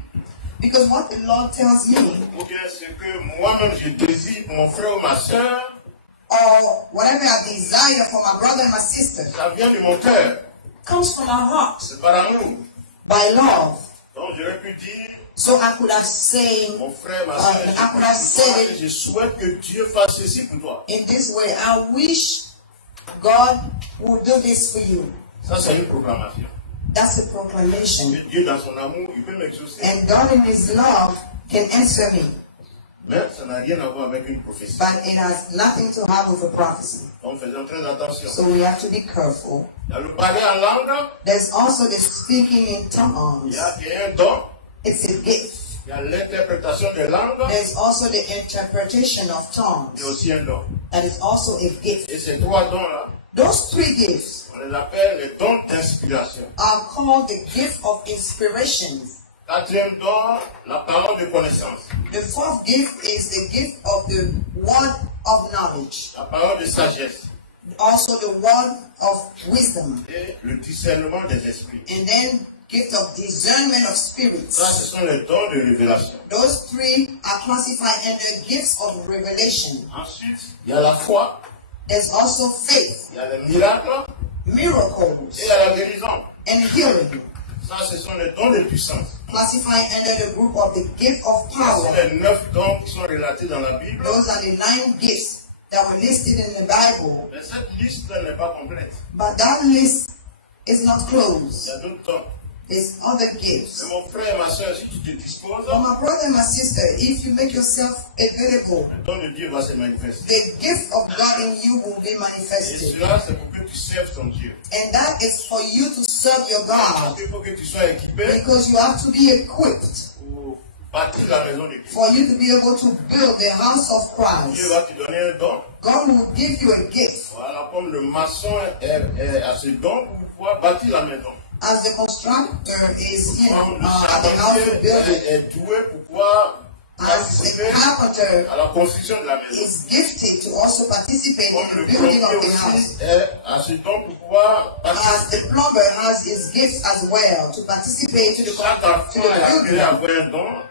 Because what the Lord tells me, ou bien ce que moi-même je désire pour mon frère ou ma soeur, or whatever I desire for my brother and my sister, ça vient de mon cœur. comes from our heart C'est par amour. by love. Donc j'aurais pu dire, So I could have said mon frère, ma soeur, I could have said it je souhaite que Dieu fasse ceci pour toi. in this way. I wish God would do this for you. Ça, c'est une proclamation. That's a proclamation. Et Dieu, dans son amour, il peut m'exaucer. And God in His love can answer me. Mais ça n'a rien à voir avec une prophétie. But it has nothing to have with a prophecy. Donc faisons très attention. So we have to be careful. Il y a le parler en langue, There's also the speaking in il tongues. y a un don, It's a gift. il y a l'interprétation des langues, There's also the interpretation of il y a tongues. aussi un don. That is also a gift. Et ces trois dons-là, Those three gifts on les appelle les dons d'inspiration. are called the gift of inspiration. Quatrième don, la parole de connaissance. The fourth gift is the gift of the word of knowledge. La parole de sagesse. Also the word of wisdom. Et le discernement des esprits. And then gift of discernment of spirits. Ça, ce sont les dons de révélation. Those three are classified under gifts of revelation. Ensuite, il y a la foi, There's also faith, il y a les miracles miracles, et il y a la guérison. and healing. Ça, ce sont les dons de puissance. Classified under the group of the gift of Ce sont power. les 9 dons qui sont relatés dans la Bible. Those are the 9 gifts that were listed in the Bible. Mais cette liste n'est pas complète. But that list is not Il y closed. a d'autres dons. There's other gifts. Mais mon frère et ma soeur, si tu te disposes, For my brother and my sister, if you make yourself available, le don de Dieu va se manifester. the gift of God in you will be Et manifested. cela, c'est pour que tu serves ton Dieu. And that is for you to serve your Parce God. qu'il faut que tu sois équipé Because you have to be equipped pour bâtir la maison de Christ. for you to be able to build the house of Dieu Christ. va te donner un don. God will give you a gift. Voilà, comme le maçon a ce don pour pouvoir bâtir la maison. As the constructor is, Comme le at the house of building, charpentier est doué pour pouvoir as participer a carpenter à la construction de la maison. is gifted to also participate in Comme the le building plombier of the house. aussi a ce don pour pouvoir As participer. the plumber has his gifts as well to participate to the, Chaque enfant est appelé building. à avoir un don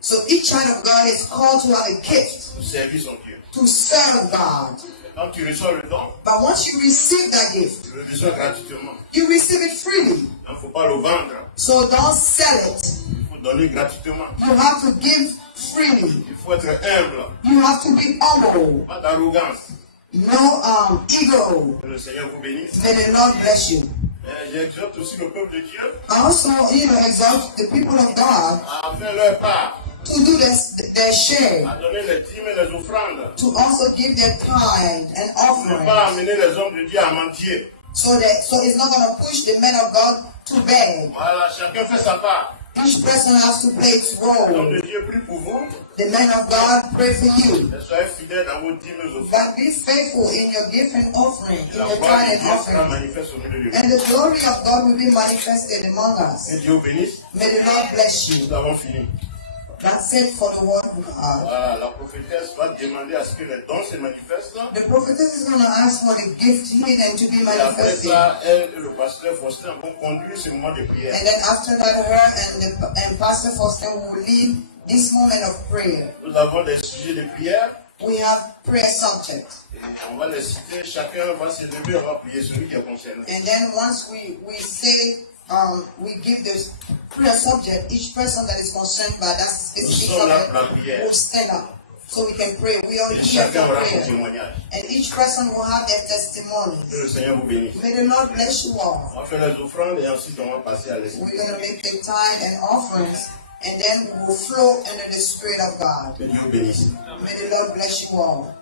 So each child of God is called to have a gift pour servir son Dieu. to serve God. Quand tu reçois le don, But once you receive that gift, tu le reçois gratuitement. you receive it freely. Il ne faut pas le vendre. So don't sell it. Il faut donner gratuitement. You have to give freely. Il faut être humble. You have to be humble. Pas d'arrogance. No ego. Que le Seigneur vous bénisse. May the Lord bless you. J'exhorte aussi le peuple de Dieu I also, exalt the people of God à faire leur part, to do their share, à donner les dîmes et les offrandes. to also give their time and Ne pas offering. amener les hommes de Dieu à mentir. So it's not going to push the men of God to beg. Voilà, chacun fait sa part. Each person has to play its L'homme role. de Dieu prie pour vous. The men of God pray for you. Et soyez fidèles dans vos dîmes et offrandes. But be faithful in your gift and offering, in La your gloire tithe de and Dieu sera offering. manifeste au milieu de vous. And the glory of God will be manifested among us. Et Dieu vous bénisse. May the Lord bless you. Nous avons fini. That's it for the word of God. Voilà, la prophétesse va demander à ce que les dons se manifestent. The prophetess is going to ask for the gift hidden to be Et après manifested. ça, elle et le pasteur Faustin vont conduire ce moment de prière. And then after that, her and Pastor Foster will lead this moment of prayer. Nous avons des sujets de prière. We have prayer subjects. Et on va les citer. Chacun va se lever, on va prier celui qui est concerné. And then once we say, we give the prayer subject, each person that is concerned by that specific Nous sommes là subject pour la prière. will stand up so we can pray. We are Et here chacun for aura son prayer. témoignage. And each person will have their testimony. Que le Seigneur vous bénisse. May the Lord bless you all. On va faire les offrandes et ensuite on va passer à l'esprit. We're going to make the tithe and offerings, and then we will flow under the Spirit of God. Que Dieu vous bénisse. May the Lord bless you all.